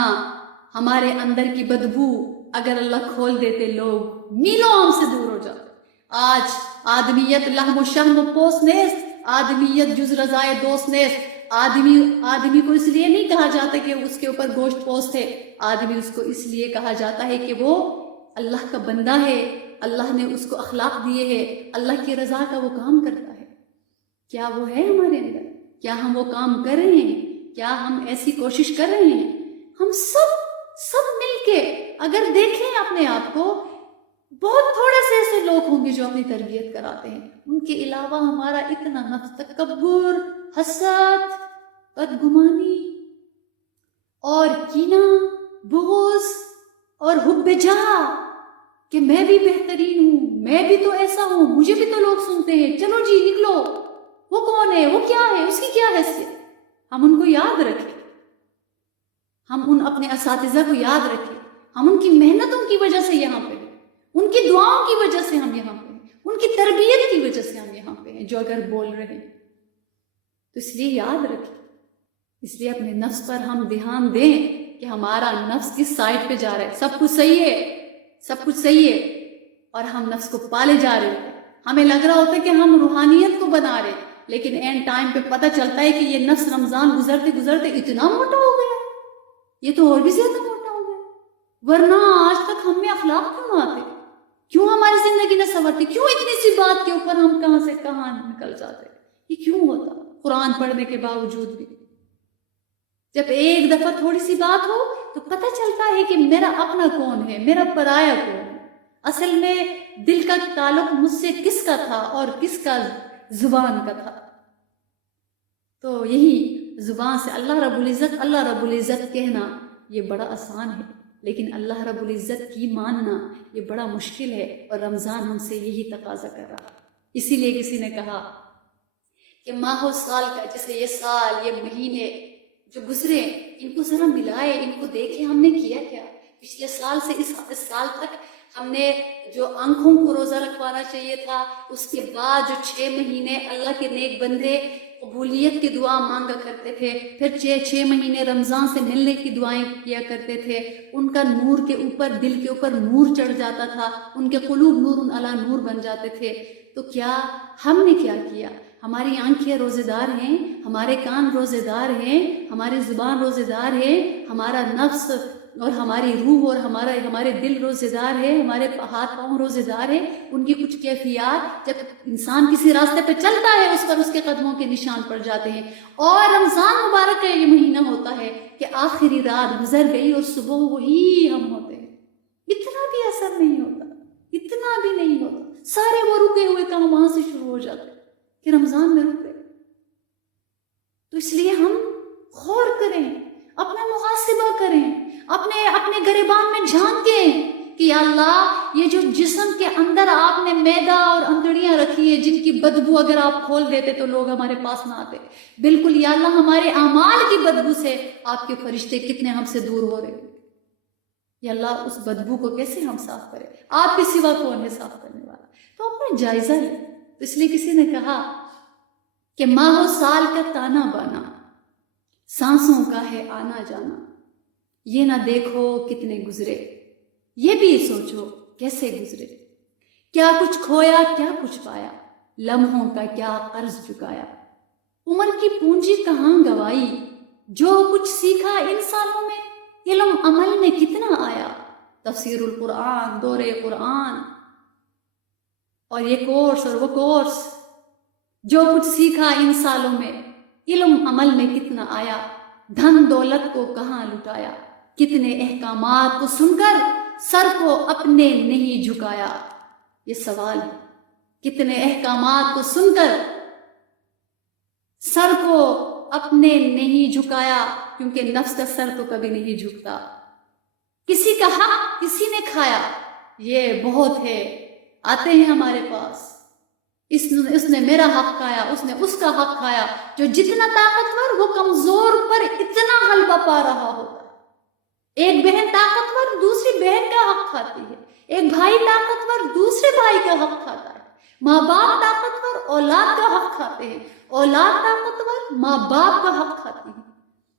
ہمارے اندر کی بدبو اگر اللہ کھول دیتے لوگ میلوں ہم سے دور ہو جاتے. آج آدمیت لحم و شحم و پوست نیست، آدمیت جز رضائے دوست نیست. آدمی کو اس لیے نہیں کہا جاتا کہ اس کے اوپر گوشت پوست ہے، آدمی اس کو اس لیے کہا جاتا ہے کہ وہ اللہ کا بندہ ہے، اللہ نے اس کو اخلاق دیے ہیں، اللہ کی رضا کا وہ کام کرتا ہے. کیا وہ ہے ہمارے اندر؟ کیا ہم وہ کام کر رہے ہیں؟ کیا ہم ایسی کوشش کر رہے ہیں؟ ہم سب مل کے اگر دیکھیں اپنے آپ کو، بہت تھوڑے سے ایسے لوگ ہوں گے جو اپنی تربیت کراتے ہیں. ان کے علاوہ ہمارا اتنا نفس تکبر، حسد، بدگمانی اور کینہ، بغض اور حب جاہ کہ میں بھی بہترین ہوں، میں بھی تو ایسا ہوں، مجھے بھی تو لوگ سنتے ہیں، چلو جی نکلو، وہ کون ہے، وہ کیا ہے، اس کی کیا حیثیت. ہم ان کو یاد رکھیں، ہم ان اپنے اساتذہ کو یاد رکھیں، ہم ان کی محنتوں کی وجہ سے یہاں پہ، ان کی دعاؤں کی وجہ سے ہم یہاں پہ ہیں، ان کی تربیت کی وجہ سے ہم یہاں پہ ہیں جو اگر بول رہے ہیں تو اس لیے یاد رکھیں، اس لیے اپنے نفس پر ہم دھیان دیں کہ ہمارا نفس کس سائڈ پہ جا رہا ہے. سب کچھ صحیح ہے، سب کچھ صحیح ہے، اور ہم نفس کو پالے جا رہے ہیں. ہمیں لگ رہا ہوتا ہے کہ ہم روحانیت کو بنا رہے ہیں، لیکن اینڈ ٹائم پہ پتہ چلتا ہے کہ یہ نفس رمضان گزرتے گزرتے اتنا موٹا ہو گیا، یہ تو اور بھی زیادہ موٹا ہو گیا. ورنہ آج تک ہم میں اخلاق کیوں آتے، کیوں ہماری زندگی نہ سنورتی، کیوں اتنی سی بات کے اوپر ہم کہاں سے کہاں نکل جاتے؟ یہ کیوں ہوتا؟ قرآن پڑھنے کے باوجود بھی جب ایک دفعہ تھوڑی سی بات ہو تو پتہ چلتا ہے کہ میرا اپنا کون ہے، میرا پرایا کون ہے، اصل میں دل کا تعلق مجھ سے کس کا تھا اور کس کا زبان کا تھا. تو یہی زبان سے اللہ رب العزت کہنا یہ بڑا آسان ہے، لیکن اللہ رب العزت کی ماننا یہ بڑا مشکل ہے، اور رمضان ہم سے یہی تقاضا کر رہا. اسی لیے کسی نے کہا کہ ماہ و سال کا، جیسے یہ سال یہ مہینے جو گزرے ان کو ذرا ملائے، ان کو دیکھیں ہم نے کیا کیا پچھلے سال سے اس سال تک. ہم نے جو آنکھوں کو روزہ رکھوانا چاہیے تھا، اس کے بعد جو 6 مہینے اللہ کے نیک بندے قبولیت کی دعا مانگا کرتے تھے، پھر 6 مہینے رمضان سے ملنے کی دعائیں کیا کرتے تھے، ان کا نور کے اوپر، دل کے اوپر نور چڑھ جاتا تھا، ان کے قلوب نور علی نور بن جاتے تھے. تو کیا ہم نے کیا کیا؟ ہماری آنکھیں روزے دار ہیں، ہمارے کان روزے دار ہیں، ہماری زبان روزے دار ہے، ہمارا نفس اور ہماری روح اور ہمارے دل روزے دار ہے، ہمارے ہاتھ پاؤں روزے دار ہے. ان کی کچھ کیفیات، جب انسان کسی راستے پہ چلتا ہے اس پر اس کے قدموں کے نشان پڑ جاتے ہیں. اور رمضان مبارک کا یہ مہینہ ہوتا ہے کہ آخری رات گزر گئی اور صبح وہی ہم ہوتے ہیں. اتنا بھی اثر نہیں ہوتا، اتنا بھی نہیں ہوتا. سارے وہ رکے ہوئے کام وہاں سے شروع ہو جاتے کہ رمضان میں رک گئے. تو اس لیے ہم غور کریں، اپنا محاسبہ کریں، اپنے گریبان میں جھانکیں کہ یا اللہ یہ جو جسم کے اندر آپ نے میدا اور اندڑیاں رکھی ہیں جن کی بدبو اگر آپ کھول دیتے تو لوگ ہمارے پاس نہ آتے، بالکل یا اللہ ہمارے اعمال کی بدبو سے آپ کے فرشتے کتنے ہم سے دور ہو رہے ہیں. یا اللہ اس بدبو کو کیسے ہم صاف کریں؟ آپ کے سوا کون ہے صاف کرنے والا؟ تو اپنا جائزہ لیں. تو اس لیے کسی نے کہا کہ ماہ و سال کا تانا بانا، سانسوں کا ہے آنا جانا، یہ نہ دیکھو کتنے گزرے، یہ بھی سوچو کیسے گزرے. کیا کچھ کھویا کیا کچھ پایا، لمحوں کا کیا قرض چکایا. عمر کی پونجی کہاں گوائی، جو کچھ سیکھا ان سالوں میں علم عمل میں کتنا آیا. تفسیر القرآن، دورے قرآن، اور یہ کورس اور وہ کورس، جو کچھ سیکھا ان سالوں میں علم عمل میں کتنا آیا. دھن دولت کو کہاں لٹایا، کتنے احکامات کو سن کر سر کو اپنے نہیں جھکایا. یہ سوال ہے، کتنے احکامات کو سن کر سر کو اپنے نہیں جھکایا، کیونکہ نفس کا سر تو کبھی نہیں جھکتا. کسی کا حق کسی نے کھایا، یہ بہت ہے، آتے ہیں ہمارے پاس، اس نے میرا حق کھایا، اس نے اس کا حق کھایا. جو جتنا طاقتور وہ کمزور پر اتنا غلبہ پا رہا ہوتا ہے. ایک بہن طاقتور دوسری بہن کا حق کھاتی ہے، ایک بھائی طاقتور دوسرے بھائی کا حق کھاتا ہے. ماں باپ طاقتور اولاد کا حق کھاتے ہیں، اولاد طاقتور ماں باپ کا حق کھاتی ہے.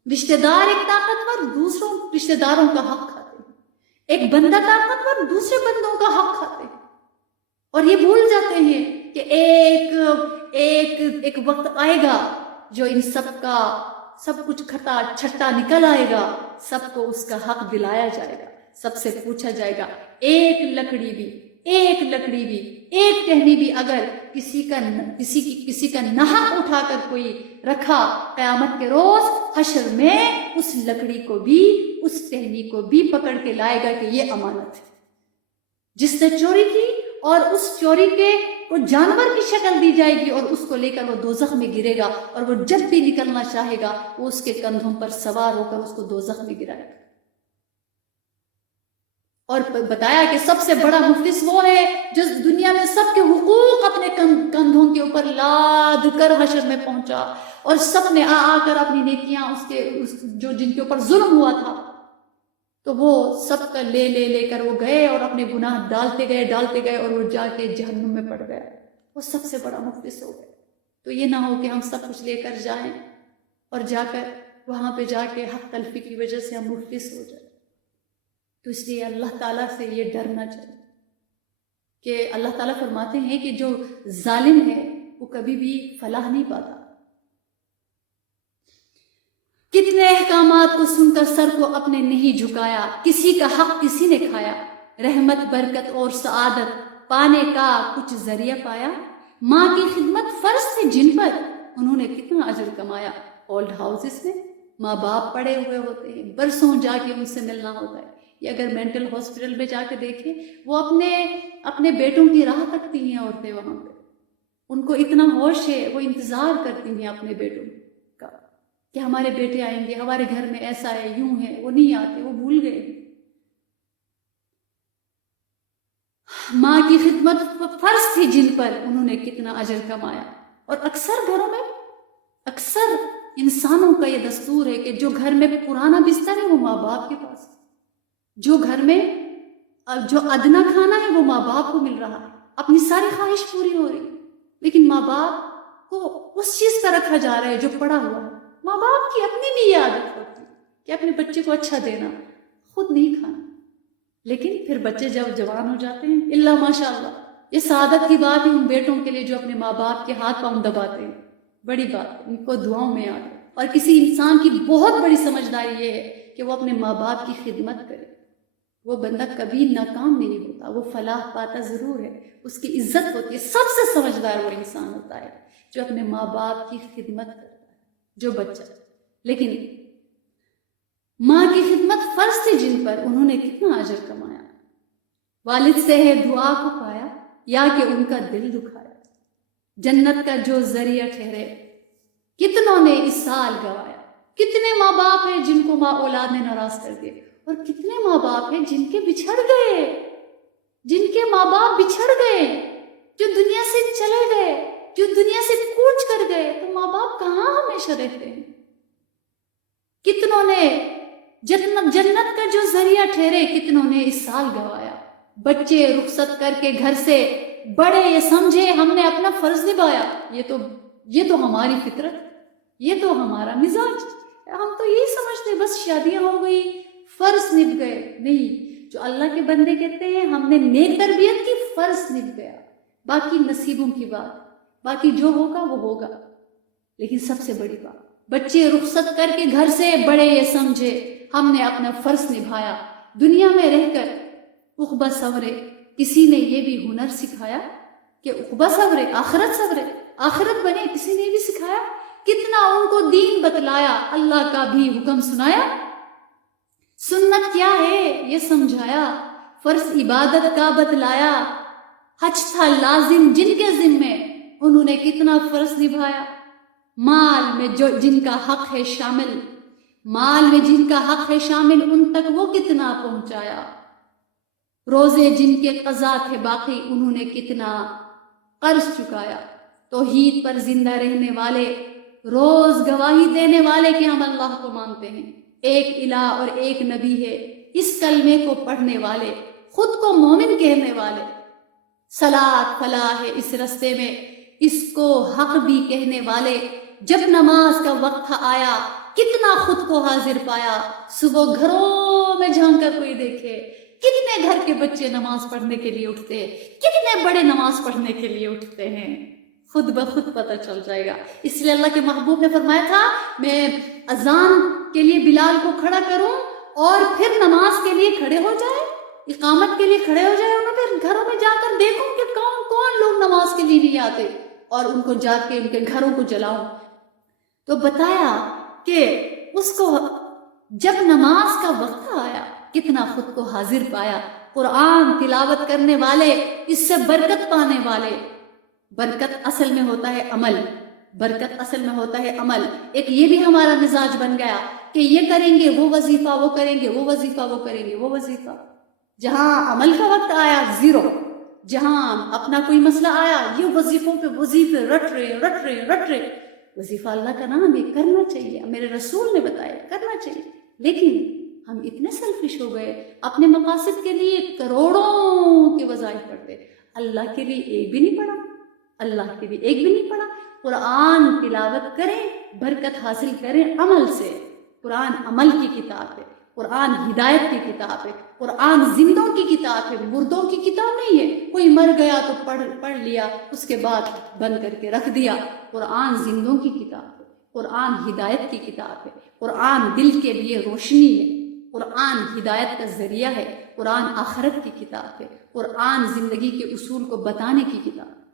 رشتہ دار ایک طاقتور دوسروں رشتہ داروں کا حق کھاتے ہیں. ایک بندہ طاقتور دوسرے بندوں کا حق کھاتے ہیں. اور یہ بھول جاتے ہیں کہ ایک وقت آئے گا جو ان سب کا سب کچھ کھٹا چھٹا نکل آئے گا، سب کو اس کا حق دلایا جائے گا، سب سے پوچھا جائے گا. ایک لکڑی بھی، ایک ٹہنی بھی اگر کسی کا نحق اٹھا کر کوئی رکھا، قیامت کے روز حشر میں اس لکڑی کو بھی، اس ٹہنی کو بھی پکڑ کے لائے گا کہ یہ امانت ہے. جس نے چوری کی اور اس چوری کے کو جانور کی شکل دی جائے گی اور اس کو لے کر وہ دوزخ میں گرے گا، اور وہ جب بھی نکلنا چاہے گا وہ اس کے کندھوں پر سوار ہو کر اس کو دوزخ میں گرائے گا. اور بتایا کہ سب سے بڑا مفلس وہ ہے جو دنیا میں سب کے حقوق اپنے کندھوں کے اوپر لاد کر حشر میں پہنچا، اور سب نے آ کر اپنی نیکیاں جن کے اوپر ظلم ہوا تھا تو وہ سب کا لے کر وہ گئے اور اپنے گناہ ڈالتے گئے اور وہ جا کے جہنم میں پڑ گئے، وہ سب سے بڑا مفلس ہو گئے۔ تو یہ نہ ہو کہ ہم سب کچھ لے کر جائیں اور جا کر وہاں پہ جا کے حق تلفی کی وجہ سے ہم مفلس ہو جائیں۔ تو اس لیے اللہ تعالیٰ سے یہ ڈرنا چاہیے کہ اللہ تعالیٰ فرماتے ہیں کہ جو ظالم ہے وہ کبھی بھی فلاح نہیں پاتا۔ کتنے احکامات کو سن کر سر کو اپنے نہیں جھکایا، کسی کا حق کسی نے کھایا، رحمت برکت اور سعادت پانے کا کچھ ذریعہ پایا، ماں کی خدمت فرض تھی جن پر انہوں نے کتنا اجر کمایا۔ اولڈ ہاؤسز میں ماں باپ پڑے ہوئے ہوتے ہیں، برسوں جا کے ان سے ملنا ہوتا ہے، یا اگر مینٹل ہاسپٹل میں جا کے دیکھیں وہ اپنے بیٹوں کی راہ تکتی ہیں عورتیں وہاں پہ، ان کو اتنا ہوش ہے، وہ انتظار کرتی ہیں اپنے بیٹوں کا کہ ہمارے بیٹے آئیں گے، ہمارے گھر میں ایسا ہے، یوں ہے، وہ نہیں آتے، وہ بھول گئے۔ ماں کی خدمت فرض تھی جن پر انہوں نے کتنا اجر کمایا۔ اور اکثر گھروں میں، اکثر انسانوں کا یہ دستور ہے کہ جو گھر میں پرانا بستر ہے وہ ماں باپ کے پاس، جو گھر میں جو ادنا کھانا ہے وہ ماں باپ کو مل رہا ہے، اپنی ساری خواہش پوری ہو رہی، لیکن ماں باپ کو اس چیز پر رکھا جا رہا ہے جو پڑا ہوا ہے۔ ماں باپ کی اپنی بھی یہ عادت ہوتی ہے کہ اپنے بچے کو اچھا دینا، خود نہیں کھانا، لیکن پھر بچے جب جوان ہو جاتے ہیں، اللہ ماشاء اللہ، یہ سعادت کی بات ہے ان بیٹوں کے لیے جو اپنے ماں باپ کے ہاتھ پاؤں دباتے ہیں، بڑی بات ہے، ان کو دعاؤں میں یاد ہے۔ اور کسی انسان کی بہت بڑی سمجھداری یہ ہے کہ وہ اپنے ماں باپ کی خدمت کرے، وہ بندہ کبھی ناکام نہیں ہوتا، وہ فلاح پاتا ضرور ہے، اس کی عزت ہوتی ہے۔ سب سے سمجھدار وہ انسان ہوتا ہے جو اپنے ماں باپ کی خدمت کرتا ہے، جو بچہ۔ لیکن ماں کی خدمت فرض تھی جن پر انہوں نے کتنا اجر کمایا، والد سے ہے دعا کو پایا یا کہ ان کا دل دکھایا، جنت کا جو ذریعہ ٹھہرے کتنوں نے اس سال گوایا۔ کتنے ماں باپ ہیں جن کو ماں اولاد نے ناراض کر دیا، اور کتنے ماں باپ ہیں جن کے بچھڑ گئے، جن کے ماں باپ بچھڑ گئے، جو دنیا سے چلے گئے، جو دنیا سے کوچ کر گئے، تو ماں باپ کہاں ہمیشہ رہتے ہیں۔ کتنوں نے جنت کا جو ذریعہ ٹھہرے کتنوں نے اس سال گوایا۔ بچے رخصت کر کے گھر سے، بڑے یہ سمجھے ہم نے اپنا فرض نبھایا، یہ تو ہماری فطرت، یہ تو ہمارا مزاج، ہم تو یہی سمجھتے بس شادیاں ہو گئی، فرض نبھ گئے۔ نہیں، جو اللہ کے بندے کہتے ہیں ہم نے نیک تربیت کی، فرض نبھ گیا، باقی نصیبوں کی بات، باقی جو ہوگا وہ ہوگا۔ لیکن سب سے بڑی بات، بچے رخصت کر کے گھر سے، بڑے یہ سمجھے ہم نے اپنا فرض نبھایا، دنیا میں رہ کر عقبہ سورے۔ کسی نے یہ بھی ہنر سکھایا کہ عقبہ سورے، آخرت سورے، آخرت بنے، کسی نے بھی سکھایا۔ کتنا ان کو دین بتلایا، اللہ کا بھی حکم سنایا، سنت کیا ہے یہ سمجھایا، فرض عبادت کا بتلایا، حج تھا لازم جن کے ذمے انہوں نے کتنا فرض نبھایا۔ مال میں جن کا حق ہے شامل، مال میں جن کا حق ہے شامل ان تک وہ کتنا پہنچایا۔ روزے جن کے قضا تھے باقی انہوں نے کتنا قرض چکایا۔ توحید پر زندہ رہنے والے، روز گواہی دینے والے کہ ہم اللہ کو مانتے ہیں، ایک الہ اور ایک نبی ہے، اس کلمے کو پڑھنے والے، خود کو مومن کہنے والے، صلاۃ فلاح ہے اس رستے میں، اس کو حق بھی کہنے والے، جب نماز کا وقت آیا کتنا خود کو حاضر پایا۔ صبح گھروں میں جھانک کر کوئی دیکھے، کتنے گھر کے بچے نماز پڑھنے کے لیے اٹھتے، کتنے بڑے نماز پڑھنے کے لیے اٹھتے ہیں، خود بخود پتہ چل جائے گا۔ اس لیے اللہ کے محبوب نے فرمایا تھا میں اذان کے لیے بلال کو کھڑا کروں اور پھر نماز کے لیے کھڑے ہو جائے، اقامت کے لیے کھڑے ہو جائے، انہوں پھر گھروں میں جا کر دیکھوں کہ کون کون لوگ نماز کے لیے نہیں آتے، اور ان کو جا کے ان کے گھروں کو جلاؤں۔ تو بتایا کہ اس کو جب نماز کا وقت آیا کتنا خود کو حاضر پایا۔ قرآن تلاوت کرنے والے، اس سے برکت پانے والے، برکت اصل میں ہوتا ہے عمل، برکت اصل میں ہوتا ہے عمل۔ ایک یہ بھی ہمارا مزاج بن گیا کہ یہ کریں گے وہ وظیفہ، وہ کریں گے وہ وظیفہ، وہ کریں گے وہ وظیفہ، جہاں عمل کا وقت آیا زیرو، جہاں اپنا کوئی مسئلہ آیا یہ وظیفوں پہ وظیفے رٹ رہے۔ وظیفہ اللہ کا نام ہے، کرنا چاہیے، میرے رسول نے بتایا کرنا چاہیے، لیکن ہم اتنے سیلفش ہو گئے، اپنے مقاصد کے لیے کروڑوں کے وظائف پڑھتے، اللہ کے لیے ایک بھی نہیں پڑھا، اللہ کے لیے ایک بھی نہیں پڑھا۔ قرآن تلاوت کریں، برکت حاصل کریں عمل سے۔ قرآن عمل کی کتاب ہے، قرآن ہدایت کی کتاب ہے، قرآن زندوں کی کتاب ہے، مردوں کی کتاب نہیں ہے۔ کوئی مر گیا تو پڑھ لیا، اس کے بعد بند کر کے رکھ دیا۔ قرآن زندوں کی کتاب ہے، قرآن ہدایت کی کتاب ہے، قرآن دل کے لیے روشنی ہے، قرآن ہدایت کا ذریعہ ہے، قرآن آخرت کی کتاب ہے، قرآن زندگی کے اصول کو بتانے کی کتاب ہے۔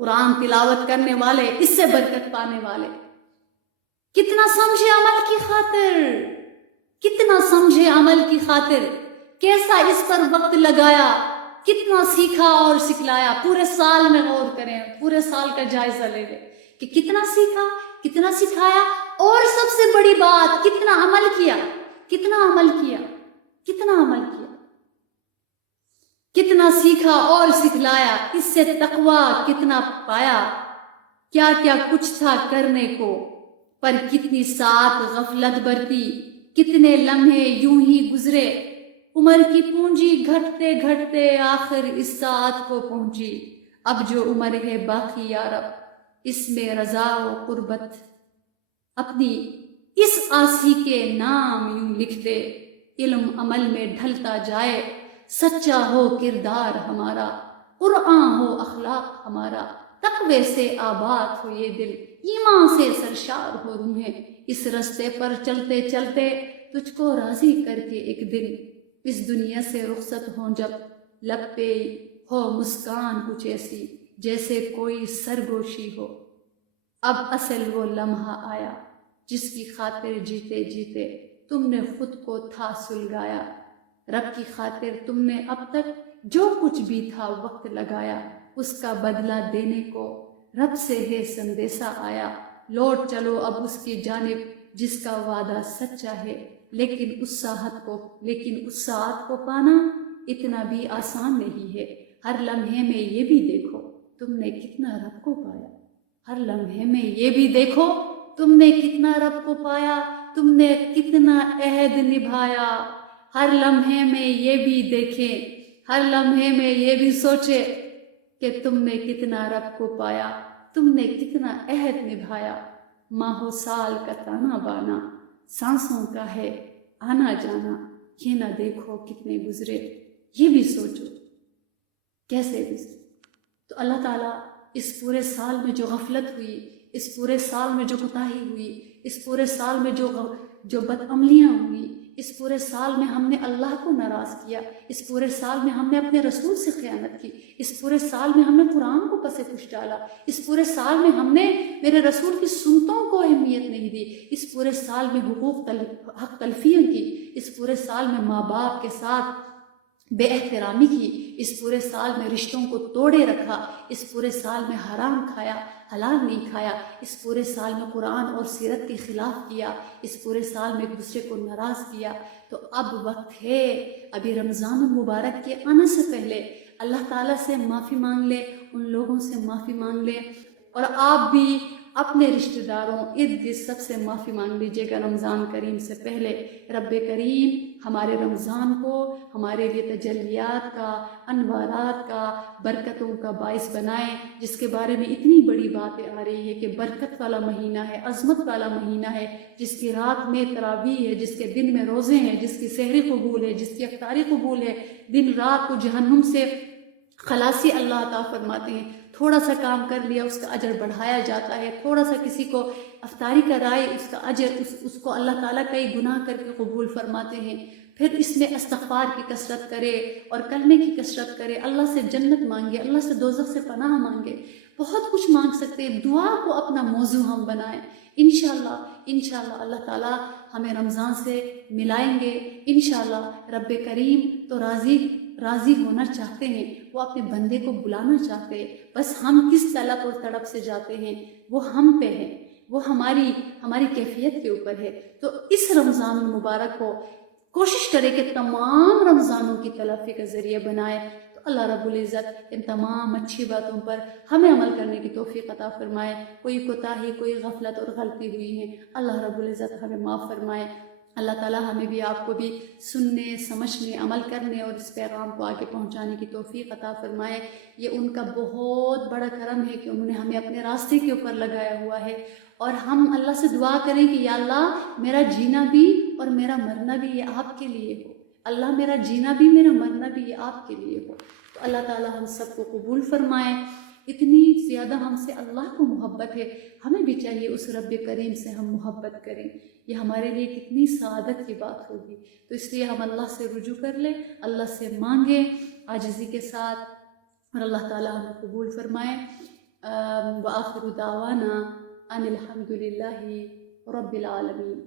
قرآن تلاوت کرنے والے، اس سے برکت پانے والے کتنا سمجھے عمل کی خاطر، کتنا سمجھے عمل کی خاطر، کیسا اس پر وقت لگایا، کتنا سیکھا اور سکھلایا۔ پورے سال میں غور کریں، پورے سال کا جائزہ لے لیں کہ کتنا سیکھا، کتنا سکھایا، اور سب سے بڑی بات کتنا عمل کیا، کتنا عمل کیا، کتنا عمل کیا، کتنا سیکھا اور سکھلایا، اس سے تقویٰ کتنا پایا، کیا کیا کچھ تھا کرنے کو، پر کتنی سات غفلت برتی، کتنے لمحے یوں ہی گزرے، عمر کی پونجی گھٹتے گھٹتے آخر اس ساعت کو پہنچی۔ اب جو عمر ہے باقی یا رب، اس میں رضا و قربت، اپنی اس آسی کے نام یوں لکھتے، علم عمل میں ڈھلتا جائے، سچا ہو کردار ہمارا، قرآن ہو اخلاق ہمارا، تقوی سے آباد ہو یہ دل، ایمان سے سرشار ہو روحیں، اس رستے پر چلتے چلتے تجھ کو راضی کر کے ایک دن، اس دنیا سے رخصت ہوں جب، لب پہ ہو مسکان کچھ ایسی جیسے کوئی سرگوشی ہو۔ اب اصل وہ لمحہ آیا جس کی خاطر جیتے جیتے تم نے خود کو تھا سلگایا، رب کی خاطر تم نے اب تک جو کچھ بھی تھا وقت لگایا، اس کا بدلہ دینے کو رب سے ہے سندیسہ آیا، لوٹ چلو اب اس کی جانب جس کا وعدہ سچا ہے، لیکن اس ساعت کو پانا اتنا بھی آسان نہیں ہے، ہر لمحے میں یہ بھی دیکھو تم نے کتنا رب کو پایا، ہر لمحے میں یہ بھی دیکھو تم نے کتنا رب کو پایا، تم نے کتنا عہد نبھایا، ہر لمحے میں یہ بھی دیکھیں، ہر لمحے میں یہ بھی سوچے کہ تم نے کتنا رب کو پایا، تم نے کتنا عہد نبھایا۔ ماہ و سال کا تانا بانا، سانسوں کا ہے آنا جانا، یہ نہ دیکھو کتنے گزرے، یہ بھی سوچو کیسے گزرے۔ تو اللہ تعالیٰ اس پورے سال میں جو غفلت ہوئی، اس پورے سال میں جو کوتاہی ہوئی، اس پورے سال میں جو بدعملیاں ہوئی، اس پورے سال میں ہم نے اللہ کو ناراض کیا، اس پورے سال میں ہم نے اپنے رسول سے خیانت کی، اس پورے سال میں ہم نے قرآن کو پس پش ڈالا، اس پورے سال میں ہم نے میرے رسول کی سنتوں کو اہمیت نہیں دی، اس پورے سال میں حق تلفیاں کی، اس پورے سال میں ماں باپ کے ساتھ بے احترامی کی، اس پورے سال میں رشتوں کو توڑے رکھا، اس پورے سال میں حرام کھایا، حلال نہیں کھایا، اس پورے سال میں قرآن اور سیرت کے خلاف کیا، اس پورے سال میں ایک دوسرے کو ناراض کیا۔ تو اب وقت ہے، ابھی رمضان المبارک کے آنے سے پہلے اللہ تعالیٰ سے معافی مانگ لے، ان لوگوں سے معافی مانگ لے، اور آپ بھی اپنے رشتہ داروں ارد گرد سب سے معافی مانگ لیجیے گا رمضان کریم سے پہلے۔ رب کریم ہمارے رمضان کو ہمارے لیے تجلیات کا، انوارات کا، برکتوں کا باعث بنائے، جس کے بارے میں اتنی بڑی باتیں آ رہی ہے کہ برکت والا مہینہ ہے، عظمت والا مہینہ ہے، جس کی رات میں تراویح ہے، جس کے دن میں روزے ہیں، جس کی سحری قبول ہے، جس کی افطاری قبول ہے، دن رات کو جہنم سے خلاصی اللہ عطا فرماتے ہیں۔ تھوڑا سا کام کر لیا اس کا اجر بڑھایا جاتا ہے، تھوڑا سا کسی کو افطاری کرائے اس کا اجر اس کو اللہ تعالیٰ کئی گناہ کر کے قبول فرماتے ہیں۔ پھر اس میں استغفار کی کثرت کرے اور کلمے کی کثرت کرے، اللہ سے جنت مانگے، اللہ سے دوزخ سے پناہ مانگے، بہت کچھ مانگ سکتے ہیں۔ دعا کو اپنا موضوع ہم بنائیں، انشاءاللہ اللہ تعالیٰ ہمیں رمضان سے ملائیں گے انشاءاللہ۔ رب کریم تو راضی ہونا چاہتے ہیں، وہ اپنے بندے کو بلانا چاہتے ہیں، بس ہم کس طلب اور تڑپ سے جاتے ہیں وہ ہم پہ ہے، وہ ہماری کیفیت کے اوپر ہے۔ تو اس رمضان المبارک کو کوشش کرے کہ تمام رمضانوں کی تلافی کا ذریعہ بنائے۔ تو اللہ رب العزت ان تمام اچھی باتوں پر ہمیں عمل کرنے کی توفیق عطا فرمائے۔ کوئی کوتاہی، کوئی غفلت اور غلطی ہوئی ہے، اللہ رب العزت ہمیں معاف فرمائے۔ اللہ تعالیٰ ہمیں بھی آپ کو بھی سننے سمجھنے عمل کرنے اور اس پیغام کو آگے پہنچانے کی توفیق عطا فرمائے۔ یہ ان کا بہت بڑا کرم ہے کہ انہوں نے ہمیں اپنے راستے کے اوپر لگایا ہوا ہے، اور ہم اللہ سے دعا کریں کہ یا اللہ میرا جینا بھی اور میرا مرنا بھی یہ آپ کے لیے ہو، اللہ میرا جینا بھی میرا مرنا بھی یہ آپ کے لیے ہو۔ تو اللہ تعالیٰ ہم سب کو قبول فرمائے۔ اتنی زیادہ ہم سے اللہ کو محبت ہے، ہمیں بھی چاہیے اس رب کریم سے ہم محبت کریں، یہ ہمارے لیے کتنی سعادت کی بات ہوگی۔ تو اس لیے ہم اللہ سے رجوع کر لیں، اللہ سے مانگیں عاجزی کے ساتھ، اور اللہ تعالیٰ ہمیں قبول فرمائے۔ وآخر دعوانا ان الحمد للہ رب العالمین۔